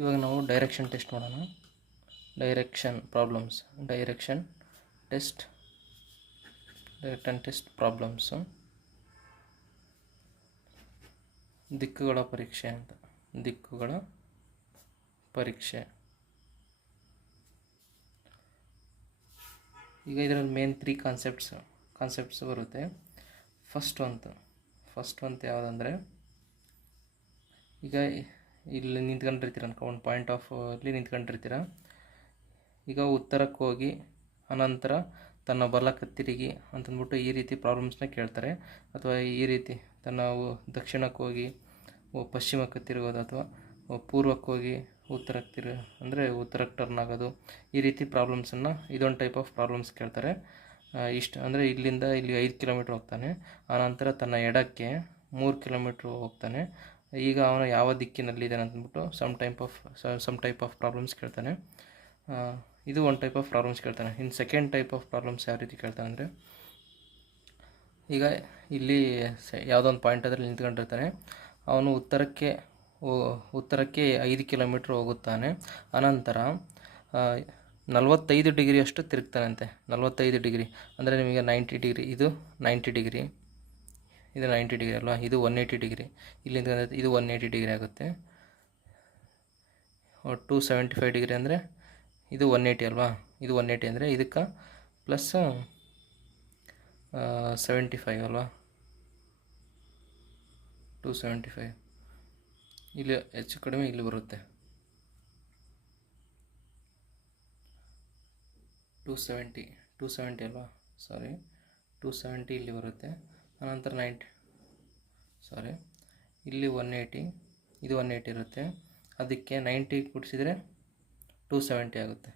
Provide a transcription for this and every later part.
ಇವಾಗ ನಾವು direction test ಮಾಡೋಣ. ಡೈರೆಕ್ಷನ್ ಟೆಸ್ಟ್ ಪ್ರಾಬ್ಲಮ್ಸು, ದಿಕ್ಕುಗಳ ಪರೀಕ್ಷೆ ಅಂತ. ದಿಕ್ಕುಗಳ ಪರೀಕ್ಷೆ. ಈಗ ಇದರಲ್ಲಿ ಮೇನ್ 3 ಕಾನ್ಸೆಪ್ಟ್ಸ್ ಬರುತ್ತೆ. ಫಸ್ಟ್ ಒಂದು ಯಾವುದಂದರೆ, ಈಗ ಇಲ್ಲಿ ನಿಂತ್ಕೊಂಡಿರ್ತೀರ ಅನ್ಕೊ, ಒಂದು ಪಾಯಿಂಟ್ ಆಫ್ ಅಲ್ಲಿ ನಿಂತ್ಕೊಂಡಿರ್ತೀರ. ಈಗ ಉತ್ತರಕ್ಕೆ ಹೋಗಿ ಅನಂತರ ತನ್ನ ಬಲಕ್ಕೆ ತಿರುಗಿ ಅಂತಂದ್ಬಿಟ್ಟು ಈ ರೀತಿ ಪ್ರಾಬ್ಲಮ್ಸ್ನ ಕೇಳ್ತಾರೆ. ಅಥವಾ ಈ ರೀತಿ ತನ್ನ ದಕ್ಷಿಣಕ್ಕೆ ಹೋಗಿ ಪಶ್ಚಿಮಕ್ಕೆ ತಿರುಗೋದು, ಅಥವಾ ಪೂರ್ವಕ್ಕೆ ಹೋಗಿ ಉತ್ತರಕ್ಕೆ ಉತ್ತರಕ್ಕೆ ಟರ್ನ್ ಆಗೋದು, ಈ ರೀತಿ ಪ್ರಾಬ್ಲಮ್ಸನ್ನು, ಇದೊಂದು ಟೈಪ್ ಆಫ್ ಪ್ರಾಬ್ಲಮ್ಸ್ ಕೇಳ್ತಾರೆ. ಇಷ್ಟು ಅಂದರೆ ಇಲ್ಲಿಂದ ಇಲ್ಲಿ 5 ಕಿಲೋಮೀಟ್ರ್ ಹೋಗ್ತಾನೆ, ಆನಂತರ ತನ್ನ ಎಡಕ್ಕೆ 3 ಕಿಲೋಮೀಟ್ರ್ ಹೋಗ್ತಾನೆ. ಈಗ ಅವನು ಯಾವ ದಿಕ್ಕಿನಲ್ಲಿದ್ದಾನೆ ಅಂತಂದ್ಬಿಟ್ಟು ಸಮ್ ಟೈಪ್ ಆಫ್ ಪ್ರಾಬ್ಲಮ್ಸ್ ಕೇಳ್ತಾನೆ. ಇದು ಒಂದು ಟೈಪ್ ಆಫ್ ಪ್ರಾಬ್ಲಮ್ಸ್ ಕೇಳ್ತಾನೆ. ಇನ್ನು ಸೆಕೆಂಡ್ ಟೈಪ್ ಆಫ್ ಪ್ರಾಬ್ಲಮ್ಸ್ ಯಾವ ರೀತಿ ಕೇಳ್ತಾನೆ ಅಂದರೆ, ಈಗ ಇಲ್ಲಿ ಯಾವುದೊಂದು ಪಾಯಿಂಟ್ ಅದರಲ್ಲಿ ನಿಂತ್ಕೊಂಡಿರ್ತಾನೆ. ಅವನು ಉತ್ತರಕ್ಕೆ 5 ಕಿಲೋಮೀಟ್ರ್ ಹೋಗುತ್ತಾನೆ. ಅನಂತರ 45 ಡಿಗ್ರಿಯಷ್ಟು ತಿರುಗ್ತಾನಂತೆ. 45 ಡಿಗ್ರಿ ಅಂದರೆ ನಿಮಗೆ 90 ಡಿಗ್ರಿ, ಇದು 90 ಡಿಗ್ರಿ, ಇದು 90 ಡಿಗ್ರಿ ಅಲ್ವಾ, ಇದು 180 ಡಿಗ್ರಿ. ಇಲ್ಲಿಂದ ಇದು 180 ಡಿಗ್ರಿ ಆಗುತ್ತೆ. 275 ಡಿಗ್ರಿ ಅಂದರೆ ಇದು 180 ಅಲ್ವಾ, ಇದು 180 ಅಂದರೆ ಇದಕ್ಕೆ ಪ್ಲಸ್ 75 ಅಲ್ವಾ, 275. ಇಲ್ಲಿ ಹೆಚ್ಚು ಕಡಿಮೆ ಇಲ್ಲಿ ಬರುತ್ತೆ 270 ಅಲ್ವಾ, 270 ಇಲ್ಲಿ ಬರುತ್ತೆ. ಅನಂತರ ಇಲ್ಲಿ 180, ಇದು 180 ಇರುತ್ತೆ. ಅದಕ್ಕೆ 90 ಕೂಡಿಸಿದರೆ 270 ಆಗುತ್ತೆ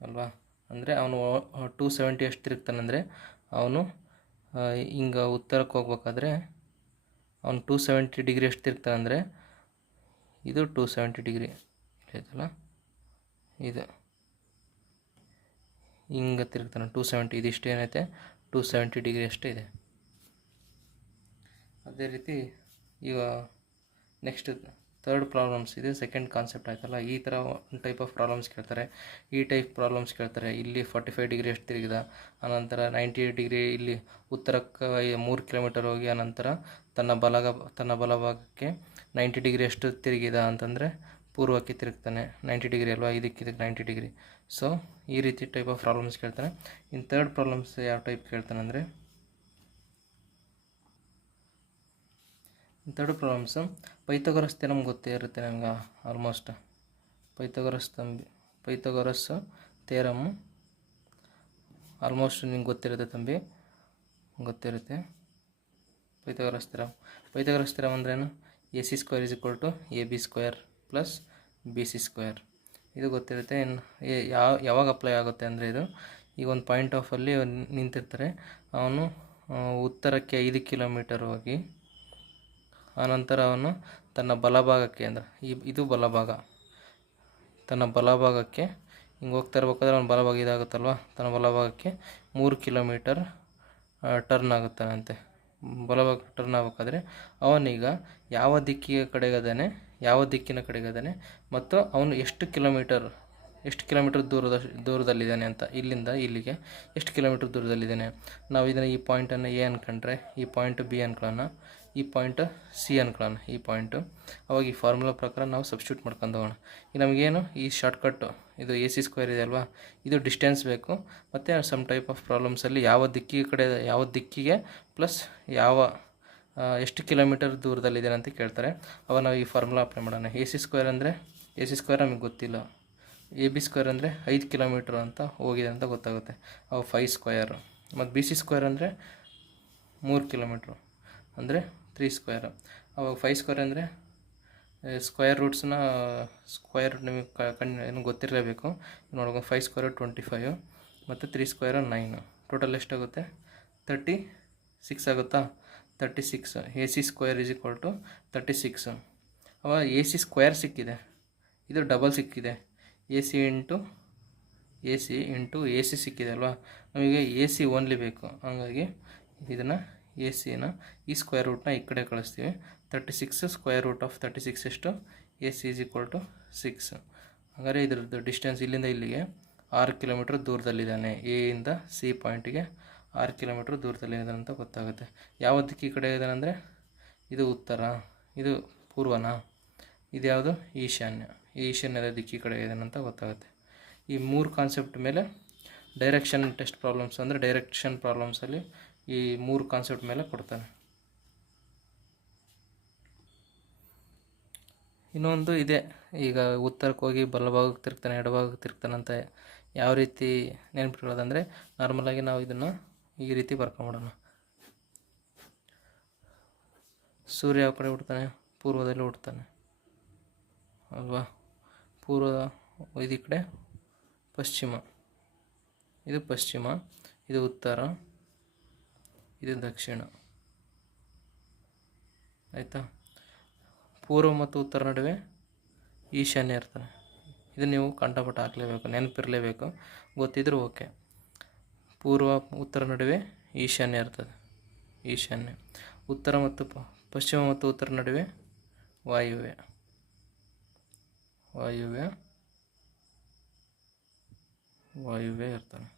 ಅಲ್ವಾ. ಅಂದರೆ ಅವನು 270 ಎಷ್ಟು ತಿರುಗ್ತಾನಂದರೆ, ಅವನು ಹಿಂಗೆ ಉತ್ತರಕ್ಕೆ ಹೋಗ್ಬೇಕಾದ್ರೆ ಅವನು 270 ಡಿಗ್ರಿ ಎಷ್ಟು ತಿರುಗ್ತಾನಂದರೆ, ಇದು 270 ಡಿಗ್ರಿ ಆಯ್ತಲ್ಲ, ಇದು ಹಿಂಗೆ ತಿರುಗ್ತಾನೆ 270. ಇದಿಷ್ಟು ಏನೈತೆ 270 ಡಿಗ್ರಿ ಅಷ್ಟೇ ಇದೆ. ಅದೇ ರೀತಿ ಈಗ ನೆಕ್ಸ್ಟ್ ಥರ್ಡ್ ಪ್ರಾಬ್ಲಮ್ಸ್, ಇದು ಸೆಕೆಂಡ್ ಕಾನ್ಸೆಪ್ಟ್ ಆಯ್ತಲ್ಲ. ಈ ಥರ ಒಂದು ಟೈಪ್ ಆಫ್ ಪ್ರಾಬ್ಲಮ್ಸ್ ಕೇಳ್ತಾರೆ. ಈ ಟೈಪ್ ಪ್ರಾಬ್ಲಮ್ಸ್ ಕೇಳ್ತಾರೆ. ಇಲ್ಲಿ 45 ಡಿಗ್ರಿ ಅಷ್ಟು ತಿರುಗಿದ, ಅನಂತರ 90 ಡಿಗ್ರಿ ಇಲ್ಲಿ ಉತ್ತರಕ್ಕೆ 3 ಕಿಲೋಮೀಟರ್ ಹೋಗಿ ಅನಂತರ ತನ್ನ ಬಲಭಾಗಕ್ಕೆ 90 ಡಿಗ್ರಿ ಅಷ್ಟು ತಿರುಗಿದ ಅಂತಂದರೆ ಪೂರ್ವಕ್ಕೆ ತಿರುಗ್ತಾನೆ. 90 ಡಿಗ್ರಿ ಅಲ್ವಾ, ಇದಕ್ಕೆ 90 ಡಿಗ್ರಿ. ಸೊ ಈ ರೀತಿ ಟೈಪ್ ಆಫ್ ಪ್ರಾಬ್ಲಮ್ಸ್ ಕೇಳ್ತಾನೆ. ಇನ್ನು ಥರ್ಡ್ ಪ್ರಾಬ್ಲಮ್ಸ್ ಯಾವ ಟೈಪ್ ಕೇಳ್ತಾನೆ ಅಂದರೆ, ಥರ್ಡ್ ಪ್ರಾಬ್ಲಮ್ಸು ಪೈಥಾಗರಸ್ ಥಿಯರಮ್ ಗೊತ್ತೇ ಇರುತ್ತೆ ನಮ್ಗೆ ಆಲ್ಮೋಸ್ಟ್. ಪೈಥಾಗರಸ್ ಥಿಯರಮ್ ಆಲ್ಮೋಸ್ಟ್ ನಿಂಗೆ ಗೊತ್ತಿರುತ್ತೆ. ಪೈಥಾಗರಸ್ ಥಿಯರಮ್ ಅಂದ್ರೇನು? AC² = AB² + BC². ಇದು ಗೊತ್ತಿರುತ್ತೆ. ಇನ್ನು ಯಾವಾಗ ಅಪ್ಲೈ ಆಗುತ್ತೆ ಅಂದರೆ, ಇದು ಈಗ ಒಂದು ಪಾಯಿಂಟ್ ಆಫ್ ಅಲ್ಲಿ ನಿಂತಿರ್ತಾರೆ. ಅವನು ಉತ್ತರಕ್ಕೆ 5 ಕಿಲೋಮೀಟರ್ ಹೋಗಿ ಆನಂತರ ಅವನು ತನ್ನ ಬಲಭಾಗಕ್ಕೆ, ಅಂದರೆ ಇದು ಬಲಭಾಗ, ತನ್ನ ಬಲಭಾಗಕ್ಕೆ ಹಿಂಗೆ ಹೋಗ್ತಾ ಇರ್ಬೇಕಾದ್ರೆ ಅವನ ಬಲಭಾಗ ಇದಾಗುತ್ತಲ್ವ, ತನ್ನ ಬಲಭಾಗಕ್ಕೆ 3 ಕಿಲೋಮೀಟರ್ ಟರ್ನ್ ಆಗುತ್ತಾನಂತೆ. ಬಲಭಾಗ ಟರ್ನ್ ಆಗಬೇಕಾದ್ರೆ ಅವನೀಗ ಯಾವ ದಿಕ್ಕಿನ ಕಡೆಗದಾನೆ ಮತ್ತು ಅವನು ಎಷ್ಟು ಕಿಲೋಮೀಟರ್ ದೂರದಲ್ಲಿದ್ದಾನೆ ಅಂತ, ಇಲ್ಲಿಂದ ಇಲ್ಲಿಗೆ ಎಷ್ಟು ಕಿಲೋಮೀಟರ್ ದೂರದಲ್ಲಿದ್ದಾನೆ. ನಾವು ಇದನ್ನು ಈ ಪಾಯಿಂಟನ್ನು A ಅಂದ್ಕೊಂಡ್ರೆ, ಈ ಪಾಯಿಂಟ್ B ಅಂದ್ಕೊಳ್ಳೋಣ, ಈ ಪಾಯಿಂಟ್ C ಅಂದ್ಕೊಳ್ಳೋಣ. ಈ ಪಾಯಿಂಟು ಅವಾಗ ಈ ಫಾರ್ಮುಲಾ ಪ್ರಕಾರ ನಾವು ಸಬ್ಸ್ಟಿಟ್ಯೂಟ್ ಮಾಡ್ಕೊಂಡು ಹೋಗೋಣ. ಈಗ ನಮಗೇನು ಈ ಶಾರ್ಟ್ಕಟ್ಟು, ಇದು AC² ಇದೆ ಅಲ್ವಾ, ಇದು ಡಿಸ್ಟೆನ್ಸ್ ಬೇಕು. ಮತ್ತು ಸಮ್ ಟೈಪ್ ಆಫ್ ಪ್ರಾಬ್ಲಮ್ಸಲ್ಲಿ ಯಾವ ದಿಕ್ಕಿಗೆ ಪ್ಲಸ್ ಎಷ್ಟು ಕಿಲೋಮೀಟರ್ ದೂರದಲ್ಲಿದೆ ಅಂತ ಕೇಳ್ತಾರೆ. ಅವಾಗ ನಾವು ಈ ಫಾರ್ಮುಲಾ ಅಪ್ಲೈ ಮಾಡೋಣ. AC² ನಮಗೆ ಗೊತ್ತಿಲ್ಲ. AB² ಅಂದರೆ 5 ಕಿಲೋಮೀಟ್ರ್ ಅಂತ ಹೋಗಿದೆ ಅಂತ ಗೊತ್ತಾಗುತ್ತೆ. ಅವು 5² ಮತ್ತು BC² ಅಂದರೆ 3 ಕಿಲೋಮೀಟ್ರು ಅಂದರೆ 3². ಅವಾಗ 5² ಅಂದರೆ ಸ್ಕ್ವೇರ್ ರೂಟ್ ನಿಮಗೆ ಏನು ಗೊತ್ತಿರಲೇಬೇಕು. ನೋಡೋಣ, 5² 25 ಮತ್ತು 3² 9. ಟೋಟಲ್ ಎಷ್ಟಾಗುತ್ತೆ? 36 ಆಗುತ್ತಾ? 36. AC² = 36. ಅವಾಗ AC² ಸಿಕ್ಕಿದೆ, ಇದು ಡಬಲ್ ಸಿಕ್ಕಿದೆ. AC ಇಂಟು AC ಸಿಕ್ಕಿದೆ ಅಲ್ವಾ. ನಮಗೆ AC ಓನ್ಲಿ ಬೇಕು, ಹಾಗಾಗಿ ಇದನ್ನು AC ಈ ಸ್ಕ್ವೇರ್ ರೂಟ್ನ ಈ ಕಡೆ ಕಳಿಸ್ತೀವಿ. 36 √36 ಎಷ್ಟು? ಎಸ್ ಈಸ್ ಈಕ್ವಲ್ ಟು 6. ಹಾಗಾದರೆ ಇದರದ್ದು ಡಿಸ್ಟೆನ್ಸ್ ಇಲ್ಲಿಂದ ಇಲ್ಲಿಗೆ 6 ಕಿಲೋಮೀಟ್ರ್ ದೂರದಲ್ಲಿದ್ದಾನೆ. ಎ ಇಂದ ಸಿ ಪಾಯಿಂಟಿಗೆ 6 ಕಿಲೋಮೀಟ್ರ್ ದೂರದಲ್ಲಿದ್ದಾನೆ ಅಂತ ಗೊತ್ತಾಗುತ್ತೆ. ಯಾವ ದಿಕ್ಕಿ ಕಡೆ ಇದ್ದಾನೆ ಅಂದರೆ ಇದು ಉತ್ತರ, ಇದು ಪೂರ್ವನ, ಇದು ಯಾವುದು ಈಶಾನ್ಯ. ಈಶಾನ್ಯದ ದಿಕ್ಕಿ ಕಡೆ ಇದ್ದಾನೆ ಅಂತ ಗೊತ್ತಾಗುತ್ತೆ. ಈ 3 ಕಾನ್ಸೆಪ್ಟ್ ಮೇಲೆ ಡೈರೆಕ್ಷನ್ ಟೆಸ್ಟ್ ಪ್ರಾಬ್ಲಮ್ಸ್ ಅಂದರೆ ಡೈರೆಕ್ಷನ್ ಪ್ರಾಬ್ಲಮ್ಸಲ್ಲಿ ಈ 3 ಕಾನ್ಸೆಪ್ಟ್ ಮೇಲೆ ಕೊಡ್ತಾನೆ. ಇನ್ನೊಂದು ಇದೆ, ಈಗ ಉತ್ತರಕ್ಕೆ ಹೋಗಿ ಬಲಭಾಗಕ್ಕೆ ತಿರುಗ್ತಾನೆ, ಎಡಭಾಗಕ್ಕೆ ತಿರುಗ್ತಾನೆ ಅಂತ ಯಾವ ರೀತಿ ನೆನಪಿಟ್ಕೊಳ್ಳೋದಂದರೆ ನಾರ್ಮಲಾಗಿ ನಾವು ಇದನ್ನು ಈ ರೀತಿ ಬರ್ಕೊಂಬಿಡೋಣ. ಸೂರ್ಯ ಯಾವ ಕಡೆ ಹುಡ್ತಾನೆ? ಪೂರ್ವದಲ್ಲಿ ಹುಡ್ತಾನೆ ಅಲ್ವಾ. ಪೂರ್ವ ಇದು ಈ ಕಡೆ ಪಶ್ಚಿಮ, ಇದು ಪಶ್ಚಿಮ, ಇದು ಉತ್ತರ, ಇದು ದಕ್ಷಿಣ. ಆಯಿತಾ. ಪೂರ್ವ ಮತ್ತು ಉತ್ತರ ನಡುವೆ ಈಶಾನ್ಯ ಇರ್ತಾನೆ. ಇದು ನೀವು ಕಂಠಪಟ ಹಾಕಲೇಬೇಕು, ನೆನಪಿರಲೇಬೇಕು, ಗೊತ್ತಿದ್ರೂ ಓಕೆ. ಪೂರ್ವ ಉತ್ತರ ನಡುವೆ ಈಶಾನ್ಯ ಇರ್ತದೆ, ಈಶಾನ್ಯ. ಉತ್ತರ ಮತ್ತು ಪಶ್ಚಿಮ ಮತ್ತು ಉತ್ತರ ನಡುವೆ ವಾಯುವ್ಯ, ವಾಯುವ್ಯ, ವಾಯುವ್ಯ ಇರ್ತಾನೆ.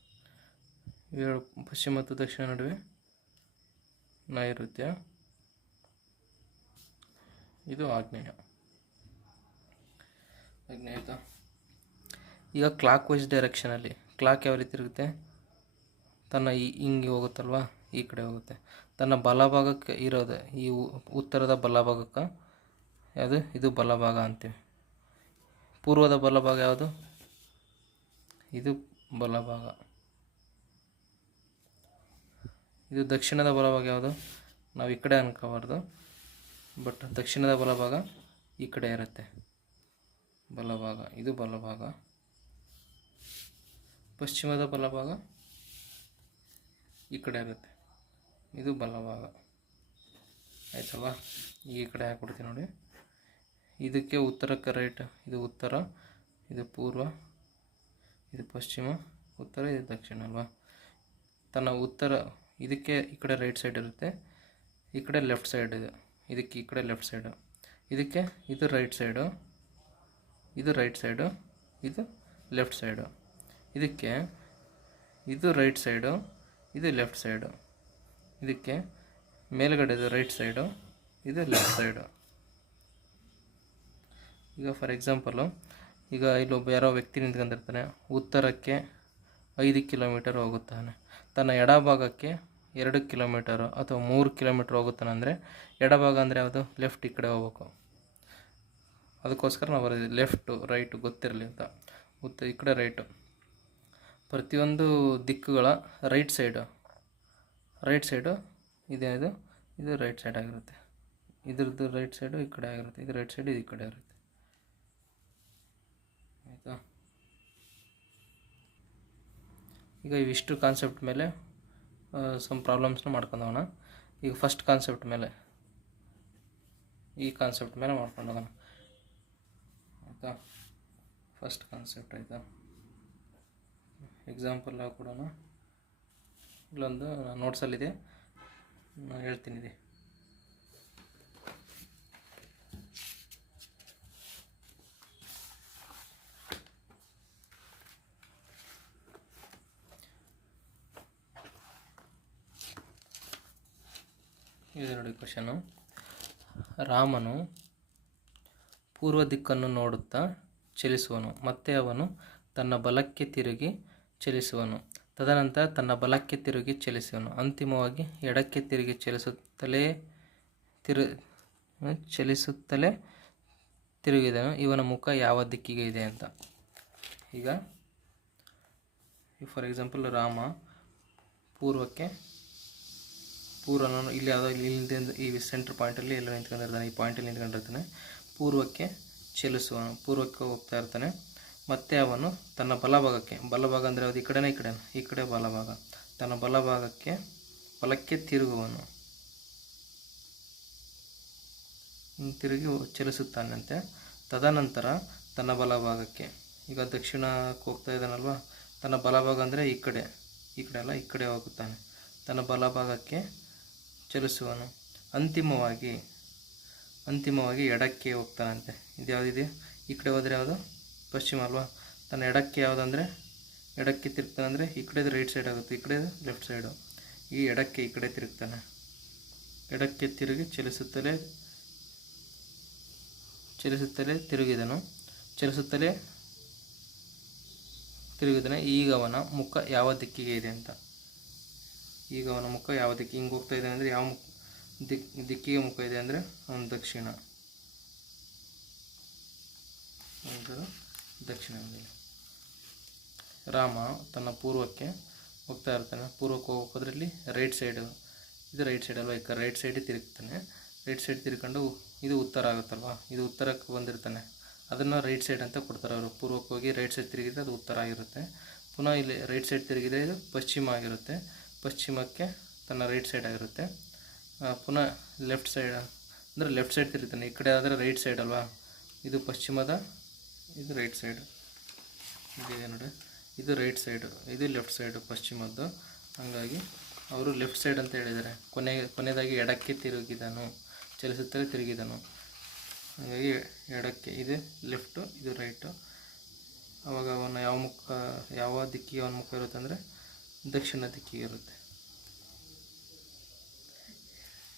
ಇವೆರಡು ಪಶ್ಚಿಮ ಮತ್ತು ದಕ್ಷಿಣ ನಡುವೆ ನೈಋತ್ಯ, ಇದು ಆಗ್ನೇಯ. ಆಯಿತಾ. ಈಗ ಕ್ಲಾಕ್ ವೈಸ್ ಡೈರೆಕ್ಷನಲ್ಲಿ ಕ್ಲಾಕ್ ಯಾವ ರೀತಿ ಇರುತ್ತೆ? ತನ್ನ ಹಿಂಗೆ ಹೋಗುತ್ತಲ್ವ, ಈ ಕಡೆ ಹೋಗುತ್ತೆ. ತನ್ನ ಬಲಭಾಗಕ್ಕೆ ಇರೋದು ಈ ಉತ್ತರದ ಬಲಭಾಗಕ್ಕೆ ಯಾವುದು? ಇದು ಬಲಭಾಗ ಅಂತೀವಿ. ಪೂರ್ವದ ಬಲಭಾಗ ಯಾವುದು? ಇದು ಬಲಭಾಗ. ಇದು ದಕ್ಷಿಣದ ಬಲಭಾಗ ಯಾವುದು? ನಾವು ಈ ಕಡೆ ಅನ್ಕೋಬಾರ್ದು, ಬಟ್ ದಕ್ಷಿಣದ ಬಲಭಾಗ ಈ ಕಡೆ ಇರುತ್ತೆ, ಬಲಭಾಗ, ಇದು ಬಲಭಾಗ. ಪಶ್ಚಿಮದ ಬಲಭಾಗ ಈ ಕಡೆ ಇರುತ್ತೆ, ಇದು ಬಲಭಾಗ. ಆಯ್ತಲ್ವಾ. ಈ ಕಡೆ ಹಾಕ್ಬಿಡ್ತೀನಿ ನೋಡಿ. ಇದಕ್ಕೆ ಉತ್ತರಕ್ಕೆ ರೈಟ್, ಇದು ಉತ್ತರ, ಇದು ಪೂರ್ವ, ಇದು ಪಶ್ಚಿಮ, ಉತ್ತರ, ಇದು ದಕ್ಷಿಣ ಅಲ್ವಾ. ತನ್ನ ಉತ್ತರ ಇದಕ್ಕೆ ಈ ಕಡೆ ರೈಟ್ ಸೈಡ್ ಇರುತ್ತೆ, ಈ ಕಡೆ ಲೆಫ್ಟ್ ಸೈಡ್ ಇದೆ, ಇದಕ್ಕೆ ಈ ಕಡೆ ಲೆಫ್ಟ್ ಸೈಡು, ಇದಕ್ಕೆ ಇದು ರೈಟ್ ಸೈಡು, ಇದು ರೈಟ್ ಸೈಡು, ಇದು ಲೆಫ್ಟ್ ಸೈಡು, ಇದಕ್ಕೆ ಇದು ರೈಟ್ ಸೈಡು, ಇದು ಲೆಫ್ಟ್ ಸೈಡು, ಇದಕ್ಕೆ ಮೇಲ್ಗಡೆದು ರೈಟ್ ಸೈಡು, ಇದು ಲೆಫ್ಟ್ ಸೈಡು. ಈಗ ಫಾರ್ ಎಕ್ಸಾಂಪಲು, ಈಗ ಇಲ್ಲೊಬ್ಬ ಯಾರೋ ವ್ಯಕ್ತಿ ನಿಂತ್ಕೊಂಡಿರ್ತಾನೆ, ಉತ್ತರಕ್ಕೆ 5 ಕಿಲೋಮೀಟರ್ ಹೋಗುತ್ತಾನೆ. ತನ್ನ ಎಡಭಾಗಕ್ಕೆ 2 ಕಿಲೋಮೀಟರು ಅಥವಾ 3 ಕಿಲೋಮೀಟ್ರ್ ಹೋಗುತ್ತಾನೆ. ಅಂದರೆ ಎಡಭಾಗ ಅಂದರೆ ಯಾವುದು? ಲೆಫ್ಟ್, ಈ ಕಡೆ ಹೋಗ್ಬೇಕು. ಅದಕ್ಕೋಸ್ಕರ ನಾವು ಬರೋದು ಲೆಫ್ಟು ರೈಟು ಗೊತ್ತಿರಲಿ ಅಂತ. ಈ ಕಡೆ ರೈಟು. ಪ್ರತಿಯೊಂದು ದಿಕ್ಕುಗಳ ರೈಟ್ ಸೈಡು ಇದೇನಿದು, ಇದು ರೈಟ್ ಸೈಡ್ ಆಗಿರುತ್ತೆ. ಇದ್ರದ್ದು ರೈಟ್ ಸೈಡು ಈ ಕಡೆ ಆಗಿರುತ್ತೆ, ಇದು ರೈಟ್ ಸೈಡು ಇದು ಈ ಕಡೆ ಇರುತ್ತೆ. ಆಯಿತಾ. ಈಗ ಇವಿಷ್ಟು ಕಾನ್ಸೆಪ್ಟ್ ಮೇಲೆ ಸಮ್ ಪ್ರಾಬ್ಲಮ್ಸ್ನ ಮಾಡ್ಕೊಂಡೋಗೋಣ. ಈಗ ಫಸ್ಟ್ ಕಾನ್ಸೆಪ್ಟ್ ಮೇಲೆ, ಈ ಕಾನ್ಸೆಪ್ಟ್ ಮೇಲೆ ಮಾಡ್ಕೊಂಡು ಹೋಗೋಣ. ಆಯಿತಾ. ಫಸ್ಟ್ ಕಾನ್ಸೆಪ್ಟ್ ಆಯಿತಾ. ಎಕ್ಸಾಂಪಲ್ ಕೊಡೋಣ. ಇಲ್ಲೊಂದು ನೋಟ್ಸಲ್ಲಿದೆ, ನಾನು ಹೇಳ್ತೀನಿ. ಇದೆ ಇದು ನೋಡಿ ಕ್ವಶನು. ರಾಮನು ಪೂರ್ವ ದಿಕ್ಕನ್ನು ನೋಡುತ್ತಾ ಚಲಿಸುವನು, ಮತ್ತೆ ಅವನು ತನ್ನ ಬಲಕ್ಕೆ ತಿರುಗಿ ಚಲಿಸುವನು, ತದನಂತರ ತನ್ನ ಬಲಕ್ಕೆ ತಿರುಗಿ ಚಲಿಸುವನು, ಅಂತಿಮವಾಗಿ ಎಡಕ್ಕೆ ತಿರುಗಿ ಚಲಿಸುತ್ತಲೇ ತಿರುಗಿದನು. ಇವನ ಮುಖ ಯಾವ ದಿಕ್ಕಿಗೆ ಇದೆ ಅಂತ. ಈಗ ಫಾರ್ ಎಕ್ಸಾಂಪಲ್, ರಾಮ ಪೂರ್ವನು ಇಲ್ಲಿ ಯಾವುದೋ ಇಲ್ಲಿಂದ ಈ ಸೆಂಟ್ರ್ ಪಾಯಿಂಟಲ್ಲಿ ಎಲ್ಲ ನಿಂತ್ಕೊಂಡಿರ್ತಾನೆ, ಈ ಪಾಯಿಂಟಲ್ಲಿ ನಿಂತ್ಕೊಂಡಿರ್ತಾನೆ. ಪೂರ್ವಕ್ಕೆ ಚಲಿಸುವನು, ಪೂರ್ವಕ್ಕೆ ಹೋಗ್ತಾ ಇರ್ತಾನೆ. ಮತ್ತು ಅವನು ತನ್ನ ಬಲಭಾಗ ಅಂದರೆ ಅದು ಈ ಕಡೆನೇ, ಈ ಕಡೆ ಬಲಭಾಗ, ತನ್ನ ಬಲಕ್ಕೆ ತಿರುಗುವನು, ತಿರುಗಿ ಚಲಿಸುತ್ತಾನಂತೆ. ತದನಂತರ ತನ್ನ ಬಲಭಾಗಕ್ಕೆ, ಈಗ ದಕ್ಷಿಣಕ್ಕೆ ಹೋಗ್ತಾ ಇದ್ದಾನಲ್ವ, ತನ್ನ ಬಲಭಾಗ ಅಂದರೆ ಈ ಕಡೆ ಅಲ್ಲ, ಈ ಕಡೆ ಹೋಗುತ್ತಾನೆ. ತನ್ನ ಬಲಭಾಗಕ್ಕೆ ಚಲಿಸುವನು. ಅಂತಿಮವಾಗಿ ಎಡಕ್ಕೆ ಹೋಗ್ತಾನಂತೆ. ಇದು ಯಾವುದಿದೆ, ಈ ಕಡೆ ಹೋದರೆ ಯಾವುದು, ಪಶ್ಚಿಮ ಅಲ್ವಾ. ತನ್ನ ಎಡಕ್ಕೆ ಯಾವುದಂದರೆ ಎಡಕ್ಕೆ ತಿರುಗ್ತಾನಂದರೆ ಈ ಕಡೆದು ರೈಟ್ ಸೈಡ್ ಆಗುತ್ತೆ, ಈ ಕಡೆದು ಲೆಫ್ಟ್ ಸೈಡು. ಈ ಎಡಕ್ಕೆ ಈ ಕಡೆ ತಿರುಗ್ತಾನೆ, ಎಡಕ್ಕೆ ತಿರುಗಿ ಚಲಿಸುತ್ತಲೇ ತಿರುಗಿದನು. ಈಗ ಅವನ ಮುಖ ಯಾವ ದಿಕ್ಕಿಗೆ ಇದೆ ಅಂತ. ಈಗ ಅವನ ಮುಖ ಯಾವ ದಿಕ್ಕಿಗೆ ಹಿಂಗೆ ಹೋಗ್ತಾ ಇದೆ ಅಂದರೆ ಯಾವ ದಿಕ್ಕಿಗೆ ಮುಖ ಇದೆ ಅಂದರೆ ಅವನು ದಕ್ಷಿಣ. ರಾಮ ತನ್ನ ಪೂರ್ವಕ್ಕೆ ಹೋಗ್ತಾ ಇರ್ತಾನೆ. ಪೂರ್ವಕ್ಕೆ ಹೋಗೋದ್ರಲ್ಲಿ ರೈಟ್ ಸೈಡು, ಇದು ರೈಟ್ ಸೈಡ್ ಅಲ್ವಾ, ಈಗ ರೈಟ್ ಸೈಡಿಗೆ ತಿರುಗ್ತಾನೆ. ರೈಟ್ ಸೈಡ್ ತಿರ್ಕೊಂಡು ಇದು ಉತ್ತರ ಆಗುತ್ತಲ್ವ, ಇದು ಉತ್ತರಕ್ಕೆ ಬಂದಿರ್ತಾನೆ, ಅದನ್ನು ರೈಟ್ ಸೈಡ್ ಅಂತ ಕೊಡ್ತಾರೆ ಅವರು. ಪೂರ್ವಕ್ಕೆ ಹೋಗಿ ರೈಟ್ ಸೈಡ್ ತಿರುಗಿದರೆ ಅದು ಉತ್ತರ ಆಗಿರುತ್ತೆ. ಪುನಃ ಇಲ್ಲಿ ರೈಟ್ ಸೈಡ್ ತಿರುಗಿದರೆ ಇದು ಪಶ್ಚಿಮ ಆಗಿರುತ್ತೆ, ಪಶ್ಚಿಮಕ್ಕೆ ತನ್ನ ರೈಟ್ ಸೈಡ್ ಆಗಿರುತ್ತೆ. ಪುನಃ ಲೆಫ್ಟ್ ಸೈಡ್ ಅಂದರೆ ಲೆಫ್ಟ್ ಸೈಡ್ ತಿರುಗ್ತಾನೆ, ಈ ಕಡೆ ಆದರೆ ರೈಟ್ ಸೈಡ್ ಅಲ್ವಾ, ಇದು ಪಶ್ಚಿಮದ, ಇದು ರೈಟ್ ಸೈಡು, ಇದೆ ನೋಡಿ, ಇದು ರೈಟ್ ಸೈಡು, ಇದು ಲೆಫ್ಟ್ ಸೈಡು ಪಶ್ಚಿಮದ್ದು. ಹಾಗಾಗಿ ಅವರು ಲೆಫ್ಟ್ ಸೈಡ್ ಅಂತ ಹೇಳಿದ್ದಾರೆ. ಕೊನೆಯದಾಗಿ ಎಡಕ್ಕೆ ಚಲಿಸುತ್ತಲೇ ತಿರುಗಿದನು. ಹಾಗಾಗಿ ಎಡಕ್ಕೆ, ಇದು ಲೆಫ್ಟು, ಇದು ರೈಟು. ಆವಾಗ ಅವನ ಯಾವ ದಿಕ್ಕಿಗೆ ಅವನ ಮುಖ ಇರುತ್ತೆ ಅಂದರೆ ದಕ್ಷಿಣ ದಿಕ್ಕಿಗೆ ಇರುತ್ತೆ.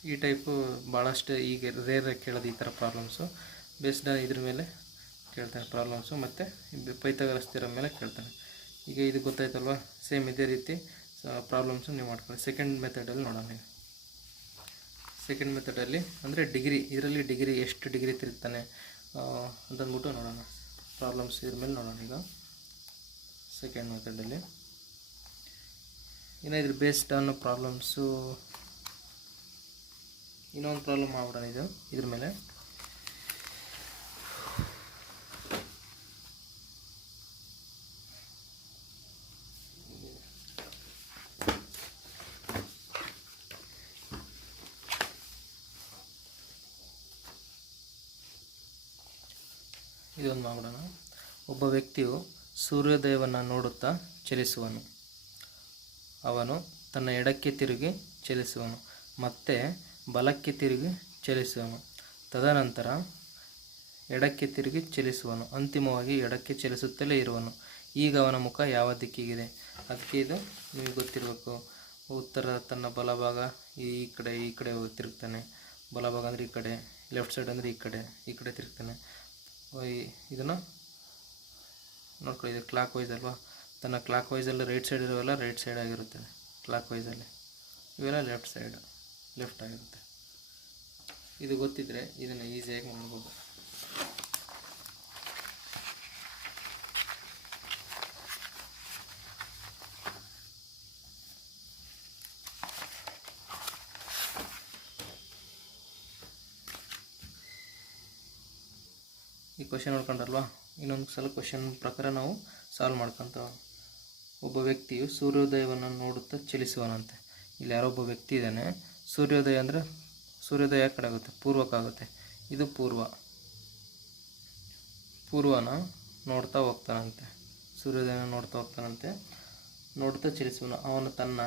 ಈ ಟೈಪು ಭಾಳಷ್ಟು ಈಗ ರೇರಾಗಿ ಕೇಳೋದು ಈ ಥರ ಪ್ರಾಬ್ಲಮ್ಸು. ಬೇಸ್ಡ್ ಇದ್ರ ಮೇಲೆ ಕೇಳ್ತಾನೆ ಪ್ರಾಬ್ಲಮ್ಸು, ಮತ್ತು ಪೈಥಾಗರಸ್ ಥಿಯರಮ್ ಮೇಲೆ ಕೇಳ್ತಾನೆ. ಈಗ ಇದು ಗೊತ್ತಾಯ್ತಲ್ವ, ಸೇಮ್ ಇದೇ ರೀತಿ ಪ್ರಾಬ್ಲಮ್ಸು ನೀವು ಮಾಡ್ಕೊಳ್ಳಿ. ಸೆಕೆಂಡ್ ಮೆಥಡಲ್ಲಿ ನೋಡೋಣ. ಈಗ ಸೆಕೆಂಡ್ ಮೆಥಡಲ್ಲಿ ಅಂದರೆ ಡಿಗ್ರಿ, ಇದರಲ್ಲಿ ಡಿಗ್ರಿ ಎಷ್ಟು ಡಿಗ್ರಿ ತಿರುಗ್ತಾನೆ ಅಂತಂದ್ಬಿಟ್ಟು ನೋಡೋಣ. ಪ್ರಾಬ್ಲಮ್ಸ್ ಇದ್ರ ಮೇಲೆ ನೋಡೋಣ. ಈಗ ಸೆಕೆಂಡ್ ಮೆಥಡಲ್ಲಿ ಇದ್ರ ಬೇಸ್ಡ್ ಆನ್ ಪ್ರಾಬ್ಲಮ್ಸು ಇನ್ನೊಂದು ಪ್ರಾಬ್ಲಮ್ ಮಾಡ್ಬಿಡೋಣ. ಇದ್ರ ಮೇಲೆ ಇದೊಂದು ಮಾಡೋಣ. ಒಬ್ಬ ವ್ಯಕ್ತಿಯು ಸೂರ್ಯೋದಯವನ್ನು ನೋಡುತ್ತಾ ಚಲಿಸುವನು. ಅವನು ತನ್ನ ಎಡಕ್ಕೆ ತಿರುಗಿ ಚಲಿಸುವನು, ಮತ್ತೆ ಬಲಕ್ಕೆ ತಿರುಗಿ ಚಲಿಸುವನು, ತದನಂತರ ಎಡಕ್ಕೆ ತಿರುಗಿ ಚಲಿಸುವನು, ಅಂತಿಮವಾಗಿ ಎಡಕ್ಕೆ ಚಲಿಸುತ್ತಲೇ ಇರುವನು. ಈಗ ಅವನ ಮುಖ ಯಾವ ದಿಕ್ಕಿಗಿದೆ? ಅದಕ್ಕೆ ಇದು ನಿಮಗೆ ಗೊತ್ತಿರಬೇಕು. ಉತ್ತರ ತನ್ನ ಬಲಭಾಗ ಈ ಕಡೆ ತಿರುಗ್ತಾನೆ, ಬಲಭಾಗ ಅಂದರೆ ಈ ಕಡೆ, ಲೆಫ್ಟ್ ಸೈಡ್ ಅಂದರೆ ಈ ಕಡೆ ತಿರುಗ್ತಾನೆ. ಇದನ್ನು ನೋಡ್ಕೊಳ್ಳಿ, ಇದು ಕ್ಲಾಕ್ ವೈಸ್ ಅಲ್ವಾ. ತನ್ನ ಕ್ಲಾಕ್ ವೈಸಲ್ಲಿ ರೈಟ್ ಸೈಡ್ ಇರೋವೆಲ್ಲ ರೈಟ್ ಸೈಡ್ ಆಗಿರುತ್ತದೆ, ಕ್ಲಾಕ್ ವೈಸಲ್ಲಿ ಇವೆಲ್ಲ ಲೆಫ್ಟ್ ಆಗಿರುತ್ತೆ. ಇದು ಗೊತ್ತಿದ್ದರೆ ಇದನ್ನು ಈಸಿಯಾಗಿ ಮಾಡ್ಬೋದು. ಈ ಕ್ವಶನ್ ನೋಡ್ಕೊಂಡಲ್ವಾ, ಇನ್ನೊಂದು ಸಲ ಕ್ವಶನ್ ಪ್ರಕಾರ ನಾವು ಸಾಲ್ವ್ ಮಾಡ್ಕೊತ. ಒಬ್ಬ ವ್ಯಕ್ತಿಯು ಸೂರ್ಯೋದಯವನ್ನು ನೋಡುತ್ತಾ ಚಲಿಸುವನಂತೆ. ಇಲ್ಲಿ ಯಾರೊಬ್ಬ ವ್ಯಕ್ತಿ ಇದ್ದಾನೆ. ಸೂರ್ಯೋದಯ ಅಂದರೆ ಸೂರ್ಯೋದಯ ಕಡೆ ಆಗುತ್ತೆ, ಪೂರ್ವಕ್ಕಾಗುತ್ತೆ. ಇದು ಪೂರ್ವನ ನೋಡ್ತಾ ಹೋಗ್ತಾನಂತೆ, ಸೂರ್ಯೋದಯನ ನೋಡ್ತಾ ಹೋಗ್ತಾನಂತೆ, ನೋಡ್ತಾ ಚಲಿಸುವನು. ಅವನು ತನ್ನ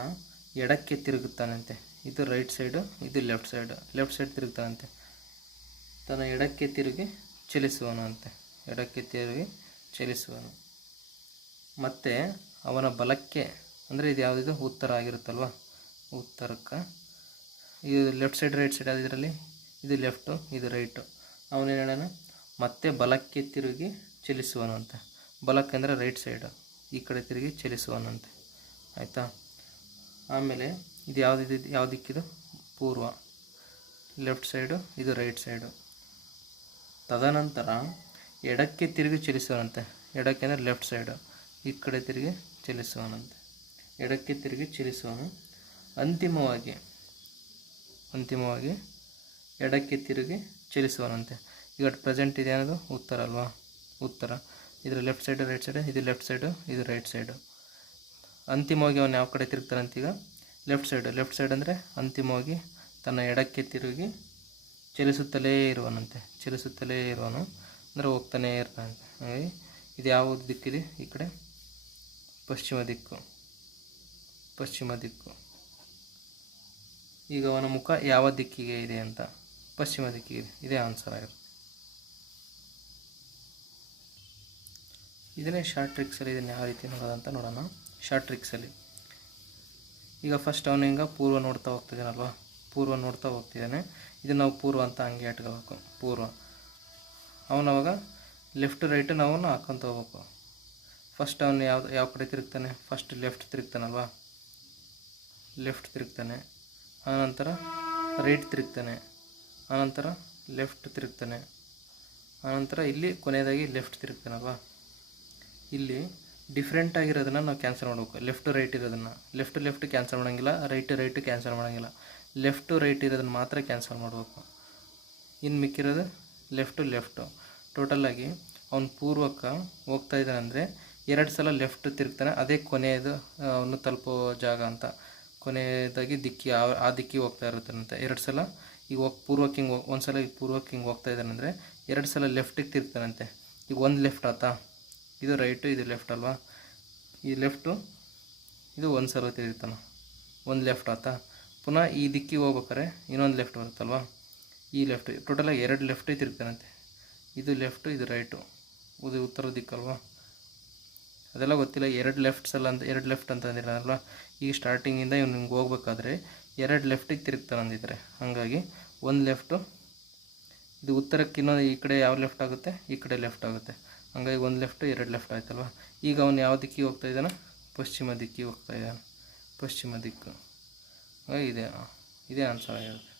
ಎಡಕ್ಕೆ ತಿರುಗುತ್ತಾನಂತೆ, ಇದು ರೈಟ್ ಸೈಡು, ಇದು ಲೆಫ್ಟ್ ಸೈಡ್ ತಿರುಗ್ತಾನಂತೆ. ತನ್ನ ಎಡಕ್ಕೆ ತಿರುಗಿ ಚಲಿಸುವನು ಅಂತೆ, ಎಡಕ್ಕೆ ತಿರುಗಿ ಚಲಿಸುವನು. ಮತ್ತು ಅವನ ಬಲಕ್ಕೆ ಅಂದರೆ ಇದು ಯಾವುದಿದು ಉತ್ತರ ಆಗಿರುತ್ತಲ್ವ, ಉತ್ತರಕ್ಕೆ ಇದು ಲೆಫ್ಟ್ ಸೈಡ್ ರೈಟ್ ಸೈಡ್ ಅದರಲ್ಲಿ ಇದು ಲೆಫ್ಟು, ಇದು ರೈಟು. ಅವನೇನು ಹೇಳೋಣ, ಮತ್ತೆ ಬಲಕ್ಕೆ ತಿರುಗಿ ಚಲಿಸುವನಂತೆ. ಬಲಕ್ಕೆ ಅಂದರೆ ರೈಟ್ ಸೈಡು, ಈ ಕಡೆ ತಿರುಗಿ ಚಲಿಸುವನಂತೆ. ಆಯಿತಾ. ಆಮೇಲೆ ಇದು ಯಾವ ದಿಕ್ಕಿದು? ಪೂರ್ವ, ಲೆಫ್ಟ್ ಸೈಡು, ಇದು ರೈಟ್ ಸೈಡು. ತದನಂತರ ಎಡಕ್ಕೆ ತಿರುಗಿ ಚಲಿಸುವನಂತೆ, ಎಡಕ್ಕೆ ಅಂದರೆ ಲೆಫ್ಟ್ ಸೈಡು, ಈ ಕಡೆ ತಿರುಗಿ ಚಲಿಸುವನಂತೆ, ಎಡಕ್ಕೆ ತಿರುಗಿ ಚಲಿಸುವನು. ಅಂತಿಮವಾಗಿ ಎಡಕ್ಕೆ ತಿರುಗಿ ಚಲಿಸುವನಂತೆ. ಈಗ ಪ್ರೆಸೆಂಟ್ ಇದೆ ಅನ್ನೋದು ಉತ್ತರ ಅಲ್ವಾ, ಉತ್ತರ. ಇದರ ಲೆಫ್ಟ್ ಸೈಡು ರೈಟ್ ಸೈಡು, ಇದು ಲೆಫ್ಟ್ ಸೈಡು, ಇದು ರೈಟ್ ಸೈಡು. ಅಂತಿಮವಾಗಿ ಅವನು ಯಾವ ಕಡೆ ತಿರುಗ್ತಾನಂತ? ಈಗ ಲೆಫ್ಟ್ ಸೈಡ್ ಅಂದರೆ ಅಂತಿಮವಾಗಿ ತನ್ನ ಎಡಕ್ಕೆ ತಿರುಗಿ ಚಲಿಸುತ್ತಲೇ ಇರುವನು ಅಂದರೆ ಹೋಗ್ತಾನೇ ಇರ್ತಾನಂತೆ. ಹಾಗಾಗಿ ಇದು ಯಾವ ದಿಕ್ಕಿದೆ? ಈ ಕಡೆ ಪಶ್ಚಿಮ ದಿಕ್ಕು. ಈಗ ಅವನ ಮುಖ ಯಾವ ದಿಕ್ಕಿಗೆ ಇದೆ ಅಂತ ಪಶ್ಚಿಮ ದಿಕ್ಕಿಗೆ. ಇದೇ ಆನ್ಸರ್ ಆಗಿರುತ್ತೆ. ಇದನ್ನೇ ಶಾರ್ಟ್ ಟ್ರಿಕ್ಸಲ್ಲಿ ಇದನ್ನು ಯಾವ ರೀತಿ ನೋಡೋದಂತ ನೋಡೋಣ. ಶಾರ್ಟ್ ಟ್ರಿಕ್ಸಲ್ಲಿ ಈಗ ಫಸ್ಟ್ ಅವನು ಹಿಂಗೆ ಪೂರ್ವ ನೋಡ್ತಾ ಹೋಗ್ತಿದ್ದಾನಲ್ವ, ಪೂರ್ವ ನೋಡ್ತಾ ಹೋಗ್ತಿದ್ದಾನೆ. ಇದನ್ನು ನಾವು ಪೂರ್ವ ಅಂತ ಹಂಗೆ ಇಟ್ಕೋಬೇಕು, ಪೂರ್ವ. ಅವನವಾಗ ಲೆಫ್ಟ್ ರೈಟ್ ನಾವು ಹಾಕ್ಕೊಂತ ಹೋಗ್ಬೇಕು. ಫಸ್ಟ್ ಅವನು ಯಾವ ಕಡೆ ತಿರುಗ್ತಾನೆ, ಫಸ್ಟ್ ಲೆಫ್ಟ್ ತಿರುಗ್ತಾನಲ್ವ, ಲೆಫ್ಟ್ ತಿರುಗ್ತಾನೆ. ಆನಂತರ ರೈಟ್ ತಿರುಗ್ತಾನೆ, ಆನಂತರ ಲೆಫ್ಟ್ ತಿರುಗ್ತಾನೆ, ಆನಂತರ ಇಲ್ಲಿ ಕೊನೆಯದಾಗಿ ಲೆಫ್ಟ್ ತಿರುಗ್ತಾನಲ್ವ. ಇಲ್ಲಿ ಡಿಫ್ರೆಂಟ್ ಆಗಿರೋದನ್ನು ನಾವು ಕ್ಯಾನ್ಸಲ್ ಮಾಡಬೇಕು. ಲೆಫ್ಟ್ ರೈಟ್ ಇರೋದನ್ನು ಲೆಫ್ಟ್ ಕ್ಯಾನ್ಸಲ್ ಮಾಡೋಂಗಿಲ್ಲ, ರೈಟ್ ಕ್ಯಾನ್ಸಲ್ ಮಾಡೋಂಗಿಲ್ಲ. ಲೆಫ್ಟ್ ರೈಟ್ ಇರೋದನ್ನು ಮಾತ್ರ ಕ್ಯಾನ್ಸಲ್ ಮಾಡಬೇಕು. ಇನ್ನು ಮಿಕ್ಕಿರೋದು ಲೆಫ್ಟು. ಟೋಟಲಾಗಿ ಅವ್ನು ಪೂರ್ವಕ್ಕೆ ಹೋಗ್ತಾ ಇದ್ದಾನೆ ಅಂದರೆ 2 ಸಲ ಲೆಫ್ಟ್ ತಿರುಗ್ತಾನೆ. ಅದೇ ಕೊನೆಯದು ಅವನು ತಲುಪೋ ಜಾಗ ಅಂತ. ಕೊನೆಯದಾಗಿ ಆ ದಿಕ್ಕಿಗೆ ಹೋಗ್ತಾ ಇರುತ್ತಾನಂತೆ 2 ಸಲ. ಈಗ ಪೂರ್ವಕ್ಕೆ ಹಿಂಗೆ ಒಂದು ಸಲ ಈಗ ಪೂರ್ವಕ್ಕೆ ಹಿಂಗೆ ಹೋಗ್ತಾ ಇದ್ದಾನೆ ಅಂದರೆ 2 ಸಲ ಲೆಫ್ಟಿಗೆ ತಿರುಗ್ತಾನಂತೆ. ಈಗ ಒಂದು ಲೆಫ್ಟ್ ಆತಾ, ಇದು ರೈಟು, ಇದು ಲೆಫ್ಟ್ ಅಲ್ವಾ. ಈ ಲೆಫ್ಟು ಇದು ಒಂದು ಸಲ ತಿರುಗ್ತಾನೆ, ಒಂದು ಲೆಫ್ಟ್ ಆತಾ. ಪುನಃ ಈ ದಿಕ್ಕಿಗೆ ಹೋಗ್ಬೇಕಾರೆ ಇನ್ನೊಂದು ಲೆಫ್ಟ್ ಬರುತ್ತಲ್ವ, ಈ ಲೆಫ್ಟ್. ಟೋಟಲಾಗಿ 2 ಲೆಫ್ಟಿಗೆ ತಿರುಗ್ತಾನಂತೆ. ಇದು ಲೆಫ್ಟು, ಇದು ರೈಟು. ಇದು ಉತ್ತರ ದಿಕ್ಕಲ್ವಾ. ಅದೆಲ್ಲ ಗೊತ್ತಿಲ್ಲ. 2 ಲೆಫ್ಟ್ ಅಂತ ಅಂದಿರಲ್ವ. ಈಗ ಸ್ಟಾರ್ಟಿಂಗಿಂದ ಇವ್ನು ನಿಮ್ಗೆ ಹೋಗ್ಬೇಕಾದ್ರೆ 2 ಲೆಫ್ಟಿಗೆ ತಿರುಗ್ತಾನೆ ಅಂದಿದ್ದಾರೆ. ಹಾಗಾಗಿ ಒಂದು ಲೆಫ್ಟು, ಇದು ಉತ್ತರಕ್ಕೆ ಇನ್ನೊಂದು ಈ ಕಡೆ ಯಾವ ಲೆಫ್ಟ್ ಆಗುತ್ತೆ, ಈ ಕಡೆ ಲೆಫ್ಟ್ ಆಗುತ್ತೆ. ಹಾಗಾಗಿ ಒಂದು ಲೆಫ್ಟು 2 ಲೆಫ್ಟ್ ಆಯ್ತಲ್ವ. ಈಗ ಅವನು ಯಾವ ದಿಕ್ಕಿಗೆ ಹೋಗ್ತಾ ಇದ್ದಾನೆ, ಪಶ್ಚಿಮ ದಿಕ್ಕಿಗೆ ಹೋಗ್ತಾ ಇದ್ದಾನೆ, ಪಶ್ಚಿಮ ದಿಕ್ಕು. ಹಾಗಾಗಿ ಇದೇ ಆನ್ಸರ್ ಆಗಿರುತ್ತೆ.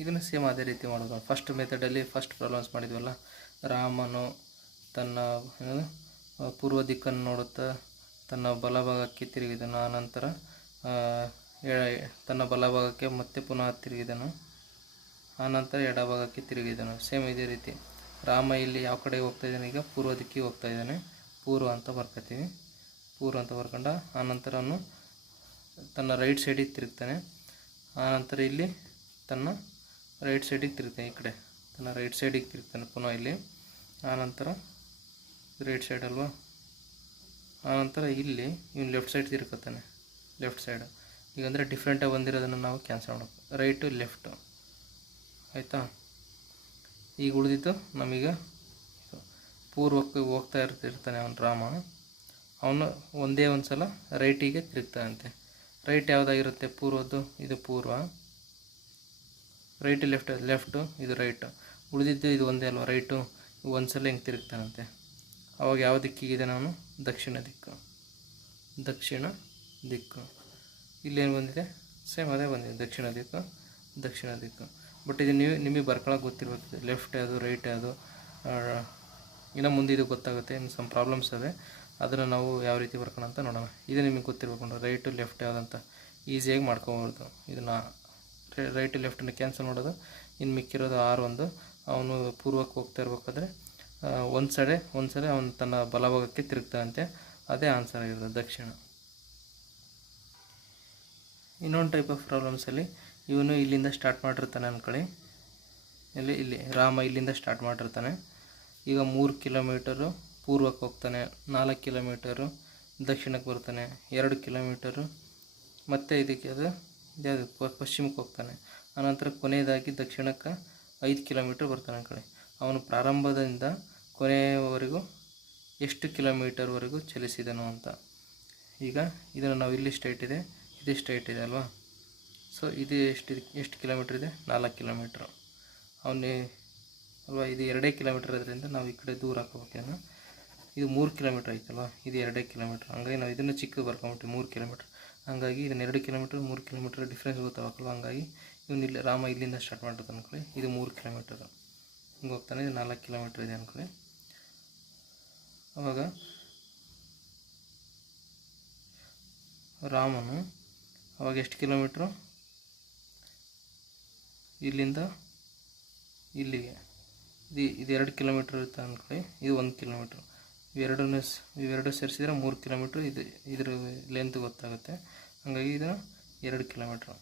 ಇದನ್ನು ಸೇಮ್ ಅದೇ ರೀತಿ ಮಾಡೋದು. ಫಸ್ಟ್ ಮೆಥಡಲ್ಲಿ ಫಸ್ಟ್ ಪ್ರಾಬ್ಲಮ್ಸ್ ಮಾಡಿದ್ವಲ್ಲ, ರಾಮನು ತನ್ನ ಪೂರ್ವ ದಿಕ್ಕನ್ನು ನೋಡುತ್ತಾ ತನ್ನ ಬಲಭಾಗಕ್ಕೆ ತಿರುಗಿದನು. ಆನಂತರ ತನ್ನ ಬಲಭಾಗಕ್ಕೆ ಮತ್ತೆ ಪುನಃ ತಿರುಗಿದನು. ಆನಂತರ ಎಡಭಾಗಕ್ಕೆ ತಿರುಗಿದನು. ಸೇಮ್ ಇದೇ ರೀತಿ ರಾಮ ಇಲ್ಲಿ ಯಾವ ಕಡೆ ಹೋಗ್ತಾ ಇದ್ದಾನೆ, ಈಗ ಪೂರ್ವ ದಿಕ್ಕಿಗೆ ಹೋಗ್ತಾ ಇದ್ದಾನೆ. ಪೂರ್ವ ಅಂತ ಬರ್ಕೊತೀವಿ, ಪೂರ್ವ ಅಂತ ಬರ್ಕೊಂಡ ಆನಂತರ ಅವನು ತನ್ನ ರೈಟ್ ಸೈಡಿಗೆ ತಿರುಗ್ತಾನೆ. ಆನಂತರ ಇಲ್ಲಿ ತನ್ನ ರೈಟ್ ಸೈಡಿಗೆ ತಿರುಗ್ತಾನೆ, ಈ ಕಡೆ ತನ್ನ ರೈಟ್ ಸೈಡಿಗೆ ತಿರುಗ್ತಾನೆ ಪುನಃ ಇಲ್ಲಿ. ಆನಂತರ ರೈಟ್ ಸೈಡ್ ಅಲ್ವಾ. ಆನಂತರ ಇಲ್ಲಿ ಇವನು ಲೆಫ್ಟ್ ಸೈಡ್ ತಿರ್ಕೋತಾನೆ, ಲೆಫ್ಟ್ ಸೈಡ್. ಈಗ ಅಂದರೆ ಡಿಫ್ರೆಂಟಾಗಿ ಬಂದಿರೋದನ್ನು ನಾವು ಕ್ಯಾನ್ಸಲ್ ಮಾಡಬೇಕು. ರೈಟು ಲೆಫ್ಟು ಆಯಿತಾ. ಈಗ ಉಳಿದಿದ್ದು ನಮೀಗ ಪೂರ್ವಕ್ಕೆ ಹೋಗ್ತಾ ಇರ್ತಾನೆ ಅವನು ರಾಮ. ಅವನು ಒಂದೇ ಒಂದು ಸಲ ರೈಟಿಗೆ ತಿರುಗ್ತಾನಂತೆ. ರೈಟ್ ಯಾವುದಾಗಿರುತ್ತೆ, ಪೂರ್ವದ್ದು, ಇದು ಪೂರ್ವ. ರೈಟು ಲೆಫ್ಟು, ಇದು ರೈಟು. ಉಳಿದಿದ್ದು ಇದು ಒಂದೇ ಅಲ್ವ, ರೈಟು. ಒಂದು ಸಲ ಹಿಂಗೆ ತಿರುಗ್ತಾನಂತೆ. ಅವಾಗ ಯಾವ ದಿಕ್ಕಿಗಿದೆ, ನಾನು ದಕ್ಷಿಣ ದಿಕ್ಕು. ಇಲ್ಲೇನು ಬಂದಿದೆ, ಸೇಮ್ ಅದೇ ಬಂದಿದೆ, ದಕ್ಷಿಣ ದಿಕ್ಕು. ಬಟ್ ಇದು ನಿಮಗೆ ಬರ್ಕೊಳಕ್ಕೆ ಗೊತ್ತಿರ್ಬೇಕು, ಲೆಫ್ಟ್ ಯಾವುದು ರೈಟ್ ಯಾವುದು. ಇನ್ನು ಮುಂದೆ ಇದು ಗೊತ್ತಾಗುತ್ತೆ. ಇನ್ನು ಸಮ್ ಪ್ರಾಬ್ಲಮ್ಸ್ ಅವೆ, ಅದನ್ನು ನಾವು ಯಾವ ರೀತಿ ಬರ್ಕೋಣ ಅಂತ ನೋಡೋಣ. ಇದು ನಿಮಗೆ ಗೊತ್ತಿರ್ಬೇಕು, ರೈಟು ಲೆಫ್ಟ್ ಯಾವುದಂತ ಈಸಿಯಾಗಿ ಮಾಡ್ಕೊಬೋದು. ಇದನ್ನು ರೈಟು ಲೆಫ್ಟನ್ನು ಕ್ಯಾನ್ಸಲ್ ಮಾಡೋದು. ಇನ್ನು ಮಿಕ್ಕಿರೋದು R1. ಅವನು ಪೂರ್ವಕ್ಕೆ ಹೋಗ್ತಾ ಇರ್ಬೇಕಾದ್ರೆ ಒಂದು ಸಲ ಅವನು ತನ್ನ ಬಲಭಾಗಕ್ಕೆ ತಿರುಗ್ತಾನಂತೆ. ಅದೇ ಆನ್ಸರ್ ಆಗಿರೋದು, ದಕ್ಷಿಣ. ಇನ್ನೊಂದು ಟೈಪ್ ಆಫ್ ಪ್ರಾಬ್ಲಮ್ಸಲ್ಲಿ ಇವನು ಇಲ್ಲಿಂದ ಸ್ಟಾರ್ಟ್ ಮಾಡಿರ್ತಾನೆ ಅಂದ್ಕೊಳ್ಳಿ. ಇಲ್ಲಿ ರಾಮ ಇಲ್ಲಿಂದ ಸ್ಟಾರ್ಟ್ ಮಾಡಿರ್ತಾನೆ. ಈಗ 3 ಕಿಲೋಮೀಟರು ಪೂರ್ವಕ್ಕೆ ಹೋಗ್ತಾನೆ, 4 ಕಿಲೋಮೀಟರು ದಕ್ಷಿಣಕ್ಕೆ ಬರ್ತಾನೆ, 2 ಕಿಲೋಮೀಟರು ಮತ್ತು ಇದಕ್ಕೆ ಯಾವುದು ಪಶ್ಚಿಮಕ್ಕೆ ಹೋಗ್ತಾನೆ. ಆನಂತರ ಕೊನೆಯದಾಗಿ ದಕ್ಷಿಣಕ್ಕೆ 5 ಕಿಲೋಮೀಟರ್ ಬರ್ತಾನೆ ಅಂದ್ಕೊಳ್ಳಿ. ಅವನು ಪ್ರಾರಂಭದಿಂದ ಕೊನೆಯವರೆಗೂ ಎಷ್ಟು ಕಿಲೋಮೀಟರ್ವರೆಗೂ ಚಲಿಸಿದನು ಅಂತ. ಈಗ ಇದನ್ನು ನಾವು ಇಲ್ಲಿ ಸ್ಟ್ರೈಟ್ ಇದೆ, ಇದು ಸ್ಟ್ರೈಟ್ ಇದೆ ಅಲ್ವಾ. ಸೊ ಇದು ಎಷ್ಟು ಕಿಲೋಮೀಟ್ರ್ ಇದೆ, 4 ಕಿಲೋಮೀಟ್ರು. ಅವನೇ ಅಲ್ವಾ. ಇದು 2 ಕಿಲೋಮೀಟ್ರ್ ಇರೋದ್ರಿಂದ ನಾವು ಈ ಕಡೆ ದೂರ ಹಾಕೋಬೇಕೇನು. ಇದು 3 ಕಿಲೋಮೀಟ್ರ್ ಆಯ್ತಲ್ವ, ಇದು 2 ಕಿಲೋಮೀಟ್ರ್. ಹಂಗಾಗಿ ನಾವು ಇದನ್ನು ಚಿಕ್ಕ ಬರ್ಕೊಂಬಿಟ್ಟು 3 ಕಿಲೋಮೀಟ್ರ್. ಹಂಗಾಗಿ ಇದನ್ನು 2 ಕಿಲೋಮೀಟ್ರ್ 3 ಕಿಲೋಮೀಟ್ರ್ ಡಿಫ್ರೆನ್ಸ್ ಗೊತ್ತಾಗಲ್ವ. ಹಂಗಾಗಿ ಇವನು ಇಲ್ಲಿ ರಾಮ ಇಲ್ಲಿಂದ ಸ್ಟಾರ್ಟ್ ಮಾಡಿರ್ತಾನೆ ಅಂದ್ಕೊಳ್ಳಿ. ಇದು 3 ಕಿಲೋಮೀಟರು ಹಿಂಗೆ ಹೋಗ್ತಾನೆ. ಇದು 4 ಕಿಲೋಮೀಟ್ರ್ ಇದೆ ಅಂದ್ಕೊಳ್ಳಿ. ಆವಾಗ ರಾಮನು ಅವಾಗ ಎಷ್ಟು ಕಿಲೋಮೀಟ್ರು, ಇಲ್ಲಿಂದ ಇಲ್ಲಿಗೆ ಇದು 2 ಕಿಲೋಮೀಟ್ರ್ ಇರುತ್ತೆ ಅಂದ್ಕೊಳ್ಳಿ. ಇದು 1 ಕಿಲೋಮೀಟ್ರ್. ಇವೆರಡು ಸೇರಿಸಿದ್ರೆ 3 ಕಿಲೋಮೀಟ್ರ್. ಇದ್ರ ಲೆಂತ್ ಗೊತ್ತಾಗುತ್ತೆ. ಹಾಗಾಗಿ ಇದು 2 ಕಿಲೋಮೀಟ್ರು.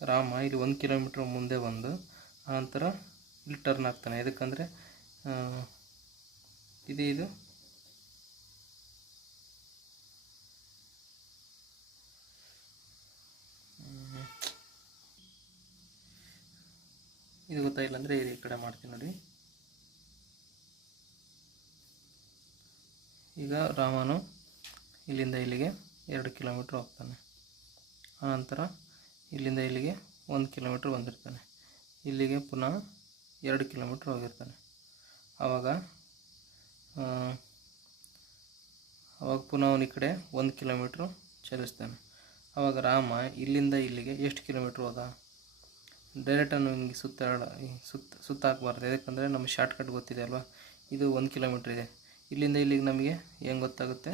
ರಾಮ ಇಲ್ಲಿ 1 ಕಿಲೋಮೀಟ್ರ್ ಮುಂದೆ ಬಂದು ಆನಂತರ ಇಲ್ಲಿ ಟರ್ನ್ ಆಗ್ತಾನೆ. ಯಾಕಂದರೆ ಇದು ಇದು ಗೊತ್ತಾಗಿಲ್ಲ ಅಂದರೆ ಈ ಕಡೆ ಮಾಡ್ತೀನಿ ನೋಡಿ. ಈಗ ರಾಮನು ಇಲ್ಲಿಂದ ಇಲ್ಲಿಗೆ 2 ಕಿಲೋಮೀಟ್ರ್ ಹೋಗ್ತಾನೆ. ಆನಂತರ ಇಲ್ಲಿಂದ ಇಲ್ಲಿಗೆ 1 ಕಿಲೋಮೀಟ್ರ್ ಬಂದಿರ್ತಾನೆ. ಇಲ್ಲಿಗೆ ಪುನಃ 2 ಕಿಲೋಮೀಟ್ರ್ ಹೋಗಿರ್ತಾನೆ. ಆವಾಗ ಪುನಃ ಅವನ ಈ ಕಡೆ 1 ಕಿಲೋಮೀಟ್ರ್ ಚಲಿಸ್ತಾನೆ. ಆವಾಗ ರಾಮ ಇಲ್ಲಿಂದ ಇಲ್ಲಿಗೆ ಎಷ್ಟು ಕಿಲೋಮೀಟ್ರ್ ಹೋದ? ಡೈರೆಕ್ಟನ್ನು ಹಿಂಗೆ ಸುತ್ತ ಹಾಕಬಾರ್ದು. ಯಾಕಂದರೆ ನಮ್ಮ ಶಾರ್ಟ್ಕಟ್ ಗೊತ್ತಿದೆ ಅಲ್ವಾ. ಇದು 1 ಕಿಲೋಮೀಟ್ರ್ ಇದೆ. ಇಲ್ಲಿಂದ ಇಲ್ಲಿಗೆ ನಮಗೆ ಹೆಂಗೆ ಗೊತ್ತಾಗುತ್ತೆ?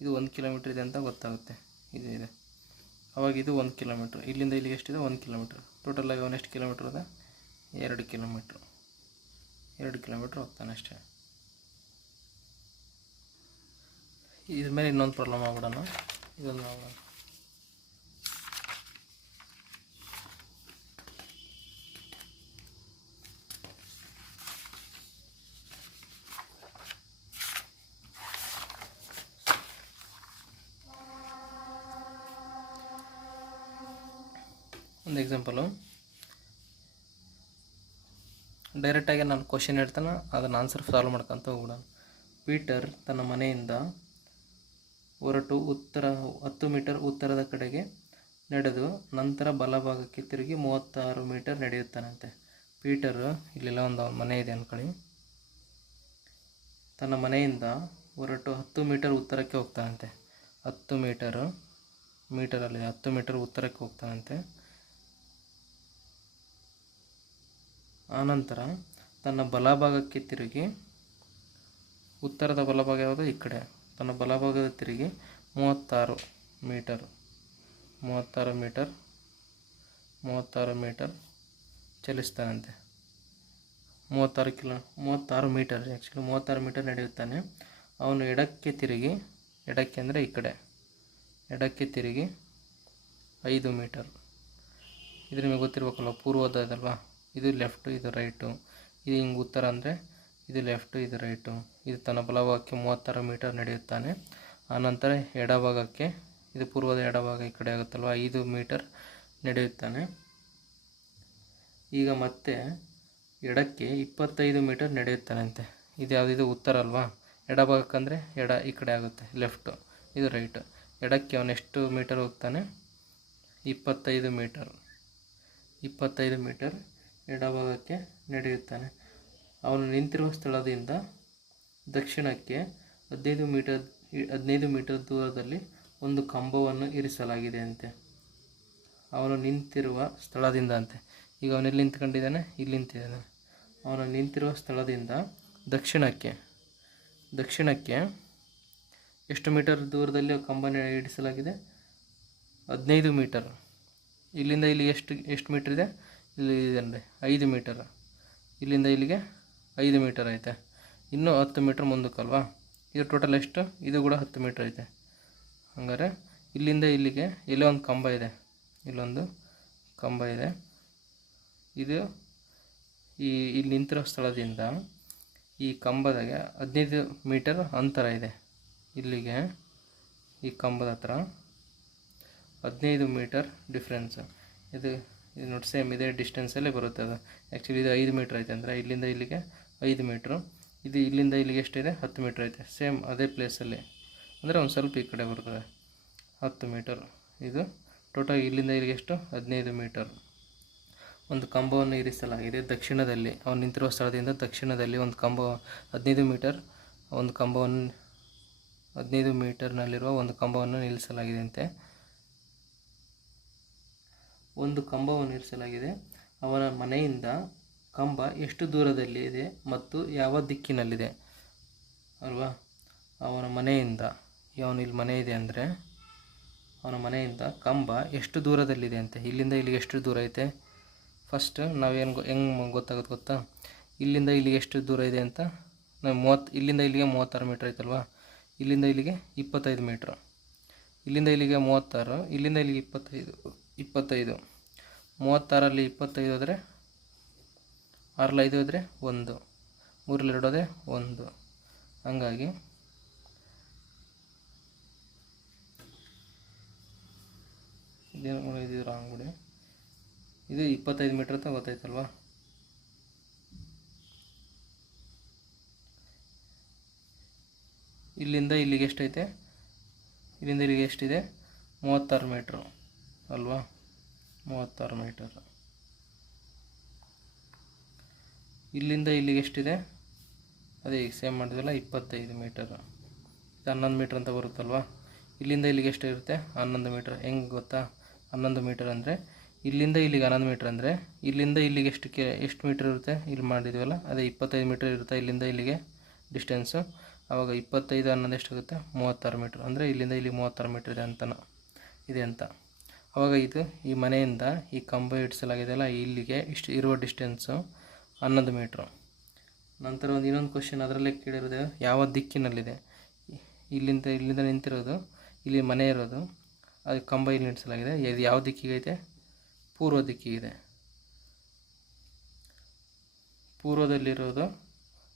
ಇದು 1 ಕಿಲೋಮೀಟ್ರ್ ಇದೆ ಅಂತ ಗೊತ್ತಾಗುತ್ತೆ. ಇದು ಇದೆ. ಆವಾಗ ಇದು 1 ಕಿಲೋಮೀಟ್ರ್. ಇಲ್ಲಿಂದ ಇಲ್ಲಿಗೆ ಎಷ್ಟಿದೆ? 1 ಕಿಲೋಮೀಟ್ರ್. ಟೋಟಲಾಗಿ ಅವನು ಎಷ್ಟು ಕಿಲೋಮೀಟ್ರ್ ಹೋದ? 2 ಕಿಲೋಮೀಟ್ರ್. 2 ಕಿಲೋಮೀಟ್ರ್ ಹೋಗ್ತಾನೆ ಅಷ್ಟೇ. ಇದ್ರ ಮೇಲೆ ಇನ್ನೊಂದು ಪ್ರಾಬ್ಲಮ್ ಆಗ್ಬಿಡೋಣ. ಇದೊಂದು ಒಂದು ಎಕ್ಸಾಂಪಲು. ಡೈರೆಕ್ಟಾಗಿ ನಾನು ಕ್ವಶನ್ ಹೇಳ್ತಾನೆ, ಅದನ್ನು ಆನ್ಸರ್ ಸಾಲ್ವ್ ಮಾಡ್ಕೊತ ಹೋಗ್ಬಿಡೋಣ. ಪೀಟರ್ ತನ್ನ ಮನೆಯಿಂದ ಹೊರಟು 10 ಮೀಟರ್ ಉತ್ತರದ ಕಡೆಗೆ ನಡೆದು ನಂತರ ಬಲಭಾಗಕ್ಕೆ ತಿರುಗಿ 36 ಮೀಟರ್ ನಡೆಯುತ್ತಾನಂತೆ. ಪೀಟರ್ ಇಲ್ಲೆಲ್ಲ ಒಂದು ಮನೆ ಇದೆ ಅಂದ್ಕೊಳ್ಳಿ. ತನ್ನ ಮನೆಯಿಂದ ಹೊರಟು 10 ಮೀಟರ್ ಉತ್ತರಕ್ಕೆ ಹೋಗ್ತಾನಂತೆ. 10 ಮೀಟರಲ್ಲಿ 10 ಮೀಟರ್ ಉತ್ತರಕ್ಕೆ ಹೋಗ್ತಾನಂತೆ. ಆನಂತರ ತನ್ನ ಬಲಭಾಗಕ್ಕೆ ತಿರುಗಿ, ಉತ್ತರದ ಬಲಭಾಗ ಯಾವುದು? ಈ ಕಡೆ. ತನ್ನ ಬಲಭಾಗದ ತಿರುಗಿ 36 ಮೀಟರ್ ಚಲಿಸ್ತಾನಂತೆ. 36 ಮೀಟರ್ ಆ್ಯಕ್ಚುಲಿ 36 ಮೀಟರ್ ನಡೆಯುತ್ತಾನೆ. ಅವನು ಎಡಕ್ಕೆ ತಿರುಗಿ, ಎಡಕ್ಕೆ ಅಂದರೆ ಈ ಕಡೆ, ಎಡಕ್ಕೆ ತಿರುಗಿ 5 ಮೀಟರ್. ಇದು ನಿಮಗೆ ಗೊತ್ತಿರಬೇಕಲ್ವ, ಪೂರ್ವದಲ್ವಾ. ಇದು ಲೆಫ್ಟು, ಇದು ರೈಟು. ಇದು ಹಿಂಗೆ ಉತ್ತರ ಅಂದರೆ ಇದು ಲೆಫ್ಟು, ಇದು ರೈಟು. ಇದು ತನ್ನ ಬಲಭಾಗಕ್ಕೆ 36 ಮೀಟರ್ ನಡೆಯುತ್ತಾನೆ. ಆನಂತರ ಎಡಭಾಗಕ್ಕೆ, ಇದು ಪೂರ್ವದ ಎಡಭಾಗ ಈ ಕಡೆ ಆಗುತ್ತಲ್ವ, 5 ಮೀಟರ್ ನಡೆಯುತ್ತಾನೆ. ಈಗ ಮತ್ತೆ ಎಡಕ್ಕೆ 25 ಮೀಟರ್ ನಡೆಯುತ್ತಾನಂತೆ. ಇದು ಯಾವುದಿದು? ಉತ್ತರ ಅಲ್ವಾ. ಎಡಭಾಗಕ್ಕಂದರೆ ಎಡ ಈ ಕಡೆ ಆಗುತ್ತೆ, ಲೆಫ್ಟು, ಇದು ರೈಟು. ಎಡಕ್ಕೆ ಅವನು ಎಷ್ಟು ಮೀಟರ್ ಹೋಗ್ತಾನೆ? 25 ಮೀಟರ್ ಎಡಭಾಗಕ್ಕೆ ನಡೆಯುತ್ತಾನೆ. ಅವನು ನಿಂತಿರುವ ಸ್ಥಳದಿಂದ ದಕ್ಷಿಣಕ್ಕೆ 15 ಮೀಟರ್ ದೂರದಲ್ಲಿ ಒಂದು ಕಂಬವನ್ನು ಇರಿಸಲಾಗಿದೆ ಅಂತೆ. ಅವನು ನಿಂತಿರುವ ಸ್ಥಳದಿಂದ ಅಂತೆ. ಈಗ ಅವನೆಲ್ಲಿ ನಿಂತ್ಕೊಂಡಿದ್ದಾನೆ? ಇಲ್ಲಿ ನಿಂತಿದ್ದಾನೆ. ಅವನು ನಿಂತಿರುವ ಸ್ಥಳದಿಂದ ದಕ್ಷಿಣಕ್ಕೆ ಎಷ್ಟು ಮೀಟರ್ ದೂರದಲ್ಲಿ ಕಂಬ ಇರಿಸಲಾಗಿದೆ? 15 ಮೀಟರ್. ಇಲ್ಲಿಂದ ಇಲ್ಲಿ ಎಷ್ಟು ಮೀಟರ್ ಇದೆ? ಇಲ್ಲಿ ಇದೆ ಅಂದರೆ 5 ಮೀಟರ್. ಇಲ್ಲಿಂದ ಇಲ್ಲಿಗೆ 5 ಮೀಟರ್ ಐತೆ. ಇನ್ನೂ 10 ಮೀಟರ್ ಮುಂದಕ್ಕಲ್ವಾ. ಇದು ಟೋಟಲ್ ಎಷ್ಟು? ಇದು ಕೂಡ 10 ಮೀಟರ್ ಐತೆ. ಹಂಗಾರೆ ಇಲ್ಲಿಂದ ಇಲ್ಲಿಗೆ ಇಲ್ಲೇ ಒಂದು ಕಂಬ ಇದೆ, ಇಲ್ಲೊಂದು ಕಂಬ ಇದೆ. ಇದು ಇಲ್ಲಿ ನಿಂತಿರೋ ಸ್ಥಳದಿಂದ ಈ ಕಂಬದಾಗೆ 15 ಮೀಟರ್ ಅಂತರ ಇದೆ. ಇಲ್ಲಿಗೆ ಈ ಕಂಬದ ಹತ್ರ 15 ಮೀಟರ್ ಡಿಫ್ರೆನ್ಸ್. ಇದು ನೋಡಿ, ಸೇಮ್ ಇದೇ ಡಿಸ್ಟೆನ್ಸಲ್ಲೇ ಬರುತ್ತೆ ಅದು. ಆ್ಯಕ್ಚುಲಿ ಇದು 5 ಮೀಟ್ರ್ ಐತೆ ಅಂದರೆ ಇಲ್ಲಿಂದ ಇಲ್ಲಿಗೆ 5 ಮೀಟ್ರು. ಇದು ಇಲ್ಲಿಂದ ಇಲ್ಲಿಗೆ ಎಷ್ಟಿದೆ? 10 ಮೀಟ್ರ್ ಐತೆ. ಸೇಮ್ ಅದೇ ಪ್ಲೇಸಲ್ಲಿ ಅಂದರೆ ಒಂದು ಸ್ವಲ್ಪ ಈ ಕಡೆ ಬರ್ತದೆ, 10 ಮೀಟರ್. ಇದು ಟೋಟಲ್ ಇಲ್ಲಿಂದ ಇಲ್ಲಿಗೆ ಎಷ್ಟು? 15 ಮೀಟರ್. ಒಂದು ಕಂಬವನ್ನು ಇರಿಸಲಾಗಿದೆ ದಕ್ಷಿಣದಲ್ಲಿ. ಅವನು ನಿಂತಿರುವ ಸ್ಥಳದಿಂದ ದಕ್ಷಿಣದಲ್ಲಿ ಒಂದು ಕಂಬ 15 ಮೀಟರ್, ಒಂದು ಕಂಬವನ್ನು 15 ಮೀಟರ್ನಲ್ಲಿರುವ ಒಂದು ಕಂಬವನ್ನು ನಿಲ್ಲಿಸಲಾಗಿದೆ ಅಂತೆ. ಒಂದು ಕಂಬವನ್ನು ಇರಿಸಲಾಗಿದೆ. ಅವನ ಮನೆಯಿಂದ ಕಂಬ ಎಷ್ಟು ದೂರದಲ್ಲಿ ಇದೆ ಮತ್ತು ಯಾವ ದಿಕ್ಕಿನಲ್ಲಿದೆ ಅಲ್ವಾ. ಅವನ ಮನೆಯಿಂದ, ಇಲ್ಲಿ ಮನೆ ಇದೆ ಅಂದರೆ ಅವನ ಮನೆಯಿಂದ ಕಂಬ ಎಷ್ಟು ದೂರದಲ್ಲಿದೆ ಅಂತೆ. ಇಲ್ಲಿಂದ ಇಲ್ಲಿಗೆ ಎಷ್ಟು ದೂರ ಐತೆ? ಫಸ್ಟ್ ನಾವೇನು ಹೆಂಗೆ ಗೊತ್ತಾಗುತ್ತೆ ಗೊತ್ತಾ? ಇಲ್ಲಿಂದ ಇಲ್ಲಿಗೆ ಎಷ್ಟು ದೂರ ಇದೆ ಅಂತ ನಾವು ಇಲ್ಲಿಂದ ಇಲ್ಲಿಗೆ 36 ಮೀಟ್ರ್ ಐತಲ್ವಾ. ಇಲ್ಲಿಂದ ಇಲ್ಲಿಗೆ 25 ಮೀಟ್ರ್. ಇಲ್ಲಿಂದ ಇಲ್ಲಿಗೆ 36, ಇಲ್ಲಿಂದ ಇಲ್ಲಿಗೆ 25. 36ರಲ್ಲಿ 25 ಹೋದರೆ 6ರಲ್ಲಿ 5 ಹೋದರೆ 1, 3ರಲ್ಲಿ 2 ಹೋದರೆ 1. ಹಂಗಾಗಿ ಇದೇನು ಇದು ರಾಂಗ್ ಬಿಡಿ. ಇದು 25 ಮೀಟ್ರ್ ಅಂತ ಗೊತ್ತಾಯ್ತಲ್ವಾ. ಇಲ್ಲಿಂದ ಇಲ್ಲಿಗೆ ಎಷ್ಟೈತೆ, ಇಲ್ಲಿಂದ ಇಲ್ಲಿಗೆ ಎಷ್ಟಿದೆ, 36 ಮೀಟ್ರು ಅಲ್ವಾ, 36 ಮೀಟರ್. ಇಲ್ಲಿಂದ ಇಲ್ಲಿಗೆ ಎಷ್ಟಿದೆ, ಅದೇ ಈಗ ಸೇಮ್ ಮಾಡಿದ್ವಲ್ಲ 25 ಮೀಟರು, 11 ಮೀಟ್ರ್ ಅಂತ ಬರುತ್ತಲ್ವ. ಇಲ್ಲಿಂದ ಇಲ್ಲಿಗೆ ಎಷ್ಟು ಇರುತ್ತೆ, 11 ಮೀಟ್ರ್. ಹೆಂಗೆ ಗೊತ್ತಾ, 11 ಮೀಟರ್ ಅಂದರೆ ಇಲ್ಲಿಂದ ಇಲ್ಲಿಗೆ 11 ಮೀಟ್ರ್ ಅಂದರೆ ಇಲ್ಲಿಂದ ಇಲ್ಲಿಗೆ ಎಷ್ಟು ಮೀಟ್ರ್ ಇರುತ್ತೆ, ಇಲ್ಲಿ ಮಾಡಿದ್ವಲ್ಲ ಅದೇ 25 ಮೀಟ್ರ್ ಇರುತ್ತೆ ಇಲ್ಲಿಂದ ಇಲ್ಲಿಗೆ ಡಿಸ್ಟೆನ್ಸು. ಆವಾಗ 25 11 ಎಷ್ಟಾಗುತ್ತೆ, 36 ಮೀಟ್ರ್. ಅಂದರೆ ಇಲ್ಲಿಂದ ಇಲ್ಲಿಗೆ 36 ಮೀಟ್ರ್ ಇದೆ ಅಂತ. ಆವಾಗ ಇದು ಈ ಮನೆಯಿಂದ ಈ ಕಂಬ ಇಡಿಸಲಾಗಿದೆಯಲ್ಲ ಇಲ್ಲಿಗೆ ಇಷ್ಟು ಇರುವ ಡಿಸ್ಟೆನ್ಸು 11 ಮೀಟ್ರು. ನಂತರ ಇನ್ನೊಂದು ಕ್ವಶನ್ ಅದರಲ್ಲೇ ಕೇಳಿರೋದು, ಯಾವ ದಿಕ್ಕಿನಲ್ಲಿದೆ, ಇಲ್ಲಿಂದ ನಿಂತಿರೋದು, ಇಲ್ಲಿ ಮನೆ ಇರೋದು, ಅದು ಕಂಬ ಇಲ್ಲಿ ನಿಲ್ಲಿಸಲಾಗಿದೆ, ಇದು ಯಾವ ದಿಕ್ಕಿಗೈತೆ, ಪೂರ್ವ ದಿಕ್ಕಿಗಿದೆ. ಪೂರ್ವದಲ್ಲಿರೋದು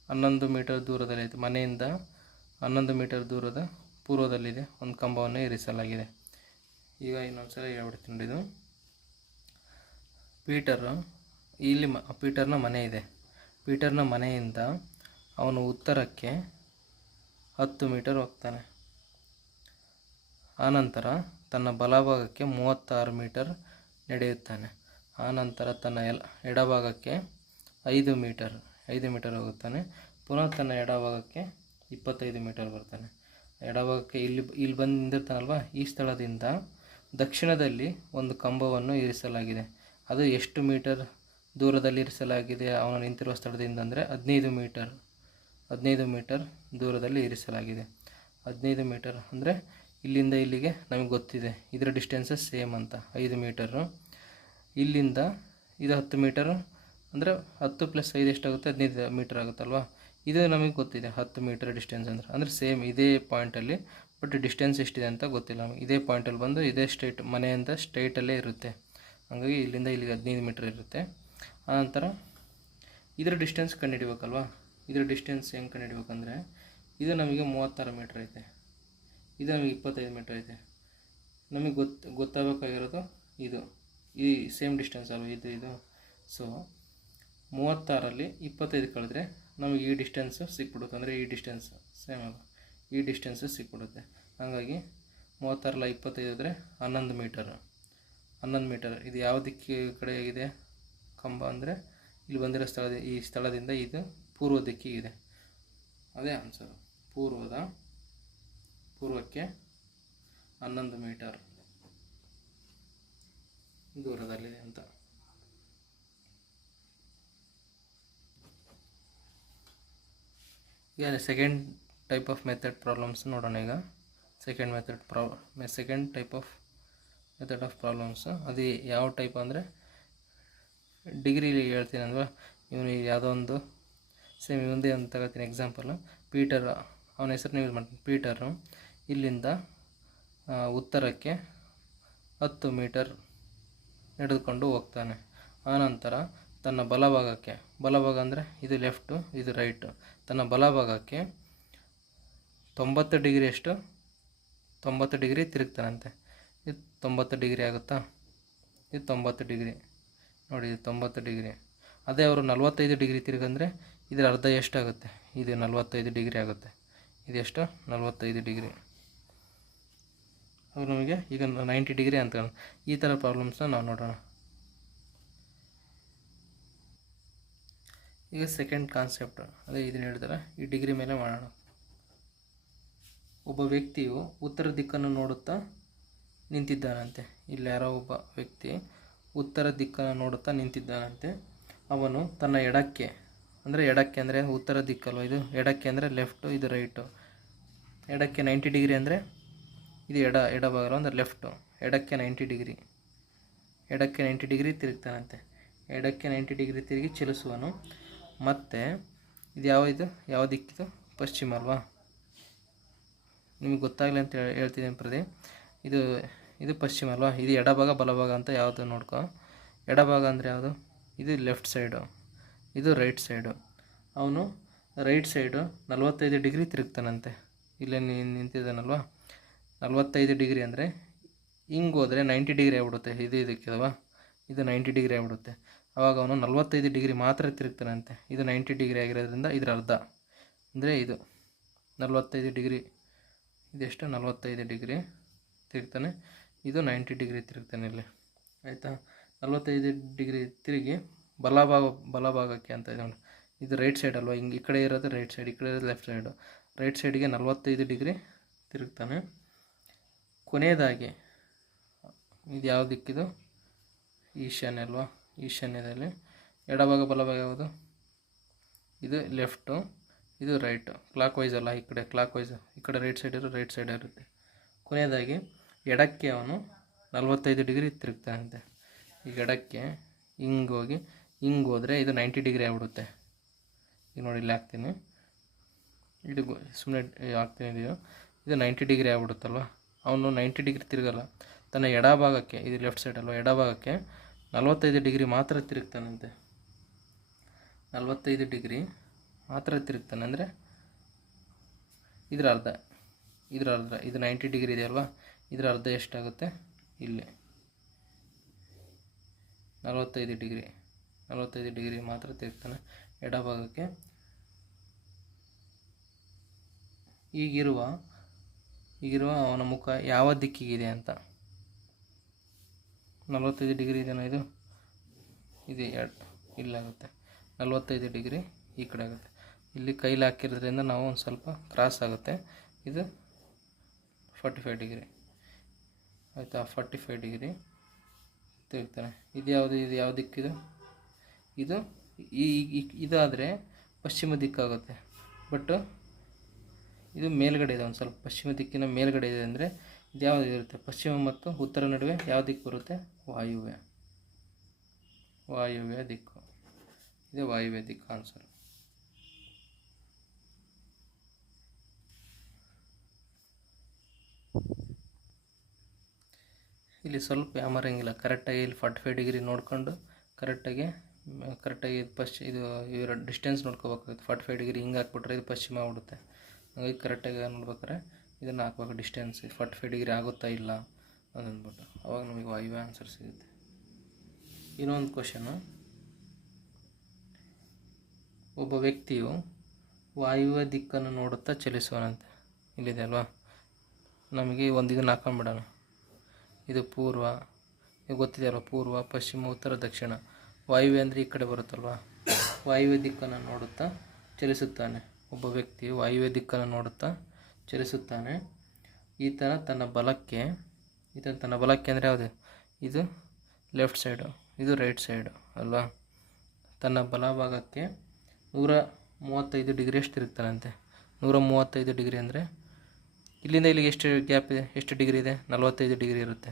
11 ಮೀಟರ್ ದೂರದಲ್ಲಿದೆ, ಮನೆಯಿಂದ 11 ಮೀಟರ್ ದೂರದ ಪೂರ್ವದಲ್ಲಿದೆ ಒಂದು ಕಂಬವನ್ನು ಇರಿಸಲಾಗಿದೆ. ಈಗ ಇನ್ನೊಂದು ಸಲ ಹೇಳ್ಬಿಡ್ತೀನಿ ನೋಡಿದು. ಇಲ್ಲಿ ಪೀಟರ್ನ ಮನೆ ಇದೆ. ಪೀಟರ್ನ ಮನೆಯಿಂದ ಅವನು ಉತ್ತರಕ್ಕೆ 10 ಮೀಟರ್ ಹೋಗ್ತಾನೆ. ಆನಂತರ ತನ್ನ ಬಲಭಾಗಕ್ಕೆ 36 ಮೀಟರ್ ನಡೆಯುತ್ತಾನೆ. ಆನಂತರ ತನ್ನ ಎಡಭಾಗಕ್ಕೆ 5 ಮೀಟರ್ ಹೋಗುತ್ತಾನೆ. ಪುನಃ ತನ್ನ ಎಡಭಾಗಕ್ಕೆ 25 ಮೀಟರ್ ಬರ್ತಾನೆ. ಎಡಭಾಗಕ್ಕೆ ಇಲ್ಲಿ ಬಂದು ನಿಂದಿರ್ತಾನಲ್ವ, ಈ ಸ್ಥಳದಿಂದ ದಕ್ಷಿಣದಲ್ಲಿ ಒಂದು ಕಂಬವನ್ನು ಇರಿಸಲಾಗಿದೆ. ಅದು ಎಷ್ಟು ಮೀಟರ್ ದೂರದಲ್ಲಿ ಇರಿಸಲಾಗಿದೆ ಅವನು ನಿಂತಿರುವ ಸ್ಥಳದಿಂದ ಅಂದರೆ 15 ಮೀಟರ್ ದೂರದಲ್ಲಿ ಇರಿಸಲಾಗಿದೆ. 15 ಮೀಟರ್ ಅಂದರೆ ಇಲ್ಲಿಂದ ಇಲ್ಲಿಗೆ ನಮಗೆ ಗೊತ್ತಿದೆ ಇದರ ಡಿಸ್ಟೆನ್ಸಸ್ ಸೇಮ್ ಅಂತ, 5 ಮೀಟರು. ಇಲ್ಲಿಂದ ಇದು 10 ಮೀಟರ್ ಅಂದರೆ 10 + 5 ಎಷ್ಟಾಗುತ್ತೆ, 15 ಮೀಟರ್ ಆಗುತ್ತಲ್ವ. ಇದು ನಮಗೆ ಗೊತ್ತಿದೆ 10 ಮೀಟರ್ ಡಿಸ್ಟೆನ್ಸ್ ಅಂದರೆ ಸೇಮ್ ಇದೇ ಪಾಯಿಂಟಲ್ಲಿ, ಬಟ್ ಡಿಸ್ಟೆನ್ಸ್ ಎಷ್ಟಿದೆ ಅಂತ ಗೊತ್ತಿಲ್ಲ ನಮಗೆ. ಇದೇ ಪಾಯಿಂಟಲ್ಲಿ ಬಂದು ಇದೇ ಮನೆಯಿಂದ ಸ್ಟ್ರೈಟಲ್ಲೇ ಇರುತ್ತೆ. ಹಾಗಾಗಿ ಇಲ್ಲಿಂದ ಇಲ್ಲಿಗೆ 15 ಮೀಟರ್ ಇರುತ್ತೆ. ಆನಂತರ ಇದರ ಡಿಸ್ಟೆನ್ಸ್ ಕಂಡುಹಿಡಿಬೇಕಲ್ವ. ಇದರ ಡಿಸ್ಟೆನ್ಸ್ ಹೆಂಗೆ ಕಂಡುಹಿಡಿಬೇಕಂದ್ರೆ, ಇದು ನಮಗೆ 36 ಮೀಟರ್ ಐತೆ, ಇದು ನಮಗೆ 25 ಮೀಟರ್ ಐತೆ. ನಮಗೆ ಗೊತ್ತಾಗಬೇಕಾಗಿರೋದು ಈ ಸೇಮ್ ಡಿಸ್ಟೆನ್ಸ್ ಅಲ್ವ ಇದು. ಸೊ 36ರಲ್ಲಿ 25 ಕಳೆದ್ರೆ ನಮಗೆ ಈ ಡಿಸ್ಟೆನ್ಸು ಸಿಕ್ಬಿಡುತ್ತೆ. ಅಂದರೆ ಈ ಡಿಸ್ಟೆನ್ಸ್ ಸೇಮ್ ಅಲ್ಲ, ಈ ಡಿಸ್ಟೆನ್ಸು ಸಿಕ್ಬಿಡುತ್ತೆ. ಹಾಗಾಗಿ 36ರಲ್ಲಿ 25 ಅಂದರೆ 11 ಮೀಟರ್. ಇದು ಯಾವ ದಿಕ್ಕಿ ಕಡೆ ಇದೆ ಕಂಬ ಅಂದರೆ, ಇಲ್ಲಿ ಬಂದಿರೋ ಈ ಸ್ಥಳದಿಂದ ಇದು ಪೂರ್ವ ದಿಕ್ಕಿಗಿದೆ. ಅದೇ ಆನ್ಸರು, ಪೂರ್ವಕ್ಕೆ 11 ಮೀಟರ್ ದೂರದಲ್ಲಿದೆ ಅಂತ. ಈಗ second type of method problems ನೋಡೋಣ. ಈಗ second type of method of problems. ಅದು ಯಾವ ಟೈಪ್ ಅಂದರೆ, ಡಿಗ್ರಿಲಿ ಹೇಳ್ತೀನಿ ಅಂದ್ರೆ, ಇವನು ಯಾವುದೋ ಒಂದು ಸೇಮ್ ಇವೊಂದೇ ಅಂತ ತಗೋತೀನಿ ಎಕ್ಸಾಂಪಲ್. ಪೀಟರ್, ಅವನ ಹೆಸರನ್ನ ಯೂಸ್ ಮಾಡ್ತೀನಿ. ಪೀಟರು ಇಲ್ಲಿಂದ ಉತ್ತರಕ್ಕೆ 10 ಮೀಟರ್ ನಡೆದುಕೊಂಡು ಹೋಗ್ತಾನೆ. ಆನಂತರ ತನ್ನ ಬಲಭಾಗ ಅಂದರೆ ಇದು ಲೆಫ್ಟು, ಇದು ರೈಟು. ತನ್ನ ಬಲಭಾಗಕ್ಕೆ 90 ಡಿಗ್ರಿ ತಿರುಗ್ತಾನಂತೆ. ಇದು 90 ಡಿಗ್ರಿ ಆಗುತ್ತಾ, ಇದು 90 ಡಿಗ್ರಿ ನೋಡಿ, ಇದು 90 ಡಿಗ್ರಿ. ಅದೇ ಅವರು 45 ಡಿಗ್ರಿ ತಿರುಗಂದರೆ ಇದರ ಅರ್ಧ ಎಷ್ಟಾಗುತ್ತೆ, ಇದು 45 ಡಿಗ್ರಿ ಆಗುತ್ತೆ. ಇದೆಷ್ಟು, 45 ಡಿಗ್ರಿ. ಅವ್ರು ನಮಗೆ ಈಗ 90 ಡಿಗ್ರಿ ಅಂತ. ಈ ಥರ ಪ್ರಾಬ್ಲಮ್ಸ್ನ ನಾವು ನೋಡೋಣ. ಈಗ ಸೆಕೆಂಡ್ ಕಾನ್ಸೆಪ್ಟ್, ಅದೇ ಇದನ್ನು ಹೇಳ್ತಾರೆ, ಈ ಡಿಗ್ರಿ ಮೇಲೆ ಮಾಡೋಣ. ಒಬ್ಬ ವ್ಯಕ್ತಿಯು ಉತ್ತರ ದಿಕ್ಕನ್ನು ನೋಡುತ್ತಾ ನಿಂತಿದ್ದಾನಂತೆ. ಇಲ್ಲಿ ಯಾರೋ ಒಬ್ಬ ವ್ಯಕ್ತಿ ಉತ್ತರ ದಿಕ್ಕನ್ನು ನೋಡುತ್ತಾ ನಿಂತಿದ್ದಾನಂತೆ. ಅವನು ತನ್ನ ಎಡಕ್ಕೆ ಅಂದರೆ ಉತ್ತರ ದಿಕ್ಕಲ್ವ ಇದು, ಎಡಕ್ಕೆ ಅಂದರೆ ಲೆಫ್ಟು, ಇದು ರೈಟು. ಎಡಕ್ಕೆ 90 ಡಿಗ್ರಿ ಅಂದರೆ ಇದು ಎಡಭಾಗ ಅಂದರೆ ಲೆಫ್ಟು. ಎಡಕ್ಕೆ 90 ಡಿಗ್ರಿ ತಿರುಗ್ತಾನಂತೆ. ಎಡಕ್ಕೆ 90 ಡಿಗ್ರಿ ತಿರುಗಿ ಚಲಿಸುವನು. ಮತ್ತು ಇದು ಯಾವ ದಿಕ್ಕಿದು, ಪಶ್ಚಿಮ ಅಲ್ವಾ. ನಿಮಗೆ ಗೊತ್ತಾಗಲಿ ಅಂತ ಹೇಳ್ತಿದ್ದೀನಿ ಪ್ರದೀಪ್. ಇದು ಪಶ್ಚಿಮ ಅಲ್ವಾ. ಇದು ಎಡಭಾಗ ಬಲಭಾಗ ಅಂತ ಯಾವುದು ನೋಡ್ಕೊ. ಎಡಭಾಗ ಅಂದರೆ ಯಾವುದು, ಇದು ಲೆಫ್ಟ್ ಸೈಡು, ಇದು ರೈಟ್ ಸೈಡು. ಅವನು ರೈಟ್ ಸೈಡು 45 ಡಿಗ್ರಿ ತಿರುಗ್ತಾನಂತೆ. ಇಲ್ಲೇ ನಿಂತಿದ್ದಾನಲ್ವ, 45 ಡಿಗ್ರಿ ಅಂದರೆ ಹಿಂಗೆ ಹೋದರೆ 90 ಡಿಗ್ರಿ ಆಗಿಬಿಡುತ್ತೆ. ಇದಕ್ಕಿದವ, ಇದು 90 ಡಿಗ್ರಿ ಆಗಿಬಿಡುತ್ತೆ. ಆವಾಗ ಅವನು 45 ಡಿಗ್ರಿ ಮಾತ್ರ ತಿರುಗ್ತಾನಂತೆ. ಇದು 90 ಡಿಗ್ರಿ ಆಗಿರೋದ್ರಿಂದ ಇದರ ಅರ್ಧ ಅಂದರೆ ಇದು 45 ಡಿಗ್ರಿ ಇದೆಷ್ಟು 45 ಡಿಗ್ರಿ ತಿರುಗ್ತಾನೆ. ಇದು 90 ಡಿಗ್ರಿ ತಿರುಗ್ತಾನೆ ಇಲ್ಲಿ, ಆಯಿತಾ. 45 ಡಿಗ್ರಿ ತಿರುಗಿ ಬಲಭಾಗಕ್ಕೆ ಅಂತ ಇದೆ ನೋಡಿ. ಇದು ರೈಟ್ ಸೈಡ್ ಅಲ್ವಾ, ಹಿಂಗೆ ಈ ಕಡೆ ಇರೋದು ರೈಟ್ ಸೈಡ್, ಈ ಕಡೆ ಇರೋದು ಲೆಫ್ಟ್ ಸೈಡು. ರೈಟ್ ಸೈಡಿಗೆ 45 ಡಿಗ್ರಿ ತಿರುಗ್ತಾನೆ. ಕೊನೆಯದಾಗಿ ಇದು ಯಾವ ದಿಕ್ಕಿದು? ಈಶಾನ್ಯ ಅಲ್ವಾ. ಈಶಾನ್ಯದಲ್ಲಿ ಎಡಭಾಗ ಬಲಭಾಗ ಯಾವುದು? ಇದು ಲೆಫ್ಟು, ಇದು ರೈಟು. ಕ್ಲಾಕ್ ವೈಸ್ ಅಲ್ಲ, ಈ ಕಡೆ ಕ್ಲಾಕ್ ವೈಸ್, ಈ ಕಡೆ ರೈಟ್ ಸೈಡ್ ಇರೋ ರೈಟ್ ಸೈಡ್ ಇರುತ್ತೆ. ಕೊನೆಯದಾಗಿ ಎಡಕ್ಕೆ ಅವನು 45 ಡಿಗ್ರಿ ತಿರುಗ್ತಾನಂತೆ. ಈಗ ಎಡಕ್ಕೆ ಹಿಂಗೆ ಹೋಗಿ ಹಿಂಗೆ ಹೋದರೆ ಇದು 90 ಡಿಗ್ರಿ ಆಗಿಬಿಡುತ್ತೆ. ಈಗ ನೋಡಿ ಇಲ್ಲಿ ಹಾಕ್ತೀನಿ, ಇದು ಸುಮ್ಮನೆ ಹಾಕ್ತೀನಿ, ಇದು 90 ಡಿಗ್ರಿ ಆಗಿಬಿಡುತ್ತಲ್ವ. ಅವನು 90 ಡಿಗ್ರಿ ತಿರುಗಲ್ಲ, ತನ್ನ ಎಡಭಾಗಕ್ಕೆ, ಇದು ಲೆಫ್ಟ್ ಸೈಡ್ ಅಲ್ವ, ಎಡಭಾಗಕ್ಕೆ 45 ಡಿಗ್ರಿ ಮಾತ್ರ ತಿರುಗ್ತಾನಂತೆ. 45 ಡಿಗ್ರಿ ಮಾತ್ರ ತಿರುಗ್ತಾನೆ ಅಂದರೆ ಇದರ ಅರ್ಧ, ಇದು 90 ಡಿಗ್ರಿ ಇದೆ ಅಲ್ವಾ, ಇದರ ಅರ್ಧ ಎಷ್ಟಾಗುತ್ತೆ? ಇಲ್ಲಿ 45 ಡಿಗ್ರಿ ಮಾತ್ರ ತಿರುಗ್ತಾನೆ ಎಡಭಾಗಕ್ಕೆ. ಈಗಿರುವ ಅವನ ಮುಖ ಯಾವ ದಿಕ್ಕಿಗಿದೆ ಅಂತ. 45 ಡಿಗ್ರಿ ಇದೆಯಾ, ಇದು ಇಲ್ಲಾಗುತ್ತೆ. 45 ಡಿಗ್ರಿ ಈ ಕಡೆ ಆಗುತ್ತೆ. ಇಲ್ಲಿ ಕೈಲಿ ಹಾಕಿರೋದ್ರಿಂದ ನಾವು ಒಂದು ಸ್ವಲ್ಪ ಕ್ರಾಸ್ ಆಗುತ್ತೆ. ಇದು 45 ಡಿಗ್ರಿ, ಆಯಿತಾ. 45 ಡಿಗ್ರಿ ತಿರುಗ್ತಾನೆ. ಇದು ಯಾವ ದಿಕ್ಕಿದು? ಇದಾದರೆ ಪಶ್ಚಿಮ ದಿಕ್ಕಾಗುತ್ತೆ. ಬಟ್ ಇದು ಮೇಲ್ಗಡೆ ಇದೆ, ಒಂದು ಸ್ವಲ್ಪ ಪಶ್ಚಿಮ ದಿಕ್ಕಿನ ಮೇಲ್ಗಡೆ ಇದೆ. ಅಂದರೆ ಇದು ಯಾವುದು ಇರುತ್ತೆ? ಪಶ್ಚಿಮ ಮತ್ತು ಉತ್ತರ ನಡುವೆ ಯಾವ ದಿಕ್ಕು ಬರುತ್ತೆ? ವಾಯುವ್ಯ ದಿಕ್ಕು. ಇದೆ ವಾಯುವ್ಯ ದಿಕ್ಕು ಆನ್ಸರ್. ಇಲ್ಲಿ ಸ್ವಲ್ಪ ಯಾಮರಂಗಿಲ್ಲ, ಕರೆಕ್ಟಾಗಿ ಇಲ್ಲಿ 45 ಡಿಗ್ರಿ ನೋಡಿಕೊಂಡು ಕರೆಕ್ಟಾಗಿ ಇದು ಇವರ ಡಿಸ್ಟೆನ್ಸ್ ನೋಡ್ಕೋಬೇಕಾಗುತ್ತೆ. 45 ಡಿಗ್ರಿ ಹಿಂಗೆ ಹಾಕ್ಬಿಟ್ರೆ ಇದು ಪಶ್ಚಿಮ ಆಗ್ಬಿಡುತ್ತೆ. ಹಾಗಾಗಿ ಕರೆಕ್ಟಾಗಿ ನೋಡ್ಬೇಕಾರೆ ಇದನ್ನು ಹಾಕ್ಬೇಕು, ಡಿಸ್ಟೆನ್ಸ್ 45 ಡಿಗ್ರಿ ಆಗುತ್ತಾ ಇಲ್ಲ ಅದಂದ್ಬಿಟ್ಟು. ಅವಾಗ ನಮಗೆ ವಾಯುವ್ಯ ಆನ್ಸರ್ ಸಿಗುತ್ತೆ. ಇನ್ನೊಂದು ಕ್ವಶನು, ಒಬ್ಬ ವ್ಯಕ್ತಿಯು ವಾಯುವ್ಯ ದಿಕ್ಕನ್ನು ನೋಡುತ್ತಾ ಚಲಿಸುವನಂತೆ. ಇಲ್ಲಿದೆ ಅಲ್ವಾ, ನಮಗೆ ಒಂದು ಇದನ್ನು ಹಾಕೊಂಡ್ಬಿಡೋಣ. ಇದು ಪೂರ್ವ, ಇದು ಗೊತ್ತಿದೆ ಅಲ್ವ, ಪೂರ್ವ, ಪಶ್ಚಿಮ, ಉತ್ತರ, ದಕ್ಷಿಣ. ವಾಯುವ್ಯ ಅಂದರೆ ಈ ಕಡೆ ಬರುತ್ತಲ್ವ. ವಾಯುವ್ಯ ದಿಕ್ಕನ್ನು ನೋಡುತ್ತಾ ಚಲಿಸುತ್ತಾನೆ. ಒಬ್ಬ ವ್ಯಕ್ತಿಯು ವಾಯುವ್ಯ ದಿಕ್ಕನ್ನು ನೋಡುತ್ತಾ ಚಲಿಸುತ್ತಾನೆ. ಈತನ ತನ್ನ ಬಲಕ್ಕೆ ಅಂದರೆ ಯಾವುದು? ಇದು ಲೆಫ್ಟ್ ಸೈಡು, ಇದು ರೈಟ್ ಸೈಡು ಅಲ್ವಾ. ತನ್ನ ಬಲಭಾಗಕ್ಕೆ 135 ಡಿಗ್ರಿ ಎಷ್ಟು ತಿರುಗ್ತಾನಂತೆ. 135 ಡಿಗ್ರಿ ಅಂದರೆ ಇಲ್ಲಿಂದ ಇಲ್ಲಿಗೆ ಎಷ್ಟು ಗ್ಯಾಪ್ ಇದೆ? ಎಷ್ಟು ಡಿಗ್ರಿ ಇದೆ? 45 ಡಿಗ್ರಿ ಇರುತ್ತೆ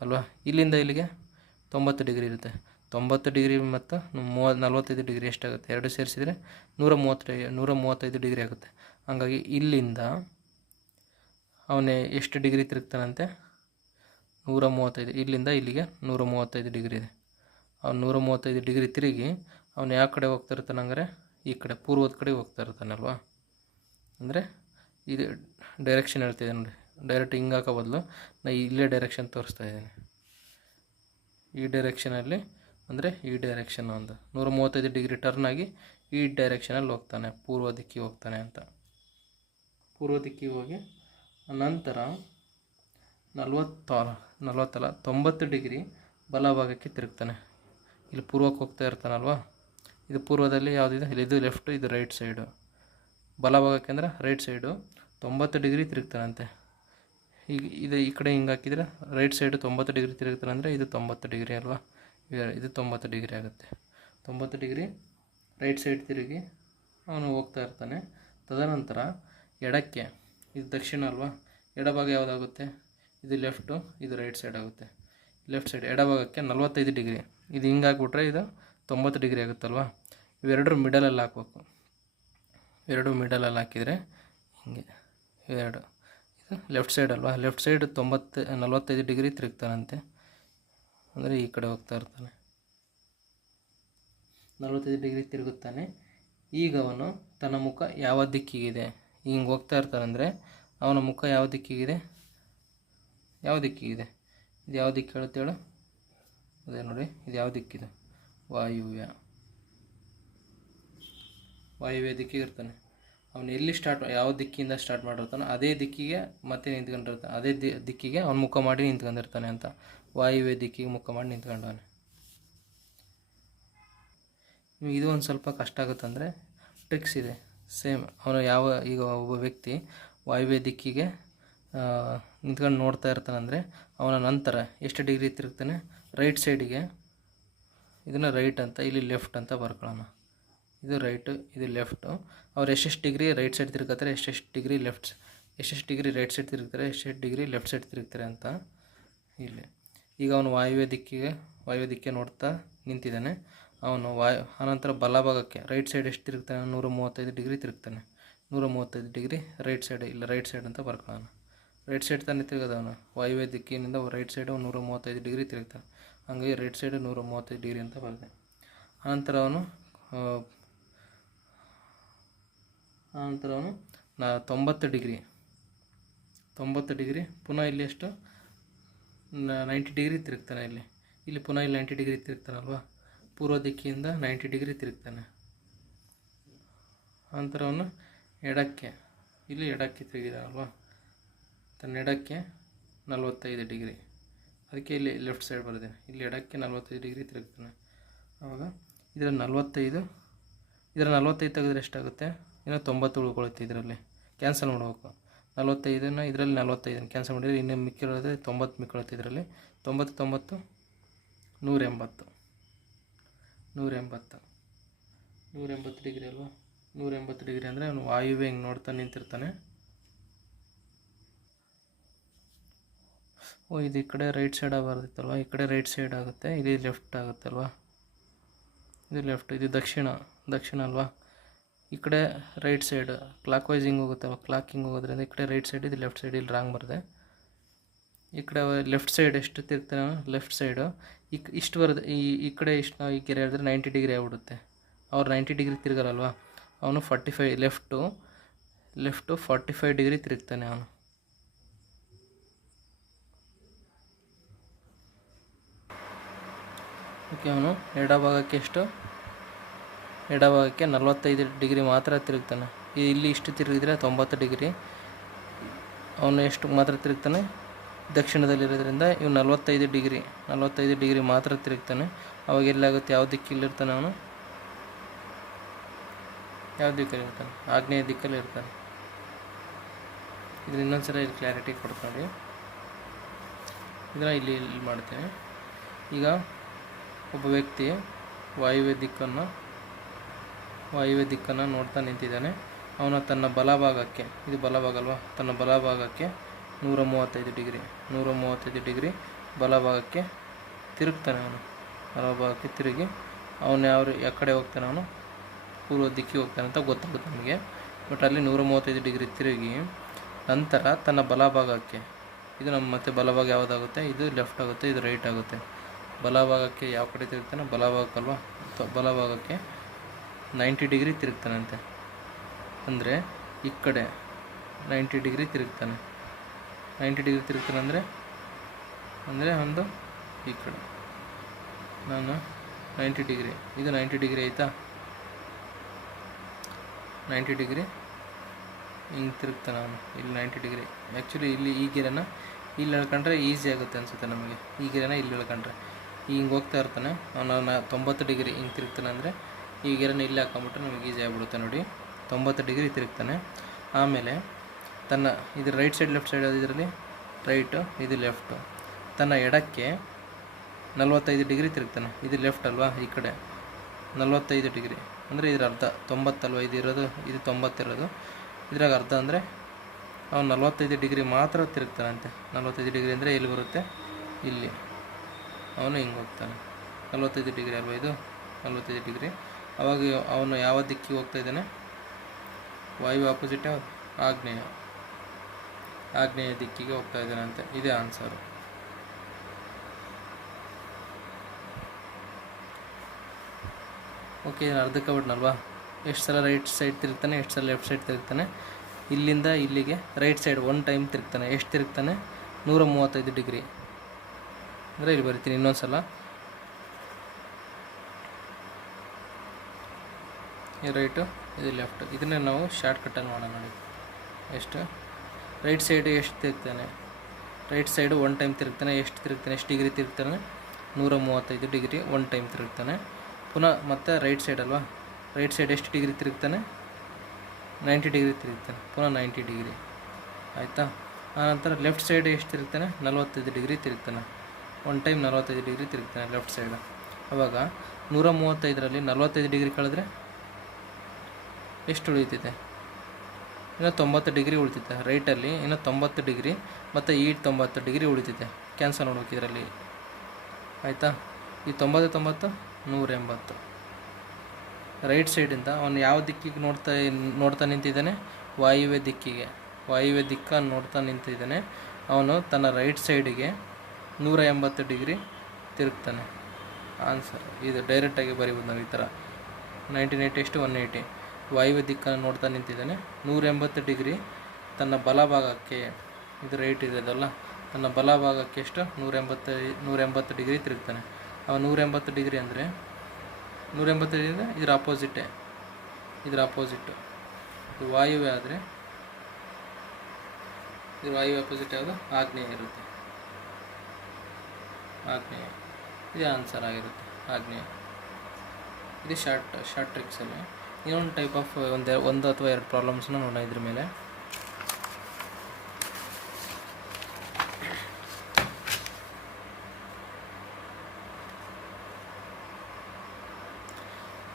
ಅಲ್ವಾ. ಇಲ್ಲಿಂದ ಇಲ್ಲಿಗೆ 90 ಡಿಗ್ರಿ ಇರುತ್ತೆ. 90 ಡಿಗ್ರಿ ಮತ್ತು 45 ಡಿಗ್ರಿ ಎಷ್ಟಾಗುತ್ತೆ? ಎರಡು ಸೇರಿಸಿದರೆ 135 ಡಿಗ್ರಿ ಆಗುತ್ತೆ. ಹಾಗಾಗಿ ಇಲ್ಲಿಂದ ಅವನೇ ಎಷ್ಟು ಡಿಗ್ರಿ ತಿರುಗ್ತಾನಂತೆ? 135. ಇಲ್ಲಿಂದ ಇಲ್ಲಿಗೆ 135 ಡಿಗ್ರಿ ಇದೆ. ಅವ್ನು 135 ಡಿಗ್ರಿ ತಿರುಗಿ ಅವನು ಯಾವ ಕಡೆ ಹೋಗ್ತಾ ಇರ್ತಾನೆ? ಅಂದರೆ ಈ ಕಡೆ ಪೂರ್ವದ ಕಡೆ ಹೋಗ್ತಾ ಇರ್ತಾನಲ್ವ. ಅಂದರೆ ಇದು ಡೈರೆಕ್ಷನ್ ಹೇಳ್ತಿದ್ದೆ ನೋಡಿ, ಡೈರೆಕ್ಟ್ ಹಿಂಗೆ ಹಾಕೋ ಬದಲು ನಾನು ಇಲ್ಲೇ ಡೈರೆಕ್ಷನ್ ತೋರಿಸ್ತಾ ಇದ್ದೀನಿ. ಈ ಡೈರೆಕ್ಷನಲ್ಲಿ ಅಂದರೆ ಈ ಡೈರೆಕ್ಷನ್ ಒಂದು 135 ಡಿಗ್ರಿ ಟರ್ನ್ ಆಗಿ ಈ ಡೈರೆಕ್ಷನಲ್ಲಿ ಹೋಗ್ತಾನೆ, ಪೂರ್ವ ದಿಕ್ಕಿಗೆ ಹೋಗ್ತಾನೆ ಅಂತ. ಪೂರ್ವ ದಿಕ್ಕಿಗೆ ಹೋಗಿ ನಂತರ 90 ಡಿಗ್ರಿ ಬಲಭಾಗಕ್ಕೆ ತಿರುಗ್ತಾನೆ. ಇಲ್ಲಿ ಪೂರ್ವಕ್ಕೆ ಹೋಗ್ತಾ ಇರ್ತಾನಲ್ವ, ಇದು ಪೂರ್ವದಲ್ಲಿ ಯಾವುದಿದೆ? ಇದು ಲೆಫ್ಟು, ಇದು ರೈಟ್ ಸೈಡು. ಬಲಭಾಗಕ್ಕೆ ಅಂದರೆ ರೈಟ್ ಸೈಡು 90 ಡಿಗ್ರಿ ತಿರುಗ್ತಾನಂತೆ. ಈಗ ಈ ಕಡೆ ಹಿಂಗೆ ಹಾಕಿದರೆ ರೈಟ್ ಸೈಡು 90 ಡಿಗ್ರಿ ತಿರುಗ್ತಾನೆ ಅಂದರೆ ಇದು 90 ಡಿಗ್ರಿ ಅಲ್ವಾ. ಇದು 90 ಡಿಗ್ರಿ ಆಗುತ್ತೆ. 90 ಡಿಗ್ರಿ ರೈಟ್ ಸೈಡ್ ತಿರುಗಿ ಅವನು ಹೋಗ್ತಾ ಇರ್ತಾನೆ. ತದನಂತರ ಎಡಕ್ಕೆ, ಇದು ದಕ್ಷಿಣ ಅಲ್ವಾ, ಎಡಭಾಗ ಯಾವುದಾಗುತ್ತೆ? ಇದು ಲೆಫ್ಟು, ಇದು ರೈಟ್ ಸೈಡ್ ಆಗುತ್ತೆ. ಲೆಫ್ಟ್ ಸೈಡ್ ಎಡಭಾಗಕ್ಕೆ 45 ಡಿಗ್ರಿ. ಇದು ಹಿಂಗೆ ಹಾಕ್ಬಿಟ್ರೆ ಇದು 90 ಡಿಗ್ರಿ ಆಗುತ್ತಲ್ವ. ಇವೆರಡರ ಮಿಡಲಲ್ಲಿ ಹಾಕ್ಬೇಕು. ಎರಡು ಮಿಡಲಲ್ಲಿ ಹಾಕಿದರೆ ಹಿಂಗೆ ಇವೆರಡು, ಇದು ಲೆಫ್ಟ್ ಸೈಡ್ ಅಲ್ವಾ. ಲೆಫ್ಟ್ ಸೈಡ್ 45 ಡಿಗ್ರಿ ತಿರುಗ್ತಾನಂತೆ, ಅಂದರೆ ಈ ಕಡೆ ಹೋಗ್ತಾ ಇರ್ತಾನೆ. 45 ಡಿಗ್ರಿ ತಿರುಗುತ್ತಾನೆ. ಈಗ ಅವನು ತನ್ನ ಮುಖ ಯಾವ ದಿಕ್ಕಿಗಿದೆ? ಹಿಂಗೆ ಹೋಗ್ತಾ ಇರ್ತಾನಂದರೆ ಅವನ ಮುಖ ಯಾವ ದಿಕ್ಕಿಗಿದೆ? ಇದು ಯಾವ ದಿಕ್ಕು ಹೇಳುತ್ತೆ ಹೇಳು? ಅದೇ ನೋಡಿ, ಇದು ಯಾವ ದಿಕ್ಕಿದೆ? ವಾಯುವ್ಯ ದಿಕ್ಕಿಗೆ ಇರ್ತಾನೆ. ಅವನು ಎಲ್ಲಿ ಯಾವ ದಿಕ್ಕಿಂದ ಸ್ಟಾರ್ಟ್ ಮಾಡಿರ್ತಾನೋ ಅದೇ ದಿಕ್ಕಿಗೆ ಮತ್ತೆ ನಿಂತ್ಕೊಂಡಿರ್ತಾನೆ, ಅದೇ ದಿಕ್ಕಿಗೆ ಅವ್ನು ಮುಖ ಮಾಡಿ ನಿಂತ್ಕೊಂಡಿರ್ತಾನೆ ಅಂತ. ವಾಯುವ್ಯ ದಿಕ್ಕಿಗೆ ಮುಖ ಮಾಡಿ ನಿಂತ್ಕೊಂಡವನೆ. ಇದು ಒಂದು ಸ್ವಲ್ಪ ಕಷ್ಟ ಆಗುತ್ತಂದರೆ ಟ್ರಿಕ್ಸ್ ಇದೆ. ಸೇಮ್ ಅವನು ಈಗ ಒಬ್ಬ ವ್ಯಕ್ತಿ ವಾಯುವ್ಯ ದಿಕ್ಕಿಗೆ ನಿಂತ್ಕೊಂಡು ನೋಡ್ತಾ ಇರ್ತಾನಂದರೆ ಅವನ ನಂತರ ಎಷ್ಟು ಡಿಗ್ರಿ ತಿರುಗ್ತಾನೆ, ರೈಟ್ ಸೈಡಿಗೆ, ಇದನ್ನು ರೈಟ್ ಅಂತ, ಇಲ್ಲಿ ಲೆಫ್ಟ್ ಅಂತ ಬರ್ಕೊಳ್ಳೋಣ. ಇದು ರೈಟು, ಇದು ಲೆಫ್ಟು. ಅವ್ರು ಎಷ್ಟೆಷ್ಟು ಡಿಗ್ರಿ ರೈಟ್ ಸೈಡ್ ತಿರುಗ್ತಾರೆ, ಎಷ್ಟೆಷ್ಟು ಡಿಗ್ರಿ ಎಷ್ಟೆಷ್ಟು ಡಿಗ್ರಿ ರೈಟ್ ಸೈಡ್ ತಿರುಗ್ತಾರೆ, ಎಷ್ಟೆಷ್ಟು ಡಿಗ್ರಿ ಲೆಫ್ಟ್ ಸೈಡ್ ತಿರುಗ್ತಾರೆ ಅಂತ ಇಲ್ಲಿ. ಈಗ ಅವನು ವಾಯುವ್ಯ ದಿಕ್ಕೆ ನೋಡ್ತಾ ನಿಂತಿದ್ದಾನೆ. ಅವನು ಆನಂತರ ಬಲಭಾಗಕ್ಕೆ ರೈಟ್ ಸೈಡ್ ಎಷ್ಟು ತಿರುಗ್ತಾನೆ, 135 ಡಿಗ್ರಿ ತಿರುಗ್ತಾನೆ. 135 ಡಿಗ್ರಿ ರೈಟ್ ಸೈಡ್, ಇಲ್ಲ ರೈಟ್ ಸೈಡ್ ಅಂತ ಬರ್ಕೊಳ್ಳೋಣ. ರೈಟ್ ಸೈಡ್ ತಾನೇ ತಿರುಗೋದು ಅವನು, ವಾಯುವ್ಯ ದಿಕ್ಕಿನಿಂದ ರೈಟ್ ಸೈಡು 135 ಡಿಗ್ರಿ ತಿರುಗ್ತಾನೆ. ಹಾಗಾಗಿ ರೈಟ್ ಸೈಡು 135 ಡಿಗ್ರಿ ಅಂತ ಬರುತ್ತೆ. ಆನಂತರ ಅವನು 90 ಡಿಗ್ರಿ ಪುನಃ ಇಲ್ಲಿ ಎಷ್ಟು 90 ಡಿಗ್ರಿ ತಿರುಗ್ತಾನೆ. ಇಲ್ಲಿ ಪುನಃ ಇಲ್ಲಿ 90 ಡಿಗ್ರಿ ತಿರುಗ್ತಾನಲ್ವ, ಪೂರ್ವ ದಿಕ್ಕಿಂದ 90 ಡಿಗ್ರಿ ತಿರುಗ್ತಾನೆ. ಆನಂತರ ಅವನು ಎಡಕ್ಕೆ ತಿರುಗಿದಾನಲ್ವ, ತನ್ನ ಎಡಕ್ಕೆ 45 ಡಿಗ್ರಿ, ಅದಕ್ಕೆ ಇಲ್ಲಿ ಲೆಫ್ಟ್ ಸೈಡ್ ಬರೆದಿದೆ. ಇಲ್ಲಿ ಎಡಕ್ಕೆ 45 ಡಿಗ್ರಿ ತಿರುಗ್ತಾನೆ. ಆವಾಗ ಇದರ 45 ತೆಗೆದ್ರೆ ಎಷ್ಟಾಗುತ್ತೆ, ಇನ್ನೂ 90 ಉಳ್ಕೊಳ್ಳುತ್ತೆ. ಇದರಲ್ಲಿ ಕ್ಯಾನ್ಸಲ್ ಮಾಡಬೇಕು. 45ನ ಇದರಲ್ಲಿ 45 ಕ್ಯಾನ್ಸಲ್ ಮಾಡಿದರೆ ಇನ್ನೂ ಮಿಕ್ಕಿರೋದ್ರೆ 90 ಮಿಕ್ಕೊಳ್ಳುತ್ತೆ. ಇದರಲ್ಲಿ 90 180 ಡಿಗ್ರಿ ಅಲ್ವಾ. 180 ಡಿಗ್ರಿ ಅಂದರೆ ಅವನು ವಾಯುವ್ಯ ಹಿಂಗೆ ನೋಡ್ತಾ ನಿಂತಿರ್ತಾನೆ. ಇದು ಈ ಕಡೆ ರೈಟ್ ಸೈಡ್ ಬರುತ್ತಲ್ವ, ಈ ಕಡೆ ರೈಟ್ ಸೈಡ್ ಆಗುತ್ತೆ, ಇಲ್ಲಿ ಲೆಫ್ಟ್ ಆಗುತ್ತಲ್ವ. ಇದು ಲೆಫ್ಟ್, ಇದು ದಕ್ಷಿಣ ಅಲ್ವಾ. ಈ ಕಡೆ ರೈಟ್ ಸೈಡ್ ಕ್ಲಾಕ್ ವೈಸ್ ಹಿಂಗೆ ಹೋಗುತ್ತಲ್ವ, ಕ್ಲಾಕ್ ಹಿಂಗೆ ಹೋಗೋದ್ರಿಂದ ಈ ಕಡೆ ರೈಟ್ ಸೈಡ್, ಇದು ಲೆಫ್ಟ್ ಸೈಡ್, ಇಲ್ಲಿ ರಾಂಗ್ ಬರುತ್ತೆ. ಈ ಕಡೆ ಲೆಫ್ಟ್ ಸೈಡ್ ಎಷ್ಟು ತಿರುಗ್ತಾನೆ, ಲೆಫ್ಟ್ ಸೈಡು ಇಷ್ಟು ಬರುತ್ತೆ. ಈ ಕಡೆ ಇಷ್ಟು ನಾವು ಈ ಗೆರೆ ಹೇಳಿದ್ರೆ 90 ಡಿಗ್ರಿ ಆಗ್ಬಿಡುತ್ತೆ. ಅವ್ರು 90 ಡಿಗ್ರಿ ತಿರುಗಲ್ಲಲ್ವ, ಅವನು 45 ಲೆಫ್ಟು 45 ಡಿಗ್ರಿ ತಿರುಗ್ತಾನೆ ಅವನು. ಓಕೆ, ಅವನು ಎಡಭಾಗಕ್ಕೆ 45 ಡಿಗ್ರಿ ಮಾತ್ರ ತಿರುಗ್ತಾನೆ. ಇಲ್ಲಿ ಇಷ್ಟು ತಿರುಗಿದ್ರೆ 90 ಡಿಗ್ರಿ. ಅವನು ಎಷ್ಟು ಮಾತ್ರ ತಿರುಗ್ತಾನೆ, ದಕ್ಷಿಣದಲ್ಲಿರೋದ್ರಿಂದ ಇವು 45 ಡಿಗ್ರಿ ಮಾತ್ರ ತಿರುಗ್ತಾನೆ. ಅವಾಗ ಎಲ್ಲಾಗುತ್ತೆ, ಯಾವ ದಿಕ್ಕಿಲ್ಲಿರ್ತಾನೆ ಅವನು, ಯಾವ ದಿಕ್ಕಲ್ಲಿರ್ತಾನೆ, ಆಗ್ನೇಯ ದಿಕ್ಕಲ್ಲಿ ಇರ್ತಾನೆ. ಇದನ್ನ ಇನ್ನೊಂದ್ಸಲ ಇಲ್ಲಿ ಕ್ಲಾರಿಟಿ ಕೊಡ್ಕೊಂಡು ಇದನ್ನು ಇಲ್ಲಿ ಮಾಡ್ತೇನೆ. ಈಗ ಒಬ್ಬ ವ್ಯಕ್ತಿ ವಾಯುವ್ಯ ದಿಕ್ಕನ್ನು ನೋಡ್ತಾ ನಿಂತಿದ್ದಾನೆ. ಅವನ ತನ್ನ ಬಲಭಾಗಕ್ಕೆ, ಇದು ಬಲಭಾಗ ಅಲ್ವಾ, ತನ್ನ ಬಲಭಾಗಕ್ಕೆ 135 ಡಿಗ್ರಿ ಬಲಭಾಗಕ್ಕೆ ತಿರುಗ್ತಾನೆ. ಅವನು ಬಲಭಾಗಕ್ಕೆ ತಿರುಗಿ ಅವನು ಯಾವ ಕಡೆ ಹೋಗ್ತಾನೆ, ಅವನು ಪೂರ್ವ ದಿಕ್ಕಿಗೆ ಹೋಗ್ತಾನೆ ಅಂತ ಗೊತ್ತಾಗುತ್ತೆ ನಮಗೆ. ಬಟ್ ಅಲ್ಲಿ 135 ಡಿಗ್ರಿ ತಿರುಗಿ ನಂತರ ತನ್ನ ಬಲಭಾಗಕ್ಕೆ, ಇದು ನಮ್ಮ ಮತ್ತೆ ಬಲಭಾಗ ಯಾವುದಾಗುತ್ತೆ, ಇದು ಲೆಫ್ಟ್ ಆಗುತ್ತೆ, ಇದು ರೈಟ್ ಆಗುತ್ತೆ. ಬಲಭಾಗಕ್ಕೆ ಯಾವ ಕಡೆ ತಿರುಗ್ತಾನೆ, ಬಲಭಾಗಕ್ಕಲ್ವ, ಬಲಭಾಗಕ್ಕೆ 90 ಡಿಗ್ರಿ ತಿರುಗ್ತಾನಂತೆ. ಅಂದರೆ ಈ ಕಡೆ 90 ಡಿಗ್ರಿ ತಿರುಗ್ತಾನೆ. 90 ಡಿಗ್ರಿ ತಿರುಗ್ತಾನೆ ಅಂದರೆ ಒಂದು ಈ ಕಡೆ ನಾನು 90 ಡಿಗ್ರಿ, ಇದು 90 ಡಿಗ್ರಿ ಆಯಿತಾ. 90 ಡಿಗ್ರಿ ಹಿಂಗೆ ತಿರುಗ್ತಾನೆ ಅವನು, ಇಲ್ಲಿ 90 ಡಿಗ್ರಿ. ಆ್ಯಕ್ಚುಲಿ ಇಲ್ಲಿ ಈ ಗೆರೆನ ಇಲ್ಲಿ ಎಳ್ಕೊಂಡ್ರೆ ಈಸಿ ಆಗುತ್ತೆ ಅನಿಸುತ್ತೆ ನಮಗೆ. ಈ ಗೆರೆನ ಇಲ್ಲಿ ಎಳ್ಕೊಂಡ್ರೆ ಹಿಂಗೆ ಹೋಗ್ತಾ ಇರ್ತಾನೆ ಅವನು 90 ಡಿಗ್ರಿ ಹಿಂಗೆ ತಿರುಗ್ತಾನೆ. ಅಂದರೆ ಈ ಗೆರೆನ ಇಲ್ಲಿ ಹಾಕೊಂಬಿಟ್ರೆ ನಮಗೆ ಈಸಿ ಆಗಿಬಿಡುತ್ತೆ ನೋಡಿ. 90 ಡಿಗ್ರಿ ತಿರುಗ್ತಾನೆ. ಆಮೇಲೆ ತನ್ನ ಇದು ರೈಟ್ ಸೈಡ್ ಲೆಫ್ಟ್ ಸೈಡ್ ಅದು, ಇದರಲ್ಲಿ ರೈಟು, ಇದು ಲೆಫ್ಟು. ತನ್ನ ಎಡಕ್ಕೆ 45 ಡಿಗ್ರಿ ತಿರುಗ್ತಾನೆ. ಇದು ಲೆಫ್ಟ್ ಅಲ್ವಾ, ಈ ಕಡೆ 45 ಡಿಗ್ರಿ ಅಂದರೆ ಇದ್ರ ಅರ್ಧ 90 ಅಲ್ವಾ, ಇದು 90 ಇರೋದು, ಇದ್ರಾಗ ಅರ್ಧ ಅಂದರೆ ಅವನು 45 ಡಿಗ್ರಿ ಮಾತ್ರ ತಿರುಗ್ತಾನಂತೆ. 45 ಡಿಗ್ರಿ ಅಂದರೆ ಎಲ್ಲಿ ಬರುತ್ತೆ, ಇಲ್ಲಿ ಅವನು ಹಿಂಗೆ ಹೋಗ್ತಾನೆ. 45 ಡಿಗ್ರಿ ಅಲ್ವಾ, ಇದು 45 ಡಿಗ್ರಿ. ಅವಾಗ ಅವನು ಯಾವ ದಿಕ್ಕಿಗೆ ಹೋಗ್ತಾ ಇದ್ದಾನೆ, ವಾಯು ಆಪೋಸಿಟ್ ಆಗ್ನೇಯ ದಿಕ್ಕಿಗೆ ಹೋಗ್ತಾ ಇದ್ದಾನೆ ಅಂತ. ಇದೇ ಆನ್ಸರು. ಓಕೆ, ಅರ್ಧಕ್ಕೆ ಬಿಟ್ನಲ್ವಾ. ಎಷ್ಟು ಸಲ ರೈಟ್ ಸೈಡ್ ತಿರುಗ್ತಾನೆ, ಎಷ್ಟು ಸಲ ಲೆಫ್ಟ್ ಸೈಡ್ ತಿರುಗ್ತಾನೆ. ಇಲ್ಲಿಂದ ಇಲ್ಲಿಗೆ ರೈಟ್ ಸೈಡ್ 1 ಟೈಮ್ ತಿರುಗ್ತಾನೆ. ಎಷ್ಟು ತಿರುಗ್ತಾನೆ, 135 ಡಿಗ್ರಿ. ಅಂದರೆ ಇಲ್ಲಿ ಬರಿತೀನಿ ಇನ್ನೊಂದು ಸಲ. ಇದು ರೈಟು, ಇದು ಲೆಫ್ಟು. ಇದನ್ನೇ ನಾವು ಶಾರ್ಟ್ ಕಟ್ಟಲ್ಲಿ ಮಾಡೋಣ ನೋಡಿ. ಎಷ್ಟು ರೈಟ್ ಸೈಡು ಎಷ್ಟು ತಿರುಗ್ತಾನೆ, ರೈಟ್ ಸೈಡು 1 ಟೈಮ್ ತಿರುಗ್ತಾನೆ. ಎಷ್ಟು ತಿರುಗ್ತಾನೆ, ಎಷ್ಟು ಡಿಗ್ರಿ ತಿರುಗ್ತಾನೆ, 135 ಡಿಗ್ರಿ 1 ಟೈಮ್ ತಿರುಗ್ತಾನೆ. ಪುನಃ ಮತ್ತೆ ರೈಟ್ ಸೈಡ್ ಅಲ್ವಾ, ರೈಟ್ ಸೈಡ್ ಎಷ್ಟು ಡಿಗ್ರಿ ತಿರುಗ್ತಾನೆ, 90 ಡಿಗ್ರಿ ತಿರುಗ್ತಾನೆ, ಪುನಃ 90 ಡಿಗ್ರಿ ಆಯಿತಾ. ಆನಂತರ ಲೆಫ್ಟ್ ಸೈಡ್ ಎಷ್ಟು ತಿರುಗ್ತಾನೆ, 45 ಡಿಗ್ರಿ ತಿರುಗ್ತಾನೆ. 1 ಟೈಮ್ 45 ಡಿಗ್ರಿ ತಿರುಗ್ತಾನೆ ಲೆಫ್ಟ್ ಸೈಡು. ಆವಾಗ 135ರಲ್ಲಿ 45 ಡಿಗ್ರಿ ಕಳೆದ್ರೆ ಎಷ್ಟು ಉಳಿತಿದೆ, ಇನ್ನು 90 ಡಿಗ್ರಿ ಉಳಿತಿದೆ. ರೈಟಲ್ಲಿ ಇನ್ನು 90 ಡಿಗ್ರಿ ಮತ್ತು ಈ 90 ಡಿಗ್ರಿ ಉಳಿತಿದೆ. ಕ್ಯಾನ್ಸಲ್ ನೋಡ್ಬೇಕು ಇದರಲ್ಲಿ ಆಯಿತಾ. ಈ 90 180. ರೈಟ್ ಸೈಡಿಂದ ಅವನು ಯಾವ ದಿಕ್ಕಿಗೆ ನೋಡ್ತಾ ನಿಂತಿದ್ದಾನೆ, ವಾಯುವ್ಯ ದಿಕ್ಕಿಗೆ, ವಾಯುವ್ಯ ದಿಕ್ಕನ್ನು ನೋಡ್ತಾ ನಿಂತಿದ್ದಾನೆ. ಅವನು ತನ್ನ ರೈಟ್ ಸೈಡಿಗೆ 180 ಡಿಗ್ರಿ ತಿರುಗ್ತಾನೆ. ಆನ್ಸರ್ ಇದು ಡೈರೆಕ್ಟಾಗಿ ಬರೀಬೋದು ನಾವು ಈ ಥರ. 1980 ಎಷ್ಟು 180. ವಾಯುವ್ಯ ದಿಕ್ಕನ್ನು ನೋಡ್ತಾ ನಿಂತಿದ್ದಾನೆ, 180 ಡಿಗ್ರಿ ತನ್ನ ಬಲಭಾಗಕ್ಕೆ, ಇದು ರೈಟ್ ಇದೆಯಲ್ಲ, ತನ್ನ ಬಲಭಾಗಕ್ಕೆ ಎಷ್ಟು 180 ಡಿಗ್ರಿ ತಿರುಗ್ತಾನೆ. ಅವ 180 ಡಿಗ್ರಿ ಅಂದರೆ 180 ಡಿಗ್ರಿ ಅಂದರೆ ಇದರ ಅಪೋಸಿಟ್ಟೇ, ಇದರ ಅಪೋಸಿಟ್ಟು. ಇದು ವಾಯುವ್ಯ ಆದರೆ ಇದು ವಾಯುವ್ಯ ಅಪೋಸಿಟ್ ಯಾವುದು, ಆಗ್ನೇಯ ಇರುತ್ತೆ. ಆಗ್ನೇಯ ಇದೇ ಆನ್ಸರ್ ಆಗಿರುತ್ತೆ, ಆಗ್ನೇಯ. ಇದು ಶಾರ್ಟ್ ಟ್ರಿಕ್ಸಲ್ಲಿ. ಇನ್ನೊಂದು ಟೈಪ್ ಆಫ್ ಒಂದು ಅಥವಾ 2 ಪ್ರಾಬ್ಲಮ್ಸ್ನ ನೋಡೋಣ ಇದ್ರ ಮೇಲೆ.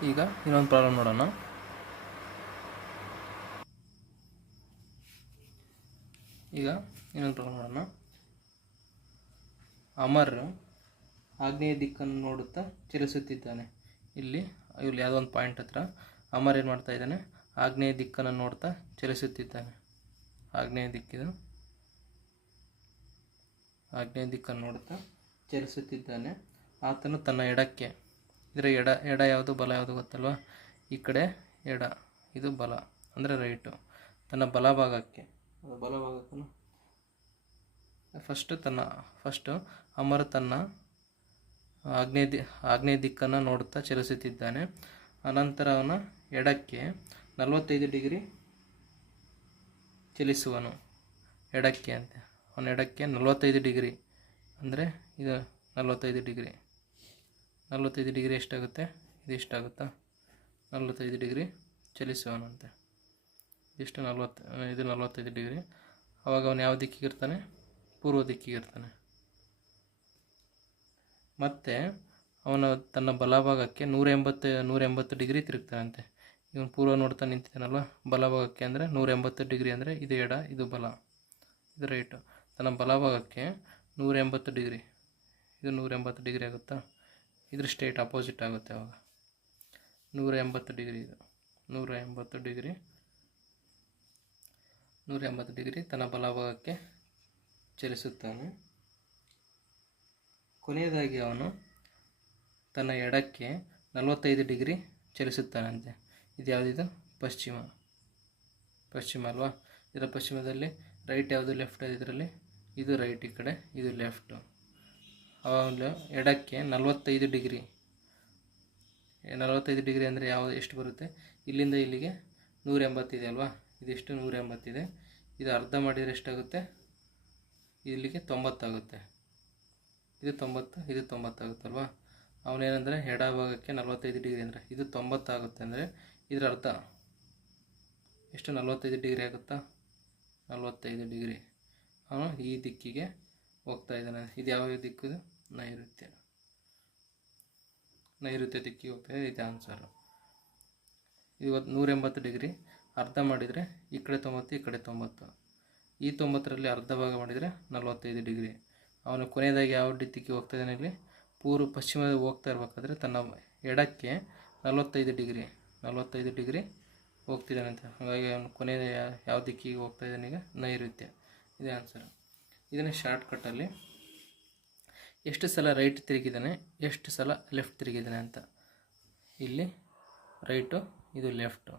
ಈಗ ಇನ್ನೊಂದು ಪ್ರಾಬ್ಲಮ್ ನೋಡೋಣ. ಅಮರ್ ಆಗ್ನೇಯ ದಿಕ್ಕನ್ನು ನೋಡುತ್ತಾ ಚಲಿಸುತ್ತಿದ್ದಾನೆ. ಇಲ್ಲಿ ಯಾವುದೋ ಒಂದು ಪಾಯಿಂಟ್ ಹತ್ರ ಅಮರ್ ಏನು ಮಾಡ್ತಾ ಇದ್ದಾನೆ, ಆಗ್ನೇಯ ದಿಕ್ಕನ್ನು ನೋಡ್ತಾ ಚಲಿಸುತ್ತಿದ್ದಾನೆ. ಆಗ್ನೇಯ ದಿಕ್ಕನ್ನು ನೋಡುತ್ತಾ ಚಲಿಸುತ್ತಿದ್ದಾನೆ. ಆತನು ತನ್ನ ಎಡಕ್ಕೆ, ಇದರ ಎಡ ಯಾವುದು ಬಲ ಯಾವುದು ಗೊತ್ತಲ್ವಾ, ಈ ಕಡೆ ಎಡ, ಇದು ಬಲ ಅಂದರೆ ರೈಟು. ತನ್ನ ಬಲಭಾಗಕ್ಕೆ ಫಸ್ಟು ಅಮರ್ ತನ್ನ ಆಗ್ನೇಯ ದಿಕ್ಕನ್ನು ನೋಡುತ್ತಾ ಚಲಿಸುತ್ತಿದ್ದಾನೆ. ಅನಂತರ ಅವನ ಎಡಕ್ಕೆ 45 ಡಿಗ್ರಿ ಚಲಿಸುವನು. ಎಡಕ್ಕೆ ಅಂತೆ, ಅವನ ಎಡಕ್ಕೆ 45 ಡಿಗ್ರಿ ಅಂದರೆ ಇದು 45 ಡಿಗ್ರಿ ಎಷ್ಟಾಗುತ್ತೆ, ಇದು ಎಷ್ಟಾಗುತ್ತಾ, 45 ಡಿಗ್ರಿ ಚಲಿಸುವನಂತೆ. ಇಷ್ಟು 45 ಡಿಗ್ರಿ. ಆವಾಗ ಅವನು ಯಾವ ದಿಕ್ಕಿಗಿರ್ತಾನೆ, ಪೂರ್ವ ದಿಕ್ಕಿಗಿರ್ತಾನೆ. ಮತ್ತು ಅವನು ತನ್ನ ಬಲಭಾಗಕ್ಕೆ 180 ಡಿಗ್ರಿ ತಿರುಗ್ತಾನಂತೆ. ಇವನು ಪೂರ್ವ ನೋಡ್ತಾ ನಿಂತಿದ್ದಾನಲ್ವ, ಬಲಭಾಗಕ್ಕೆ ಅಂದರೆ 180 ಡಿಗ್ರಿ ಅಂದರೆ ಇದು ಎಡ, ಇದು ಬಲ, ಇದು ರೈಟು. ತನ್ನ ಬಲಭಾಗಕ್ಕೆ 180 ಡಿಗ್ರಿ, ಇದು 180 ಡಿಗ್ರಿ ಆಗುತ್ತಾ, ಇದ್ರ ಸ್ಟ್ರೇಟ್ ಅಪೋಸಿಟ್ ಆಗುತ್ತೆ. ಅವಾಗ 180 ಡಿಗ್ರಿ, ಇದು 180 ಡಿಗ್ರಿ ತನ್ನ ಬಲಭಾಗಕ್ಕೆ ಚಲಿಸುತ್ತಾನೆ. ಕೊನೆಯದಾಗಿ ಅವನು ತನ್ನ ಎಡಕ್ಕೆ 45 ಡಿಗ್ರಿ ಚಲಿಸುತ್ತಾನಂತೆ. ಇದು ಯಾವುದಿದು, ಪಶ್ಚಿಮ ಅಲ್ವಾ. ಇದರ ಪಶ್ಚಿಮದಲ್ಲಿ ರೈಟ್ ಯಾವುದು, ಲೆಫ್ಟ್ ಇದರಲ್ಲಿ, ಇದು ರೈಟ್ ಈ ಕಡೆ, ಇದು ಲೆಫ್ಟು. ಆವಾಗ ಎಡಕ್ಕೆ 45 ಡಿಗ್ರಿ ಅಂದರೆ ಎಷ್ಟು ಬರುತ್ತೆ, ಇಲ್ಲಿಂದ ಇಲ್ಲಿಗೆ 180 ಇದೆ ಅಲ್ವಾ, ಇದಿಷ್ಟು 180 ಇದೆ. ಇದು ಅರ್ಧ ಮಾಡಿದರೆ ಎಷ್ಟಾಗುತ್ತೆ, ಇಲ್ಲಿಗೆ 90 ಆಗುತ್ತೆ. ಇದು 90, ಇದು 90 ಆಗುತ್ತಲ್ವಾ. ಅವನೇನೆಂದರೆ ಎಡಭಾಗಕ್ಕೆ 45 ಡಿಗ್ರಿ ಅಂದರೆ ಇದು 90 ಆಗುತ್ತೆ. ಅಂದರೆ ಇದರ ಅರ್ಥ ಎಷ್ಟು, 45 ಡಿಗ್ರಿ ಆಗುತ್ತಾ, 45 ಡಿಗ್ರಿ. ಅವನು ಈ ದಿಕ್ಕಿಗೆ ಹೋಗ್ತಾ ಇದ್ದಾನೆ. ಇದು ಯಾವ ದಿಕ್ಕು, ನೈಋತ್ಯ ದಿಕ್ಕಿಗೆ ಹೋಗ್ತಾ ಇದೆ. ಇದು ಆನ್ಸರು. ಇವತ್ತು 180 ಡಿಗ್ರಿ ಅರ್ಧ ಮಾಡಿದರೆ ಈ ಕಡೆ 90, ಈ ಕಡೆ 90. ಈ 90ರಲ್ಲಿ ಅರ್ಧ ಭಾಗ ಮಾಡಿದರೆ 45 ಡಿಗ್ರಿ. ಅವನು ಕೊನೆಯದಾಗಿ ಯಾವ ದಿಕ್ಕಿಗೆ ಹೋಗ್ತಾ ಇದ್ದಾನೆ, ಇಲ್ಲಿ ಪಶ್ಚಿಮ ಹೋಗ್ತಾ ಇರಬೇಕಾದ್ರೆ ತನ್ನ ಎಡಕ್ಕೆ 45 ಡಿಗ್ರಿ ಹೋಗ್ತಿದ್ದಾನಂತೆ. ಹಾಗಾಗಿ ಅವನು ಕೊನೆಯ ಯಾವ ದಿಕ್ಕಿಗೆ ಹೋಗ್ತಾ ಇದ್ದಾನೆ, ಈಗ ನೈಋತ್ಯ. ಇದೇ ಆನ್ಸರು. ಇದನ್ನು ಶಾರ್ಟ್ಕಟ್ಟಲ್ಲಿ ಎಷ್ಟು ಸಲ ರೈಟ್ ತಿರುಗಿದ್ದಾನೆ, ಎಷ್ಟು ಸಲ ಲೆಫ್ಟ್ ತಿರುಗಿದ್ದಾನೆ ಅಂತ. ಇಲ್ಲಿ ರೈಟು, ಇದು ಲೆಫ್ಟು.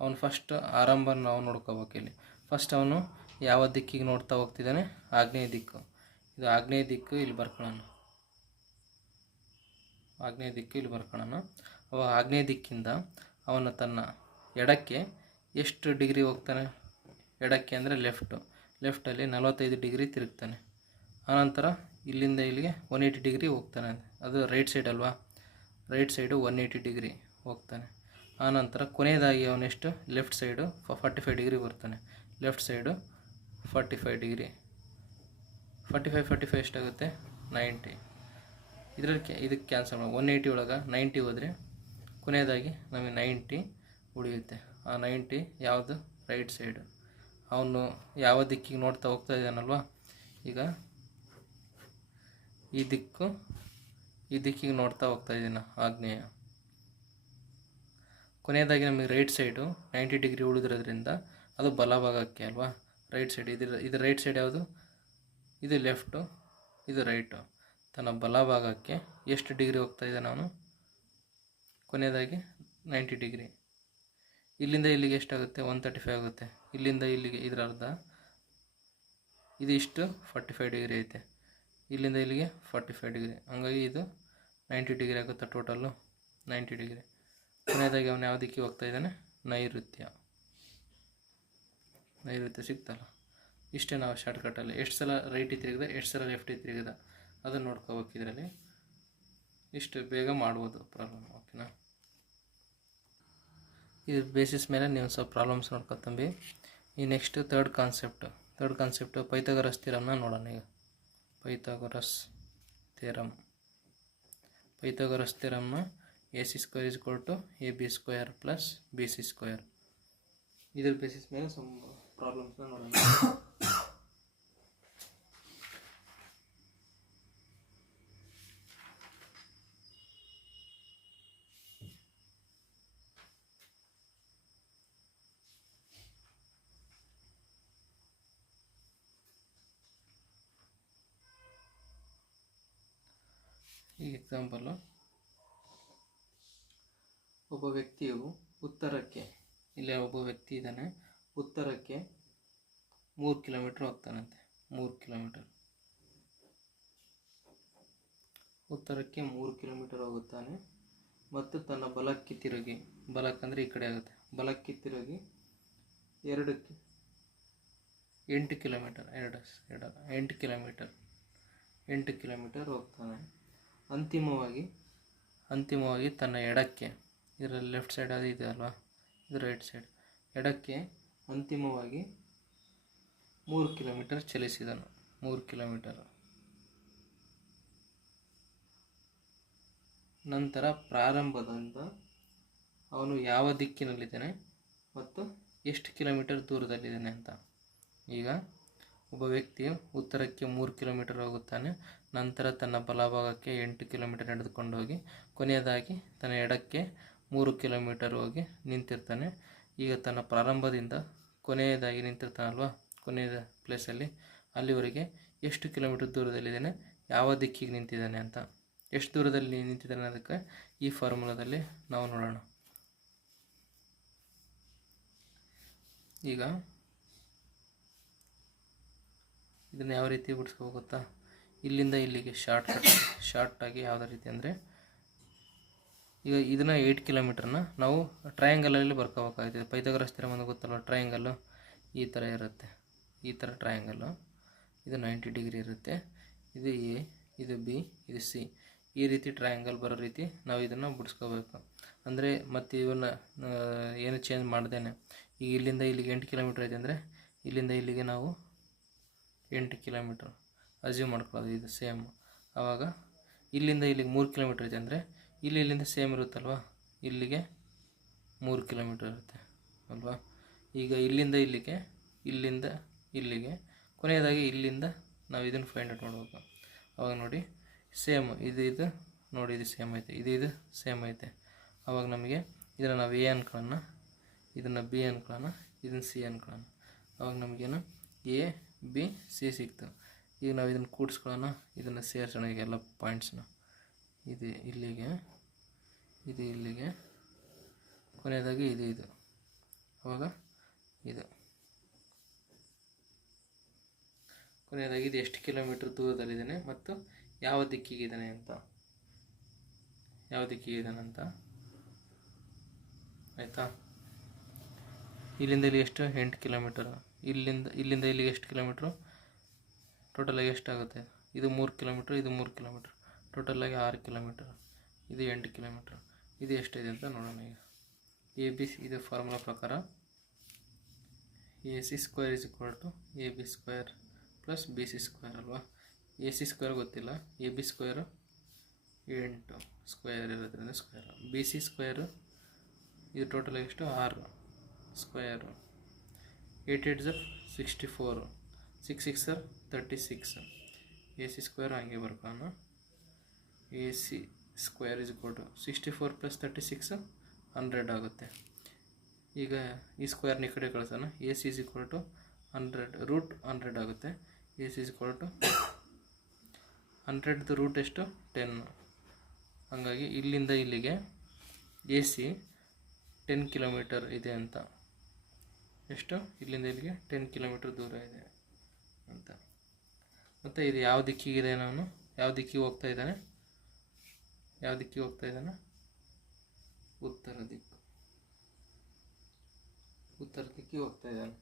ಅವನು ಫಸ್ಟ್ ಆರಂಭ ನಾವು ನೋಡ್ಕೋಬೇಕು. ಇಲ್ಲಿ ಫಸ್ಟ್ ಅವನು ಯಾವ ದಿಕ್ಕಿಗೆ ನೋಡ್ತಾ ಹೋಗ್ತಿದ್ದಾನೆ, ಆಗ್ನೇಯ ದಿಕ್ಕು. ಇದು ಆಗ್ನೇಯ ದಿಕ್ಕು, ಇಲ್ಲಿ ಬರ್ಕೊಳ್ಳೋಣ. ಅವ ಆಗ್ನೇಯ ದಿಕ್ಕಿಂದ ಅವನು ತನ್ನ ಎಡಕ್ಕೆ ಎಷ್ಟು ಡಿಗ್ರಿ ಹೋಗ್ತಾನೆ? ಎಡಕ್ಕೆ ಅಂದರೆ ಲೆಫ್ಟಲ್ಲಿ 45 ಡಿಗ್ರಿ ತಿರುಗ್ತಾನೆ. ಆನಂತರ ಇಲ್ಲಿಂದ ಇಲ್ಲಿಗೆ 180 ಡಿಗ್ರಿ ಹೋಗ್ತಾನೆ. ಅದು ರೈಟ್ ಸೈಡ್ ಅಲ್ವಾ, ರೈಟ್ ಸೈಡು 180 ಡಿಗ್ರಿ ಹೋಗ್ತಾನೆ. ಆನಂತರ ಕೊನೆಯದಾಗಿ ಅವನೆಷ್ಟು ಲೆಫ್ಟ್ ಸೈಡು 45 ಡಿಗ್ರಿ ಬರ್ತಾನೆ. ಲೆಫ್ಟ್ ಸೈಡು 45 ಡಿಗ್ರಿ, 45 ಎಷ್ಟಾಗುತ್ತೆ? 90. ಇದಕ್ಕೆ ಕ್ಯಾನ್ಸಲ್ ಮಾಡಿ 180 ಒಳಗೆ 90 ಹೋದರೆ ಕೊನೆಯದಾಗಿ ನಮಗೆ 90 ಉಳಿಯುತ್ತೆ. ಆ 90 ಯಾವುದು? Right side. ಅವನು ಯಾವ ದಿಕ್ಕಿಗೆ ನೋಡ್ತಾ ಹೋಗ್ತಾ ಇದ್ದಾನಲ್ವ, ಈಗ ಈ ದಿಕ್ಕಿಗೆ ನೋಡ್ತಾ ಹೋಗ್ತಾ ಇದ್ದಾನೆ ಆಗ್ನೇಯ. ಕೊನೆಯದಾಗಿ ನಮಗೆ ರೈಟ್ ಸೈಡು 90 ಡಿಗ್ರಿ ಉಳಿದಿರೋದ್ರಿಂದ ಅದು ಬಲಭಾಗಕ್ಕೆ ಅಲ್ವಾ, ರೈಟ್ ಸೈಡ್. ಇದು ರೈಟ್ ಸೈಡ್ ಯಾವುದು? ಇದು ಲೆಫ್ಟು, ಇದು ರೈಟು. ತನ್ನ ಬಲಭಾಗಕ್ಕೆ ಎಷ್ಟು ಡಿಗ್ರಿ ಹೋಗ್ತಾ ಇದ್ದಾನೆ ಅವನು? ಕೊನೆಯದಾಗಿ 90 ಡಿಗ್ರಿ. ಇಲ್ಲಿಂದ ಇಲ್ಲಿಗೆ ಎಷ್ಟಾಗುತ್ತೆ? 135 ಆಗುತ್ತೆ. ಇಲ್ಲಿಂದ ಇಲ್ಲಿಗೆ ಇದರ ಅರ್ಧ, ಇದು ಇಷ್ಟು 45 ಡಿಗ್ರಿ ಐತೆ. ಇಲ್ಲಿಂದ ಇಲ್ಲಿಗೆ 45 ಡಿಗ್ರಿ, ಹಂಗಾಗಿ ಇದು 90 ಡಿಗ್ರಿ ಆಗುತ್ತೆ. Total 90 degree. ಕೊನೆಯದಾಗಿ ಅವನು ಯಾವ ದಿಕ್ಕಿಗೆ ಹೋಗ್ತಾ ಇದ್ದಾನೆ? ನೈಋತ್ಯ ಸಿಗ್ತಲ್ಲ. ಇಷ್ಟೇ ನಾವು ಶಾರ್ಟ್ಕಟ್ಟಲ್ಲಿ ಎಷ್ಟು ಸಲ ರೈಟಿಗೆ ತಿರುಗಿದೆ, ಎಷ್ಟು ಸಲ ಲೆಫ್ಟಿಗೆ ತಿರುಗಿದ ಅದನ್ನು ನೋಡ್ಕೋಬೇಕು. ಇದರಲ್ಲಿ ಇಷ್ಟು ಬೇಗ ಮಾಡ್ಬೋದು ಪ್ರಾಬ್ಲಮ್. ಓಕೆನಾ? ಇದ್ರ ಬೇಸಿಸ್ ಮೇಲೆ ನೀವು ಸ್ವಲ್ಪ ಪ್ರಾಬ್ಲಮ್ಸ್ ನೋಡ್ಕೊತಂಬಿ. ಈ ನೆಕ್ಸ್ಟ್ ಥರ್ಡ್ ಕಾನ್ಸೆಪ್ಟು ಪೈಥಾಗರಸ್ ಥಿಯರಮ್ನ ನೋಡೋಣ. ಈಗ ಪೈಥಾಗರಸ್ ಥಿಯರಮ್ನ AC² = AB² + BC². ಇದ್ರ ಬೇಸಿಸ್ ಮೇಲೆ ಸ್ವಲ್ಪ ಪ್ರಾಬ್ಲಮ್ಸ್ನ ನೋಡೋಣ. ಈ ಎಕ್ಸಾಂಪಲು, ಒಬ್ಬ ವ್ಯಕ್ತಿಯು ಉತ್ತರಕ್ಕೆ, ಇಲ್ಲಿ ಒಬ್ಬ ವ್ಯಕ್ತಿ ಇದ್ದಾನೆ, ಉತ್ತರಕ್ಕೆ 3 ಕಿಲೋಮೀಟರ್ ಹೋಗ್ತಾನಂತೆ. 3 ಕಿಲೋಮೀಟರ್ ಉತ್ತರಕ್ಕೆ 3 ಕಿಲೋಮೀಟರ್ ಹೋಗುತ್ತಾನೆ. ಮತ್ತು ತನ್ನ ಬಲಕ್ಕೆ ತಿರುಗಿ, ಬಲಕ್ಕಂದರೆ ಈ ಕಡೆ ಆಗುತ್ತೆ, ಬಲಕ್ಕೆ ತಿರುಗಿ 8 ಕಿಲೋಮೀಟರ್ 8 ಕಿಲೋಮೀಟರ್ ಹೋಗ್ತಾನೆ. ಅಂತಿಮವಾಗಿ ತನ್ನ ಎಡಕ್ಕೆ, ಇದರಲ್ಲಿ ಲೆಫ್ಟ್ ಸೈಡ್ ಅದು ಇದೆ ಅಲ್ವಾ, ಇದು ರೈಟ್ ಸೈಡ್, ಎಡಕ್ಕೆ ಅಂತಿಮವಾಗಿ 3 ಕಿಲೋಮೀಟರ್ ಚಲಿಸಿದನು. 3 ಕಿಲೋಮೀಟರ್ ನಂತರ ಪ್ರಾರಂಭದಿಂದ ಅವನು ಯಾವ ದಿಕ್ಕಿನಲ್ಲಿದ್ದಾನೆ ಮತ್ತು ಎಷ್ಟು ಕಿಲೋಮೀಟರ್ ದೂರದಲ್ಲಿದ್ದಾನೆ ಅಂತ. ಈಗ ಒಬ್ಬ ವ್ಯಕ್ತಿಯು ಉತ್ತರಕ್ಕೆ 3 ಕಿಲೋಮೀಟರ್ ಹೋಗುತ್ತಾನೆ. ನಂತರ ತನ್ನ ಬಲಭಾಗಕ್ಕೆ 8 ಕಿಲೋಮೀಟರ್ ನಡೆದುಕೊಂಡು ಹೋಗಿ ಕೊನೆಯದಾಗಿ ತನ್ನ ಎಡಕ್ಕೆ 3 ಕಿಲೋಮೀಟರ್ ಹೋಗಿ ನಿಂತಿರ್ತಾನೆ. ಈಗ ತನ್ನ ಪ್ರಾರಂಭದಿಂದ ಕೊನೆಯದಾಗಿ ನಿಂತಿರ್ತಾನಲ್ವ, ಕೊನೆಯ ಪ್ಲೇಸಲ್ಲಿ ಅಲ್ಲಿವರೆಗೆ ಎಷ್ಟು ಕಿಲೋಮೀಟರ್ ದೂರದಲ್ಲಿದ್ದಾನೆ, ಯಾವ ದಿಕ್ಕಿಗೆ ನಿಂತಿದ್ದಾನೆ ಅಂತ, ಎಷ್ಟು ದೂರದಲ್ಲಿ ನಿಂತಿದ್ದಾನೆ ಅದಕ್ಕೆ ಈ ಫಾರ್ಮುಲಾದಲ್ಲಿ ನಾವು ನೋಡೋಣ. ಈಗ ಇದನ್ನು ಯಾವ ರೀತಿ ಬಿಡಿಸ್ಕೋಗುತ್ತಾ, ಇಲ್ಲಿಂದ ಇಲ್ಲಿಗೆ ಶಾರ್ಟಾಗಿ ಯಾವುದೇ ರೀತಿ ಅಂದರೆ, ಈಗ ಇದನ್ನು 8 ಕಿಲೋಮೀಟರ್ನ ನಾವು ಟ್ರಯಾಂಗಲಲ್ಲಿ ಬರ್ಕೋಬೇಕಾಗ್ತದೆ. ಪೈಥಾಗರಸ್ ಥಿಯರಮ್ ಅಂತ ಗೊತ್ತಲ್ವ, ಟ್ರಯಾಂಗಲ್ಲು ಈ ಥರ ಇರುತ್ತೆ, ಈ ಥರ ಟ್ರಯಾಂಗಲ್ಲು. ಇದು 90 ಡಿಗ್ರಿ ಇರುತ್ತೆ. ಇದು A, ಇದು B, ಇದು C. ಈ ರೀತಿ ಟ್ರಯಾಂಗಲ್ ಬರೋ ರೀತಿ ನಾವು ಇದನ್ನು ಬಿಡಿಸ್ಕೋಬೇಕು. ಅಂದರೆ ಮತ್ತು ಇವನ್ನ ಏನು ಚೇಂಜ್ ಮಾಡ್ದೇನೆ, ಈಗ ಇಲ್ಲಿಂದ ಇಲ್ಲಿಗೆ 8 ಕಿಲೋಮೀಟ್ರ್ ಐತೆ ಅಂದರೆ ಇಲ್ಲಿಂದ ಇಲ್ಲಿಗೆ ನಾವು 8 ಕಿಲೋಮೀಟ್ರ್ ಅಸ್ಯೂಮ್ ಮಾಡ್ಕೊಳ್ಳೋದು, ಇದು ಸೇಮ್. ಆವಾಗ ಇಲ್ಲಿಂದ ಇಲ್ಲಿಗೆ 3 ಕಿಲೋಮೀಟ್ರ್ ಐತೆ ಅಂದರೆ ಇಲ್ಲಿಂದ ಸೇಮ್ ಇರುತ್ತಲ್ವ, ಇಲ್ಲಿಗೆ 3 ಕಿಲೋಮೀಟ್ರ್ ಇರುತ್ತೆ ಅಲ್ವಾ. ಈಗ ಇಲ್ಲಿಂದ ಇಲ್ಲಿಗೆ ಕೊನೆಯದಾಗಿ ಇಲ್ಲಿಂದ ನಾವು ಇದನ್ನು ಫೈಂಡ್ ಔಟ್ ಮಾಡಬೇಕು. ಅವಾಗ ನೋಡಿ ಸೇಮ್ ಇದು ನೋಡಿ, ಇದು ಸೇಮ್ ಐತೆ, ಇದು ಸೇಮ್ ಐತೆ. ಆವಾಗ ನಮಗೆ ಇದನ್ನು ನಾವು A ಅನ್ಕೊಳ್ಳೋಣ, ಇದನ್ನು B ಅನ್ಕೊಳ್ಳೋಣ, ಇದನ್ನು C ಅನ್ಕೊಳ್ಳೋಣ. ಆವಾಗ ನಮಗೇನು A, B, C ಸಿಕ್ತು. ಈಗ ನಾವು ಇದನ್ನು ಕೂಡಿಸ್ಕೊಳ್ಳೋಣ, ಇದನ್ನು ಸೇರಿಸೋಣ. ಈಗ ಎಲ್ಲ ಪಾಯಿಂಟ್ಸ್ನ ಇದು ಇಲ್ಲಿಗೆ ಕೊನೆಯದಾಗಿ ಇದು ಆವಾಗ ಇದು ಕೊನೆಯದಾಗಿ ಇದು ಎಷ್ಟು ಕಿಲೋಮೀಟ್ರ್ ದೂರದಲ್ಲಿದ್ದಾನೆ ಮತ್ತು ಯಾವ ದಿಕ್ಕಿಗಿದ್ದಾನೆ ಅಂತ ಆಯಿತಾ. ಇಲ್ಲಿಂದ ಇಲ್ಲಿ ಎಷ್ಟು 8 ಕಿಲೋಮೀಟರ್. ಇಲ್ಲಿಂದ ಇಲ್ಲಿಗೆ ಎಷ್ಟು ಕಿಲೋಮೀಟ್ರು, ಟೋಟಲಾಗಿ ಎಷ್ಟಾಗುತ್ತೆ, ಇದು 3 ಕಿಲೋಮೀಟ್ರ್, ಇದು 3 ಕಿಲೋಮೀಟ್ರ್, ಟೋಟಲಾಗಿ 6 ಕಿಲೋಮೀಟರ್, ಇದು 8 ಕಿಲೋಮೀಟ್ರ್. ಇದು ಎಷ್ಟಿದೆ ಅಂತ ನೋಡೋಣ. ಈಗ ಎ ಬಿ ಸಿ ಇದು ಫಾರ್ಮುಲಾ ಪ್ರಕಾರ AC² = AB² + BC² ಅಲ್ವಾ. AC² ಗೊತ್ತಿಲ್ಲ, AB² 8 ಸ್ಕ್ವೇರ್ ಇರೋದ್ರಿಂದ ಸ್ಕ್ವೇರ್, BC² ಇದು ಟೋಟಲ್ ಎಷ್ಟು 6 ಸ್ಕ್ವೇರು, 8 8 64, 6 6 36, AC² ಹಂಗೆ ಬರ್ಕೋಣ. AC² = 64 + 36 100 ಆಗುತ್ತೆ. ಈಗ ಈ ಸ್ಕ್ವೇರ್ನ ಈ ಕಡೆ ಕಳಿಸೋಣ. AC = 100 √100 ಆಗುತ್ತೆ. AC = 100ದ ರೂಟ್ ಎಷ್ಟು 10. ಹಾಗಾಗಿ ಇಲ್ಲಿಂದ ಇಲ್ಲಿಗೆ AC 10 ಕಿಲೋಮೀಟರ್ ಇದೆ ಅಂತ. ಎಷ್ಟು, ಇಲ್ಲಿಂದ ಇಲ್ಲಿಗೆ 10 ಕಿಲೋಮೀಟರ್ ದೂರ ಇದೆ ಅಂತ. ಮತ್ತು ಇದು ಯಾವ ದಿಕ್ಕಿಗಿದೆ, ಯಾವ ದಿಕ್ಕಿಗೆ ಹೋಗ್ತಾ ಇದ್ದಾನೆ, ಉತ್ತರ ದಿಕ್ಕಿಗೆ ಹೋಗ್ತಾ ಇದ್ದಾನೆ.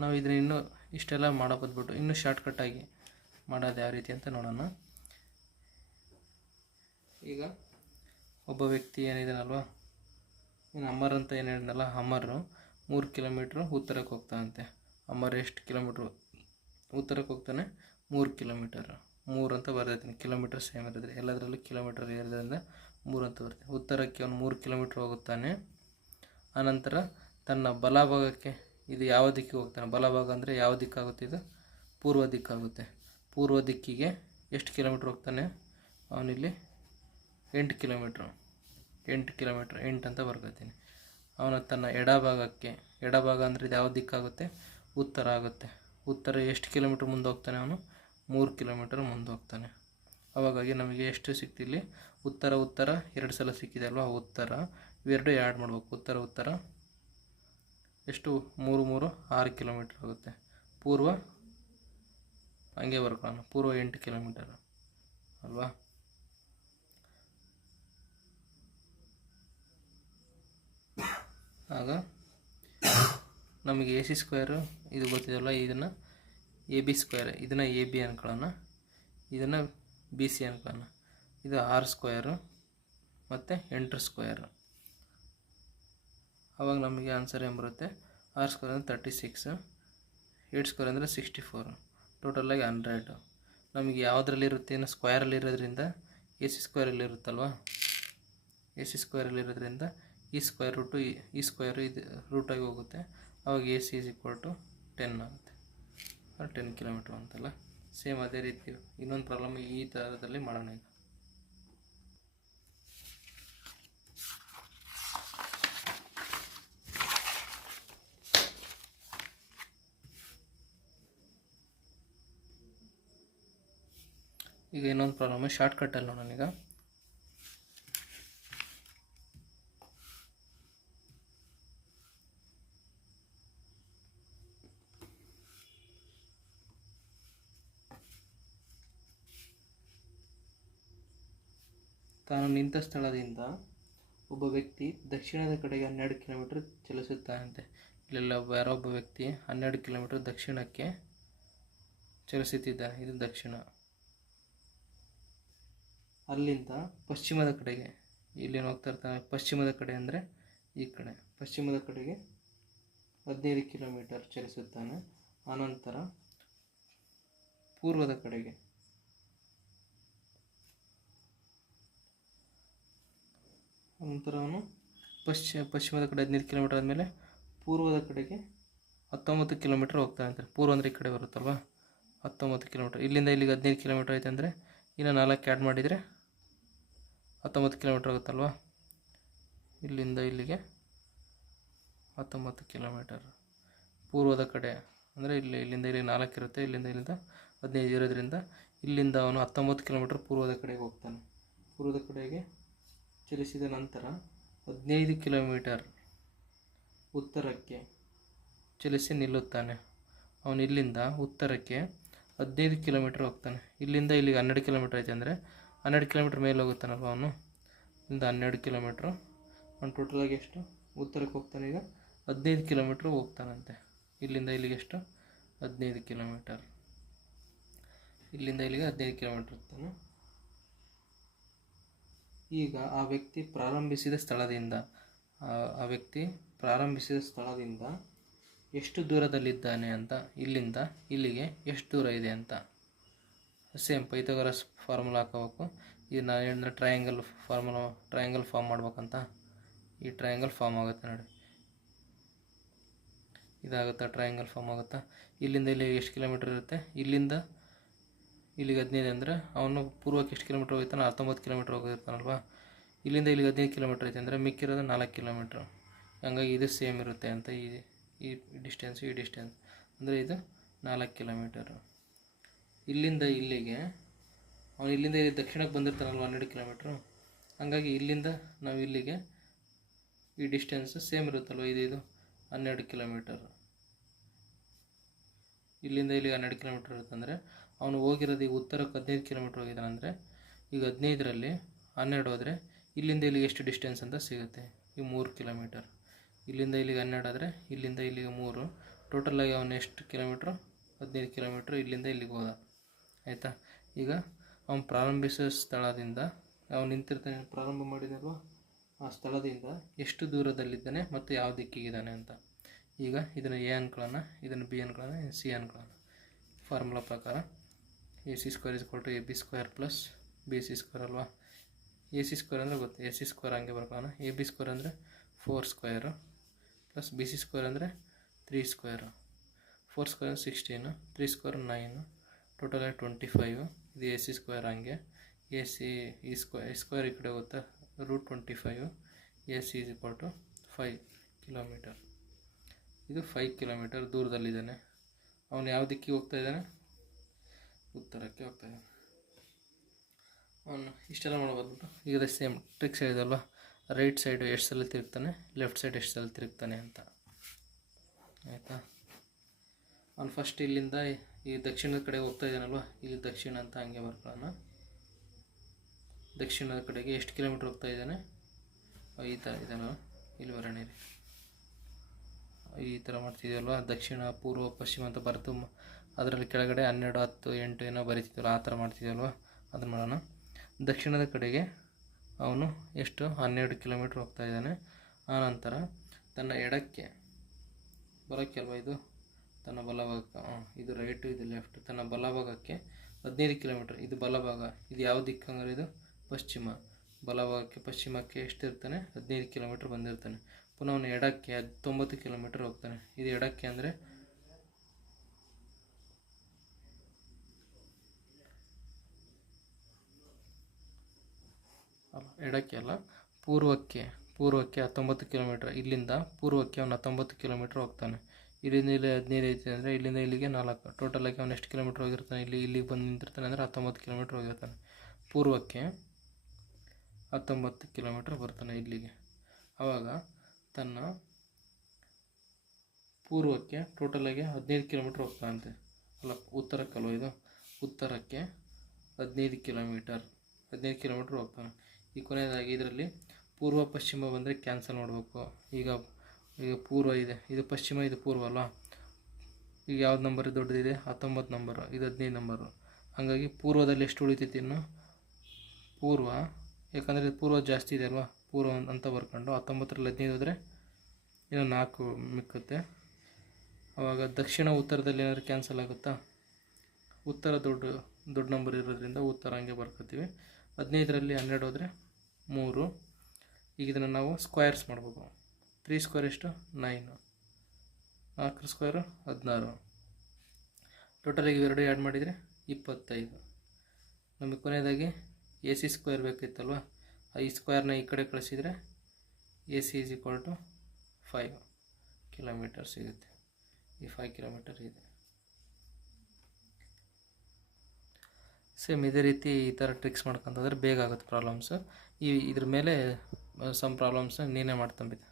ನಾವು ಇದನ್ನ ಇನ್ನೂ ಇಷ್ಟೆಲ್ಲ ಮಾಡೋದ್ಬಿಟ್ಟು ಇನ್ನೂ ಶಾರ್ಟ್ಕಟ್ಟಾಗಿ ಮಾಡೋದು ಯಾವ ರೀತಿ ಅಂತ ನೋಡೋಣ. ಈಗ ಒಬ್ಬ ವ್ಯಕ್ತಿ ಏನಿದಾನಲ್ವ, ಹಮ್ಮರ್ ಅಂತ ಏನು ಹೇಳಿದ್ನಲ್ಲ, ಹಮ್ಮರು 3 ಕಿಲೋಮೀಟ್ರ್ ಉತ್ತರಕ್ಕೆ ಹೋಗ್ತಾನಂತೆ. ಹಮ್ಮರ್ ಎಷ್ಟು ಕಿಲೋಮೀಟ್ರ್ ಉತ್ತರಕ್ಕೆ ಹೋಗ್ತಾನೆ, 3 ಕಿಲೋಮೀಟರ್. 3 ಅಂತ ಬರ್ದೈತೀನಿ, ಕಿಲೋಮೀಟರ್ ಸೇಮ್ ಇರೋದ್ರೆ ಎಲ್ಲದರಲ್ಲೂ ಕಿಲೋಮೀಟರ್ ಇರೋದ್ರಿಂದ 3 ಅಂತ ಬರ್ತದೆ. ಉತ್ತರಕ್ಕೆ ಅವನು 3 ಕಿಲೋಮೀಟ್ರ್ ಹೋಗುತ್ತಾನೆ. ಆನಂತರ ತನ್ನ ಬಲಭಾಗಕ್ಕೆ, ಇದು ಯಾವ ದಿಕ್ಕಿಗೆ ಹೋಗ್ತಾನೆ, ಬಲಭಾಗ ಅಂದರೆ ಯಾವ ದಿಕ್ಕಾಗುತ್ತೆ, ಇದು ಪೂರ್ವ ದಿಕ್ಕಾಗುತ್ತೆ. ಪೂರ್ವ ದಿಕ್ಕಿಗೆ ಎಷ್ಟು ಕಿಲೋಮೀಟ್ರ್ ಹೋಗ್ತಾನೆ, ಅವನಿಲ್ಲಿ 8 ಕಿಲೋಮೀಟ್ರ್, 8 ಅಂತ ಬರ್ಕೋತೀನಿ. ಅವನು ತನ್ನ ಎಡಭಾಗ ಅಂದರೆ ಇದು ಯಾವ ದಿಕ್ಕಾಗುತ್ತೆ, ಉತ್ತರ ಆಗುತ್ತೆ. ಉತ್ತರ ಎಷ್ಟು ಕಿಲೋಮೀಟ್ರ್ ಮುಂದೆ ಹೋಗ್ತಾನೆ, ಅವನು 3 ಕಿಲೋಮೀಟರ್ ಮುಂದೆ ಹೋಗ್ತಾನೆ. ಅವಾಗಾಗಿ ನಮಗೆ ಎಷ್ಟು ಸಿಕ್ತಿಲ್ಲಿ, ಉತ್ತರ 2 ಸಲ ಸಿಕ್ಕಿದೆ ಅಲ್ವಾ. ಉತ್ತರ ಇವೆರಡು ಆ್ಯಡ್ ಮಾಡ್ಬೇಕು. ಉತ್ತರ ಎಷ್ಟು 3 3 6 ಕಿಲೋಮೀಟ್ರ್ ಆಗುತ್ತೆ. ಪೂರ್ವ ಹಂಗೆ ಬರ್ಕೊಳ್ಳೋಣ, ಪೂರ್ವ 8 ಕಿಲೋಮೀಟರ್ ಅಲ್ವಾ. ಆಗ ನಮಗೆ AC² ಇದು ಗೊತ್ತಿದೆಯಲ್ಲ, ಇದನ್ನು AB², ಇದನ್ನು AB ಅನ್ಕೊಳ್ಳೋಣ, ಇದನ್ನು BC ಅನ್ಕೊಳ್ಳೋಣ. ಇದು R² ಮತ್ತು 8². ಆವಾಗ ನಮಗೆ ಆನ್ಸರ್ ಏನು ಬರುತ್ತೆ, R² ಅಂದರೆ 36, 8² ಅಂದರೆ 64, ಟೋಟಲಾಗಿ 100. ನಮಗೆ ಯಾವುದ್ರಲ್ಲಿರುತ್ತೆ, ಇನ್ನು ಸ್ಕ್ವೇರಲ್ಲಿ ಇರೋದ್ರಿಂದ AC² ಇರುತ್ತಲ್ವ. AC² ಇರೋದ್ರಿಂದ ಈ ಸ್ಕ್ವೇರ್ ರೂಟು ಈ ಸ್ಕ್ವೇರು ಇದು ರೂಟಾಗಿ ಹೋಗುತ್ತೆ. ಆವಾಗ AC = 10 ಆಗುತ್ತೆ, 10 ಕಿಲೋಮೀಟ್ರ್ ಅಂತಲ್ಲ. ಸೇಮ್ ಅದೇ ರೀತಿ ಇನ್ನೊಂದು ಪ್ರಾಬ್ಲಮ್ ಈ ಥರದಲ್ಲಿ ಮಾಡೋಣ. ಈಗ ಇನ್ನೊಂದು ಪ್ರಾಬ್ಲಮ್ ಶಾರ್ಟ್ಕಟ್ಟಲ್ಲಿ ನೋಡೋಣ. ಈಗ ತಾನು ನಿಂತ ಸ್ಥಳದಿಂದ ಒಬ್ಬ ವ್ಯಕ್ತಿ ದಕ್ಷಿಣದ ಕಡೆಗೆ 12 ಕಿಲೋಮೀಟರ್ ಚಲಿಸುತ್ತಾನಂತೆ. ಇಲ್ಲೆಲ್ಲ ಯಾರೊಬ್ಬ ವ್ಯಕ್ತಿ 12 ಕಿಲೋಮೀಟರ್ ದಕ್ಷಿಣಕ್ಕೆ ಚಲಿಸುತ್ತಿದ್ದಾನೆ. ಇದು ದಕ್ಷಿಣ. ಅಲ್ಲಿಂದ ಪಶ್ಚಿಮದ ಕಡೆಗೆ ಇಲ್ಲೇನು ಹೋಗ್ತಾ ಇರ್ತಾನೆ, ಪಶ್ಚಿಮದ ಕಡೆ ಅಂದರೆ ಈ ಕಡೆ, ಪಶ್ಚಿಮದ ಕಡೆಗೆ 15 ಕಿಲೋಮೀಟರ್ ಚಲಿಸುತ್ತಾನೆ. ಆನಂತರ ಪೂರ್ವದ ಕಡೆಗೆ ಅವನು ಪಶ್ಚಿಮದ ಕಡೆ 15 ಕಿಲೋಮೀಟರ್ ಆದಮೇಲೆ ಪೂರ್ವದ ಕಡೆಗೆ 19 ಕಿಲೋಮೀಟರ್ ಹೋಗ್ತಾನೆ. ಪೂರ್ವ ಅಂದರೆ ಈ ಕಡೆ ಬರುತ್ತಲ್ವ, 19 ಕಿಲೋಮೀಟರ್. ಇಲ್ಲಿಂದ ಇಲ್ಲಿಗೆ 15 ಕಿಲೋಮೀಟರ್ ಐತೆ ಅಂದರೆ ಇನ್ನು 4 ಆ್ಯಡ್ ಮಾಡಿದರೆ 19 ಕಿಲೋಮೀಟರ್ ಆಗುತ್ತಲ್ವ. ಇಲ್ಲಿಂದ ಇಲ್ಲಿಗೆ 19 ಕಿಲೋಮೀಟರ್ ಪೂರ್ವದ ಕಡೆ ಅಂದರೆ ಇಲ್ಲಿಂದ ಇಲ್ಲಿ 4 ಇರುತ್ತೆ, ಇಲ್ಲಿಂದ 15 ಇರೋದ್ರಿಂದ ಇಲ್ಲಿಂದ ಅವನು 19 ಕಿಲೋಮೀಟರ್ ಪೂರ್ವದ ಕಡೆಗೆ ಹೋಗ್ತಾನೆ. ಪೂರ್ವದ ಕಡೆಗೆ ಚಲಿಸಿದ ನಂತರ 15 ಕಿಲೋಮೀಟರ್ ಉತ್ತರಕ್ಕೆ ಚಲಿಸಿ ನಿಲ್ಲುತ್ತಾನೆ. ಅವನು ಇಲ್ಲಿಂದ ಉತ್ತರಕ್ಕೆ 15 ಕಿಲೋಮೀಟರ್ ಹೋಗ್ತಾನೆ. ಇಲ್ಲಿಂದ ಇಲ್ಲಿಗೆ 12 ಕಿಲೋಮೀಟರ್ ಐತೆ ಅಂದರೆ 12 ಕಿಲೋಮೀಟರ್ ಮೇಲೆ ಹೋಗುತ್ತಾನಲ್ವ ಅವನು. ಇಂದ 12 ಕಿಲೋಮೀಟ್ರು. ಅವ್ನು ಟೋಟಲಾಗಿ ಎಷ್ಟು ಉತ್ತರಕ್ಕೆ ಹೋಗ್ತಾನೆ ಈಗ 15 ಕಿಲೋಮೀಟ್ರ್ ಹೋಗ್ತಾನಂತೆ. ಇಲ್ಲಿಂದ ಇಲ್ಲಿಗೆ ಎಷ್ಟು 15 ಕಿಲೋಮೀಟರ್. ಇಲ್ಲಿಂದ ಇಲ್ಲಿಗೆ 15 ಕಿಲೋಮೀಟ್ರ್ ಹೋಗ್ತಾನೆ. ಈಗ ಆ ವ್ಯಕ್ತಿ ಪ್ರಾರಂಭಿಸಿದ ಸ್ಥಳದಿಂದ ಎಷ್ಟು ದೂರದಲ್ಲಿದ್ದಾನೆ ಅಂತ, ಇಲ್ಲಿಂದ ಇಲ್ಲಿಗೆ ಎಷ್ಟು ದೂರ ಇದೆ ಅಂತ ಸೇಮ್ ಪೈಥಾಗರಸ್ ಫಾರ್ಮುಲಾ ಹಾಕೋಬೇಕು. ಇದು ನಾನು ಹೇಳಿದ್ರೆ ಟ್ರಯಾಂಗಲ್ ಫಾರ್ಮ್ ಮಾಡ್ಬೇಕಂತ. ಈ ಟ್ರಯಾಂಗಲ್ ಫಾರ್ಮ್ ಆಗುತ್ತೆ ನೋಡಿ, ಇದಾಗುತ್ತಾ ಟ್ರಯಾಂಗಲ್ ಫಾರ್ಮ್ ಆಗುತ್ತಾ. ಇಲ್ಲಿಂದ ಇಲ್ಲಿಗೆ ಎಷ್ಟು ಕಿಲೋಮೀಟ್ರ್ ಇರುತ್ತೆ, ಇಲ್ಲಿಂದ ಇಲ್ಲಿಗೆ 15 ಅಂದರೆ ಅವನು ಪೂರ್ವಕ್ಕೆ ಎಷ್ಟು ಕಿಲೋಮೀಟ್ರ್ ಹೋಗಿರ್ತಾನೆ 19 ಕಿಲೋಮೀಟ್ರ್ ಹೋಗಿರ್ತಾನಲ್ವ. ಇಲ್ಲಿಂದ ಇಲ್ಲಿಗೆ 15 ಕಿಲೋಮೀಟ್ರ್ ಐತೆ ಅಂದರೆ ಮಿಕ್ಕಿರೋದು 4 ಕಿಲೋಮೀಟ್ರ್. ಹಂಗಾಗಿ ಇದು ಸೇಮ್ ಇರುತ್ತೆ ಅಂತ ಈ ಡಿಸ್ಟೆನ್ಸ್ ಅಂದರೆ ಇದು 4 ಕಿಲೋಮೀಟರು. ಇಲ್ಲಿಂದ ಇಲ್ಲಿಗೆ ಅವನು ಇಲ್ಲಿಂದ ಇಲ್ಲಿ ದಕ್ಷಿಣಕ್ಕೆ ಬಂದಿರ್ತಾನಲ್ವ 12 ಕಿಲೋಮೀಟ್ರು. ಹಂಗಾಗಿ ಇಲ್ಲಿಂದ ನಾವು ಇಲ್ಲಿಗೆ ಈ ಡಿಸ್ಟೆನ್ಸ್ ಸೇಮ್ ಇರುತ್ತಲ್ವ, ಇದು 12 ಕಿಲೋಮೀಟರ್. ಇಲ್ಲಿಂದ ಇಲ್ಲಿಗೆ 12 ಕಿಲೋಮೀಟ್ರ್ ಇರುತ್ತಂದರೆ ಅವನು ಹೋಗಿರೋದು ಈಗ ಉತ್ತರಕ್ಕೆ 15 ಕಿಲೋಮೀಟ್ರ್ ಹೋಗಿದ್ದಾನಂದರೆ ಈಗ 15ರಲ್ಲಿ 12 ಹೋದರೆ ಇಲ್ಲಿಂದ ಇಲ್ಲಿಗೆ ಎಷ್ಟು ಡಿಸ್ಟೆನ್ಸ್ ಅಂತ ಸಿಗುತ್ತೆ, ಈ 3 ಕಿಲೋಮೀಟರ್. ಇಲ್ಲಿಂದ ಇಲ್ಲಿಗೆ 12 ಆದರೆ ಇಲ್ಲಿಂದ ಇಲ್ಲಿಗೆ 3, ಟೋಟಲಾಗಿ ಅವನು ಎಷ್ಟು ಕಿಲೋಮೀಟ್ರು 15 ಕಿಲೋಮೀಟ್ರ್ ಇಲ್ಲಿಂದ ಇಲ್ಲಿಗೆ ಹೋದ. ಆಯಿತಾ. ಈಗ ಅವನು ಪ್ರಾರಂಭಿಸೋ ಸ್ಥಳದಿಂದ ಅವನು ನಿಂತಿರ್ತಾನೆ, ಪ್ರಾರಂಭ ಮಾಡಿದಲ್ವ ಆ ಸ್ಥಳದಿಂದ ಎಷ್ಟು ದೂರದಲ್ಲಿದ್ದಾನೆ ಮತ್ತು ಯಾವ ದಿಕ್ಕಿಗಿದ್ದಾನೆ ಅಂತ. ಈಗ ಇದನ್ನು ಎ ಅನ್ಕೊಳ್ಳೋಣ, ಇದನ್ನು ಬಿ ಅನ್ಕೊಳ್ಳೋಣ, ಇದನ್ನು ಸಿ ಅನ್ಕೊಳ್ಳೋಣ. ಫಾರ್ಮುಲಾ ಪ್ರಕಾರ AC² = AB² + BC² ಅಲ್ವಾ. AC² ಅಂದರೆ ಗೊತ್ತು, AC² ಹಂಗೆ ಬರ್ಕೊಳ್ಳೋಣ. AB² ಅಂದರೆ 4² + BC² ಅಂದರೆ 3². 4² 16, 3² 9, ಟೋಟಲಾಗಿ 25. ಇದು AC² ಹಂಗೆ. ಈ ಸ್ಕ್ವೇರ್ ಈ ಕಡೆ ಹೋಗುತ್ತೆ, √25. AC = 5 kilometre. ಇದು 5 ಕಿಲೋಮೀಟರ್ ದೂರದಲ್ಲಿದ್ದಾನೆ. ಅವನು ಯಾವ ದಿಕ್ಕಿಗೆ ಹೋಗ್ತಾ ಇದ್ದಾನೆ, ಉತ್ತರಕ್ಕೆ ಹೋಗ್ತಾ ಇದ್ದಾನೆ. ಅವನು ಇಷ್ಟೆಲ್ಲ ಮಾಡ್ಬೋದು. ಈಗ ಸೇಮ್ ಟ್ರಿಕ್ಸ್ ಹೇಳಿದಲ್ವ, ರೈಟ್ ಸೈಡು ಎಷ್ಟು ಸಲ ತಿರುಗ್ತಾನೆ, ಲೆಫ್ಟ್ ಸೈಡ್ ಎಷ್ಟು ಸಲ ತಿರುಗ್ತಾನೆ ಅಂತ. ಆಯಿತಾ. ಅವನು ಫಸ್ಟ್ ಇಲ್ಲಿಂದ ಈ ದಕ್ಷಿಣದ ಕಡೆ ಹೋಗ್ತಾ ಇದ್ದಾನಲ್ವ, ಇಲ್ಲಿ ದಕ್ಷಿಣ ಅಂತ ಹಂಗೆ ಬರ್ಕೊಳ್ಳೋಣ. ದಕ್ಷಿಣದ ಕಡೆಗೆ ಎಷ್ಟು ಕಿಲೋಮೀಟ್ರ್ ಹೋಗ್ತಾ ಇದ್ದಾನೆ, ಈ ಥರ ಇದನ್ನು ಇಲ್ಲಿ ಬರೋಣ. ಈ ಥರ ಮಾಡ್ತಿದ್ದೀವಲ್ವ, ದಕ್ಷಿಣ ಪೂರ್ವ ಪಶ್ಚಿಮ ಅಂತ ಬರೆದು ಅದರಲ್ಲಿ ಕೆಳಗಡೆ 12, 10, 8 ಏನೋ ಬರೀತಿದ್ವಲ್ಲ, ಆ ಥರ ಮಾಡ್ತಿದ್ದೀವಲ್ವ, ಅದನ್ನು ಮಾಡೋಣ. ದಕ್ಷಿಣದ ಕಡೆಗೆ ಅವನು ಎಷ್ಟು 12 ಕಿಲೋಮೀಟ್ರ್ ಹೋಗ್ತಾ ಇದ್ದಾನೆ. ಆನಂತರ ತನ್ನ ಎಡಕ್ಕೆ ಬರೋಕ್ಕೆ ಅಲ್ವ, ಇದು ತನ್ನ ಬಲಭಾಗಕ್ಕೆ, ಇದು ರೈಟು ಇದು ಲೆಫ್ಟ್, ತನ್ನ ಬಲಭಾಗಕ್ಕೆ 15 ಕಿಲೋಮೀಟ್ರ್. ಇದು ಬಲಭಾಗ, ಇದು ಯಾವ ದಿಕ್ಕಂದ್ರೆ ಇದು ಪಶ್ಚಿಮ. ಬಲಭಾಗಕ್ಕೆ ಪಶ್ಚಿಮಕ್ಕೆ ಎಷ್ಟಿರ್ತಾನೆ 15 ಕಿಲೋಮೀಟ್ರ್ ಬಂದಿರ್ತಾನೆ. ಪುನಃ ಅವನು ಎಡಕ್ಕೆ 19 ಕಿಲೋಮೀಟ್ರ್ ಹೋಗ್ತಾನೆ. ಇದು ಎಡಕ್ಕೆ ಅಂದರೆ ಎಡಕ್ಕೆ ಅಲ್ಲ, ಪೂರ್ವಕ್ಕೆ 19 ಕಿಲೋಮೀಟ್ರ್. ಇಲ್ಲಿಂದ ಪೂರ್ವಕ್ಕೆ ಅವನು 19 ಕಿಲೋಮೀಟ್ರ್ ಹೋಗ್ತಾನೆ. ಇಲ್ಲಿಂದ ಇಲ್ಲಿ 15 ಐತೆ ಅಂದರೆ ಇಲ್ಲಿಂದ ಇಲ್ಲಿಗೆ 4, ಟೋಟಲಾಗಿ ಅವನು ಎಷ್ಟು ಕಿಲೋಮೀಟ್ರ್ ಹೋಗಿರ್ತಾನೆ, ಇಲ್ಲಿಗೆ ಬಂದು ನಿಂತಿರ್ತಾನೆ ಅಂದರೆ 19 ಕಿಲೋಮೀಟ್ರ್ ಹೋಗಿರ್ತಾನೆ. ಪೂರ್ವಕ್ಕೆ 19 ಕಿಲೋಮೀಟ್ರ್ ಬರ್ತಾನೆ ಇಲ್ಲಿಗೆ. ಆವಾಗ ತನ್ನ ಪೂರ್ವಕ್ಕೆ ಟೋಟಲಾಗಿ 15 ಕಿಲೋಮೀಟ್ರ್ ಹೋಗ್ತಾನಂತೆ. ಅಲ್ಲ, ಉತ್ತರಕ್ಕಲ್ವ ಇದು, ಉತ್ತರಕ್ಕೆ 15 ಕಿಲೋಮೀಟ್ರ್ ಹೋಗ್ತಾನೆ. ಈ ಕೊನೆಯದಾಗಿ ಇದರಲ್ಲಿ ಪೂರ್ವ ಪಶ್ಚಿಮ ಬಂದರೆ ಕ್ಯಾನ್ಸಲ್ ಮಾಡಬೇಕು. ಈಗ ಪೂರ್ವ ಇದೆ, ಇದು ಪಶ್ಚಿಮ, ಇದು ಪೂರ್ವ ಅಲ್ವಾ. ಈಗ ಯಾವ್ದು ನಂಬರ್ ದೊಡ್ಡದಿದೆ, 19 ನಂಬರು, ಇದು 15 ನಂಬರು. ಹಾಗಾಗಿ ಪೂರ್ವದಲ್ಲಿ ಎಷ್ಟು ಉಳಿತೈತಿ ಇನ್ನು, ಪೂರ್ವ, ಯಾಕಂದರೆ ಇದು ಪೂರ್ವ ಜಾಸ್ತಿ ಇದೆ ಅಲ್ವಾ, ಪೂರ್ವ ಅಂತ ಬರ್ಕೊಂಡು 19ರಲ್ಲಿ 15 ಹೋದರೆ ಇನ್ನು 4 ಮಿಕ್ಕುತ್ತೆ. ಆವಾಗ ದಕ್ಷಿಣ ಉತ್ತರದಲ್ಲಿ ಏನಾದರೂ ಕ್ಯಾನ್ಸಲ್ ಆಗುತ್ತಾ, ಉತ್ತರ ದೊಡ್ಡ ನಂಬರ್ ಇರೋದ್ರಿಂದ ಉತ್ತರ ಹಂಗೆ ಬರ್ಕೋತೀವಿ. 15ರಲ್ಲಿ 12 ಹೋದರೆ 3. ಈಗ ಇದನ್ನು ನಾವು ಸ್ಕ್ವೇರ್ಸ್ ಮಾಡ್ಬೇಕು. 3² ಎಷ್ಟು 9, 4² 16, ಟೋಟಲಿಗೆ ಇವೆರಡು ಆ್ಯಡ್ ಮಾಡಿದರೆ 25. ನಮಗೆ ಕೊನೆಯದಾಗಿ AC² ಬೇಕಿತ್ತಲ್ವ, ಈ ಸ್ಕ್ವೇರ್ನ ಈ ಕಡೆ ಕಳಿಸಿದರೆ AC = 5 ಕಿಲೋಮೀಟರ್ ಸಿಗುತ್ತೆ. ಈ 5 ಕಿಲೋಮೀಟರ್ ಇದೆ. ಸೇಮ್ ಇದೇ ರೀತಿ ಈ ಥರ ಟ್ರಿಕ್ಸ್ ಮಾಡ್ಕೊಂತಂದ್ರೆ ಬೇಗ ಆಗುತ್ತೆ ಪ್ರಾಬ್ಲಮ್ಸು. ಇದ್ರ ಮೇಲೆ ಸಮ್ ಪ್ರಾಬ್ಲಮ್ಸ್ ನೀನೇ ಮಾಡ್ಕೊಂಬಿದ್ದೆ.